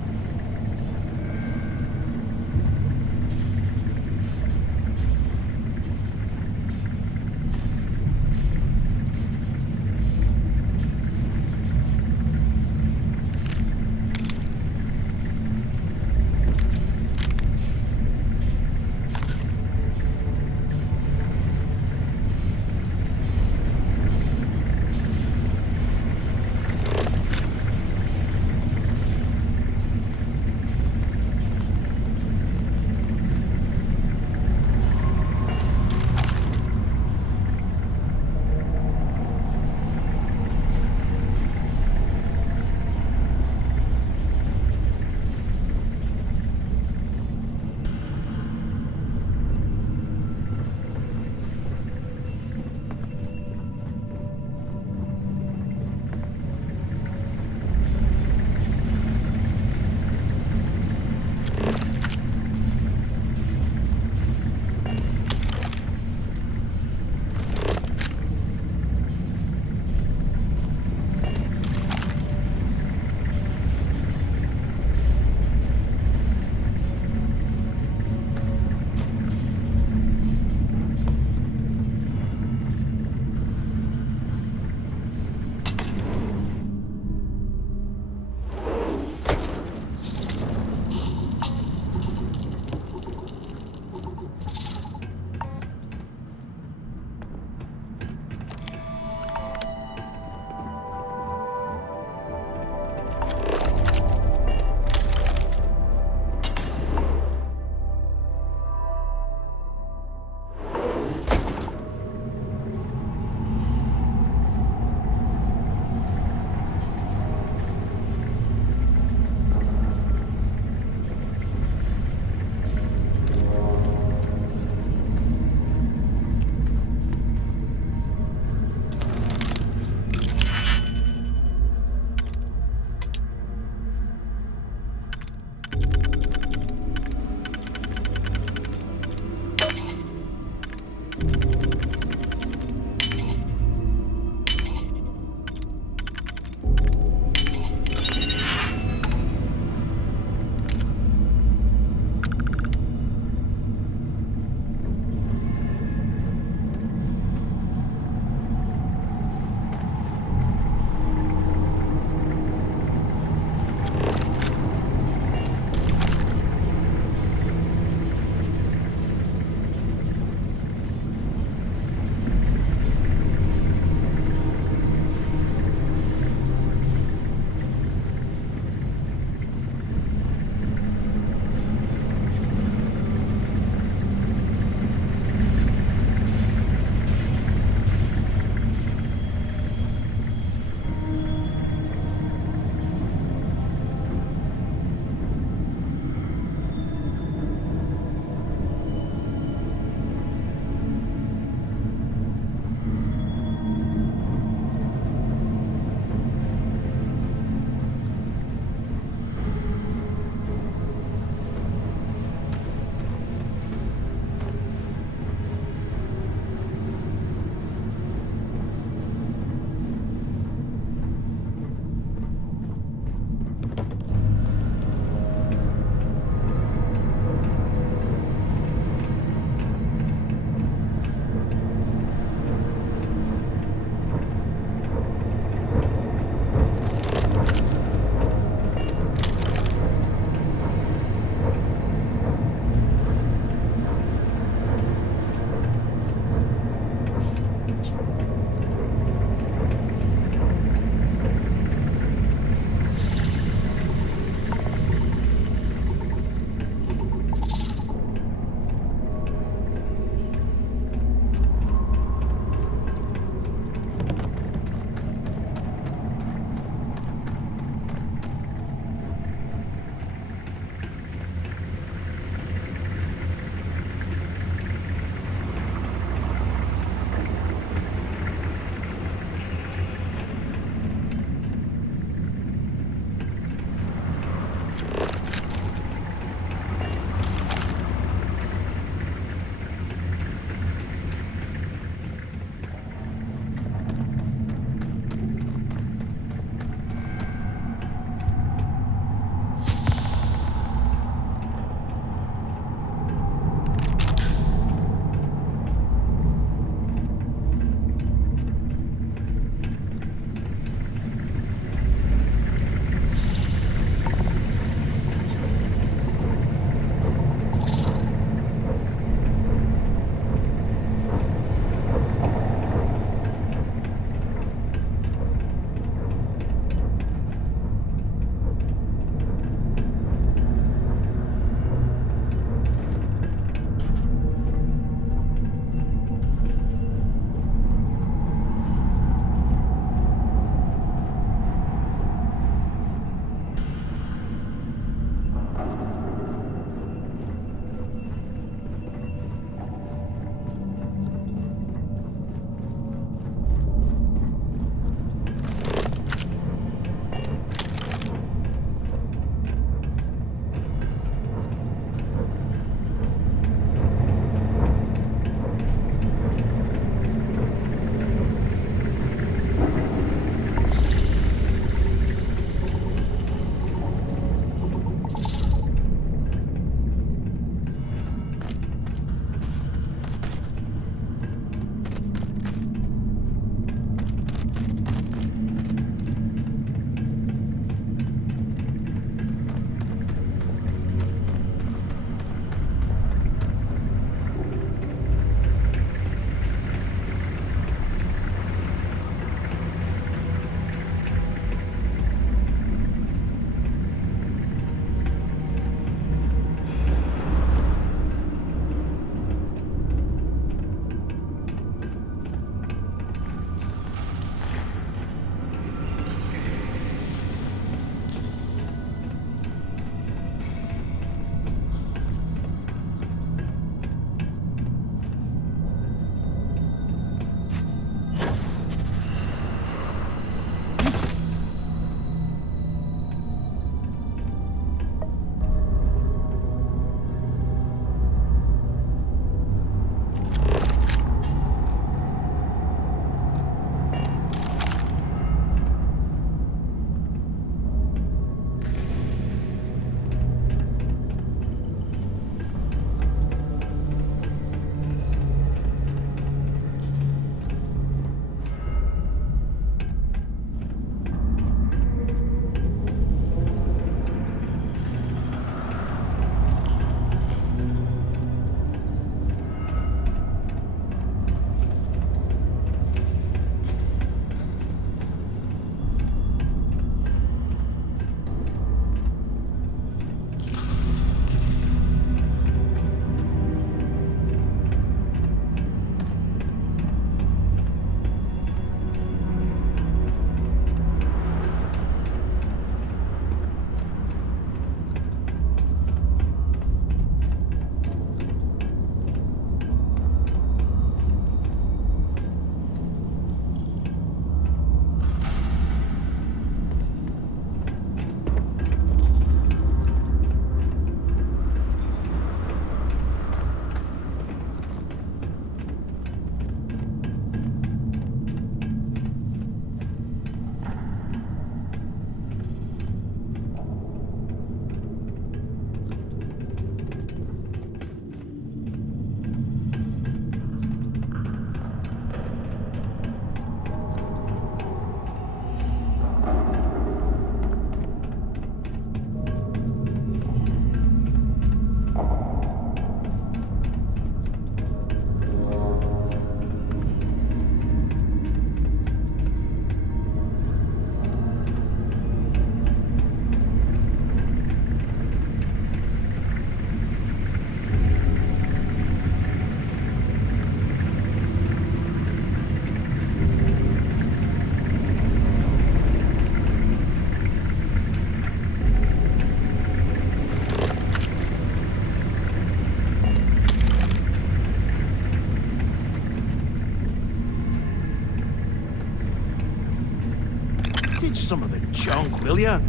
some of the junk, will ya?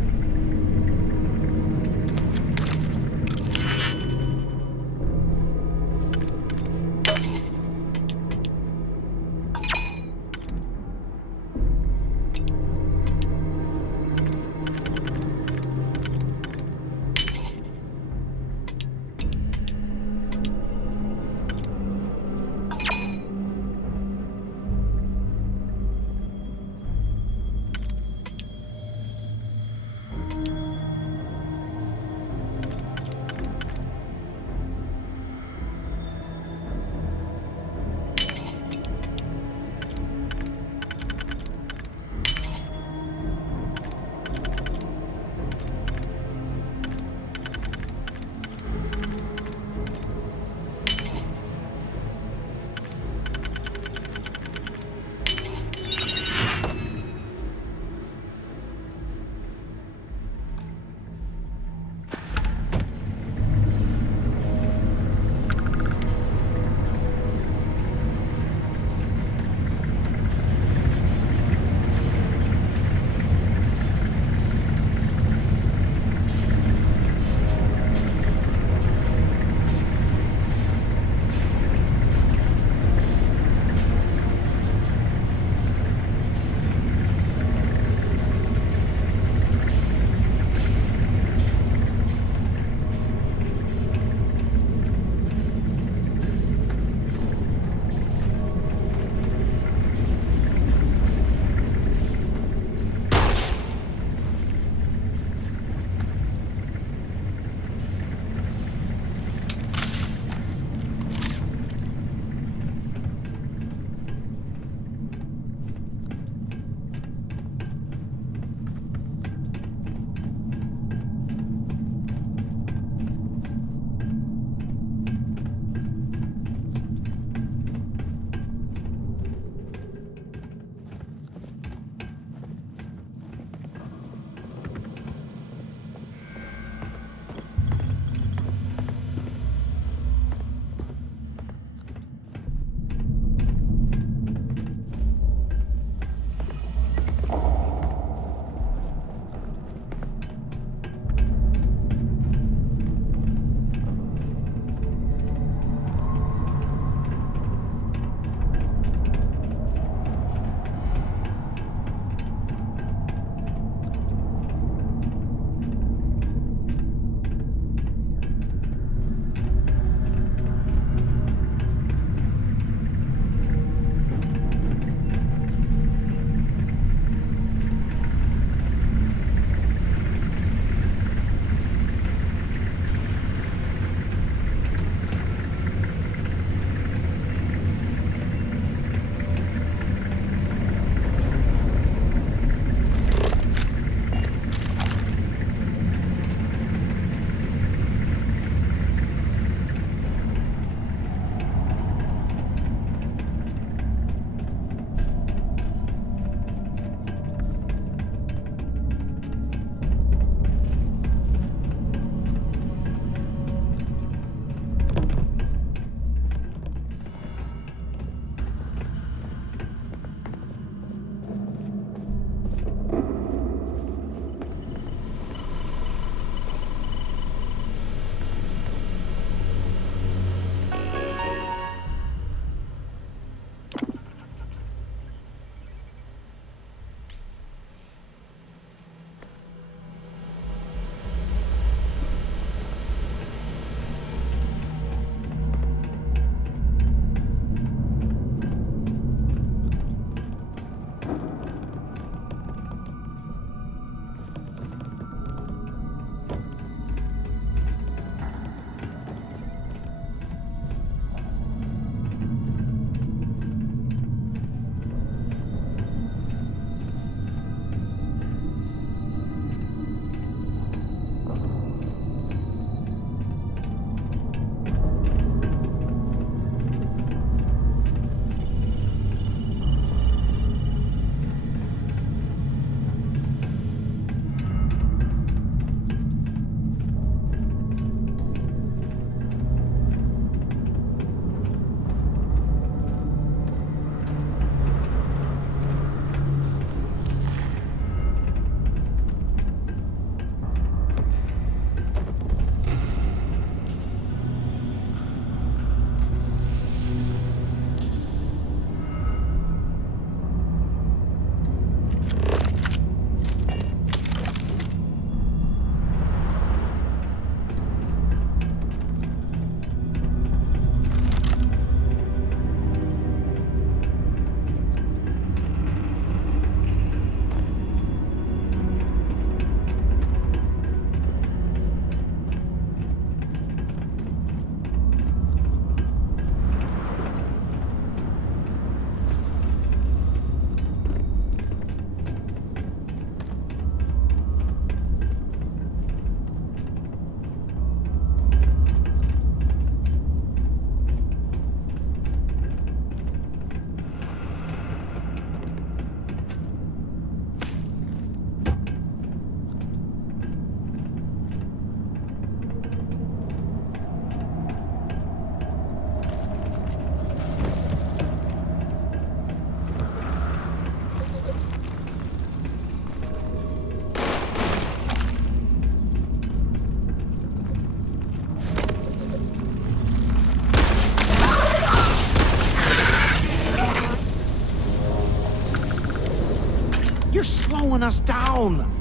slowing us down.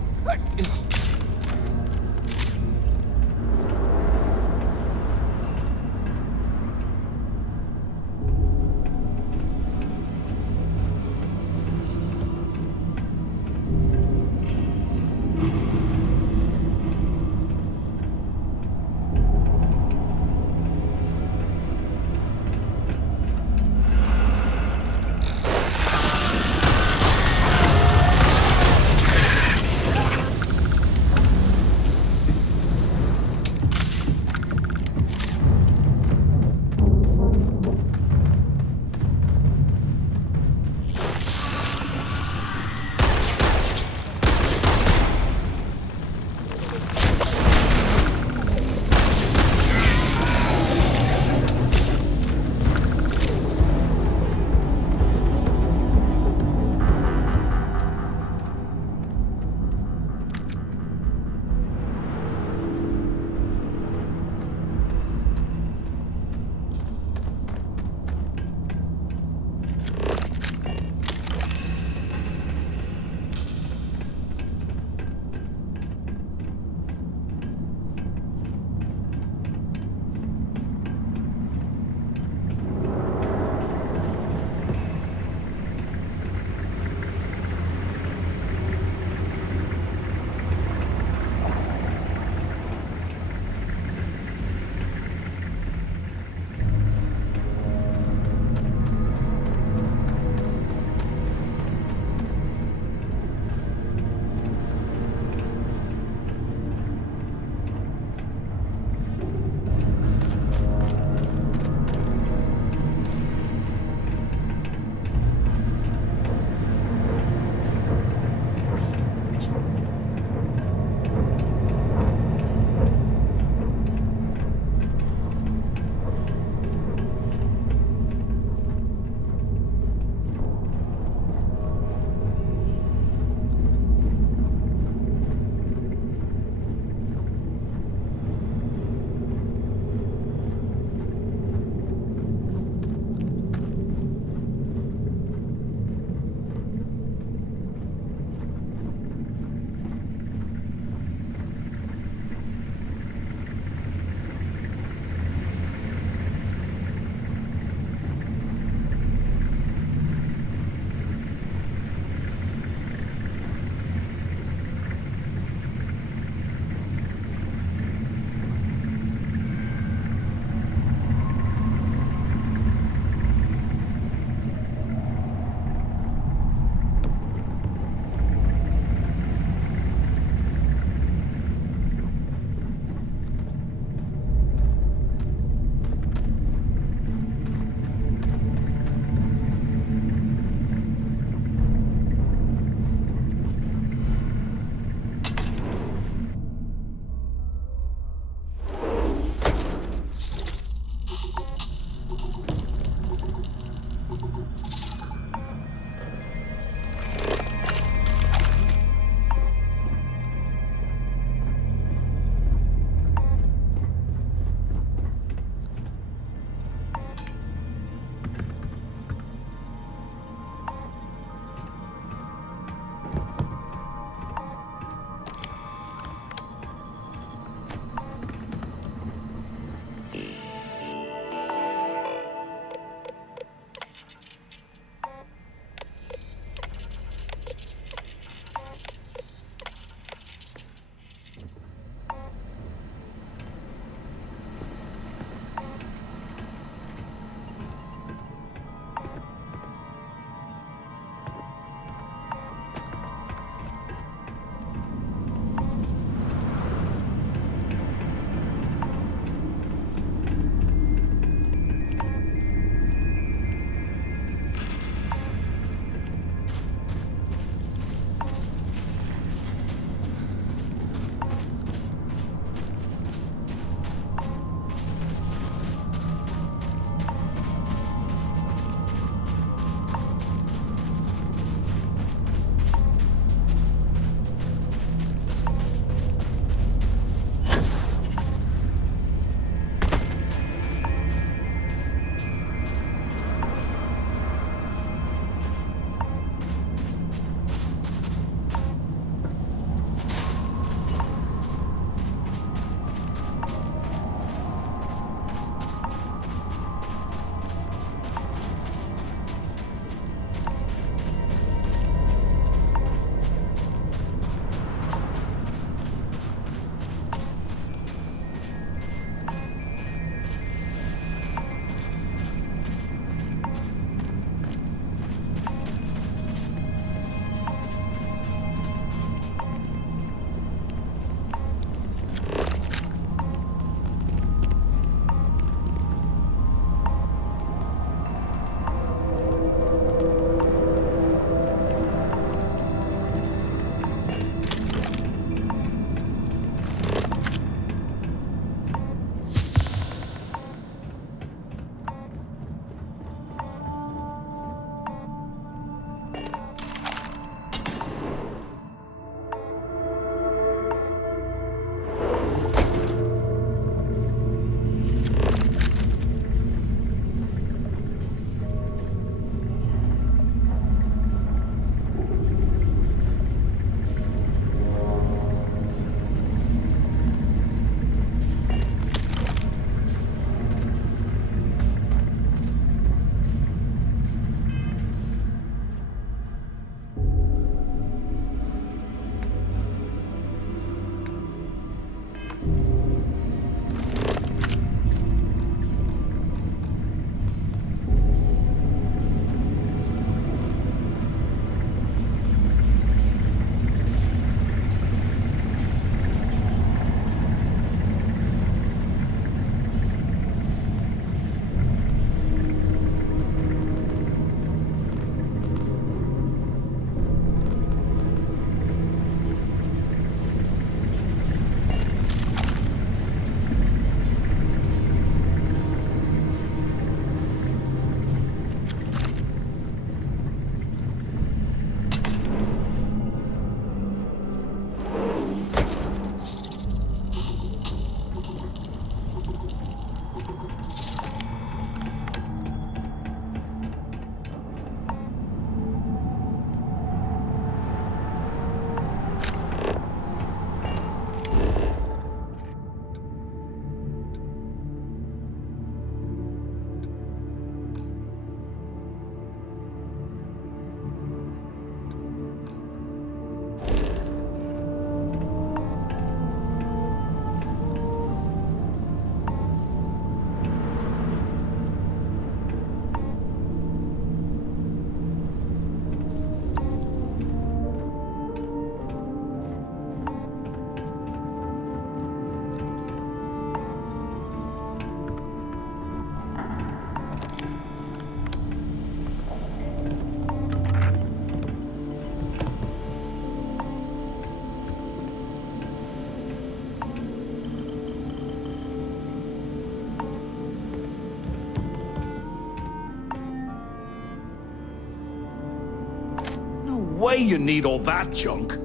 way you need all that junk.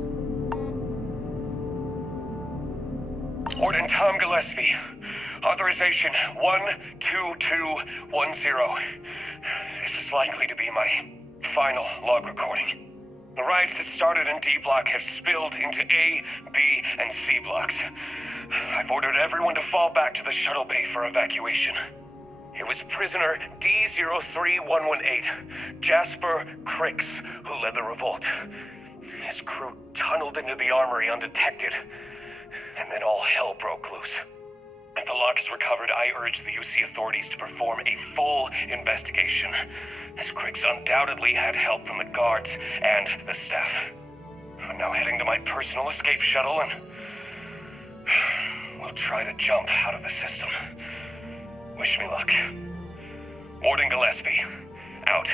Warden Tom Gillespie. Authorization 12210. This is likely to be my final log recording. The riots that started in D Block have spilled into A, B, and C blocks. I've ordered everyone to fall back to the shuttle bay for evacuation. It was prisoner D03118, Jasper Cricks, who led the revolt. His crew tunneled into the armory undetected, and then all hell broke loose. If the log is recovered, I urge the UC authorities to perform a full investigation, as Cricks undoubtedly had help from the guards and the staff. I'm now heading to my personal escape shuttle and we'll try to jump out of the system. Wish me luck. Warden Gillespie, out.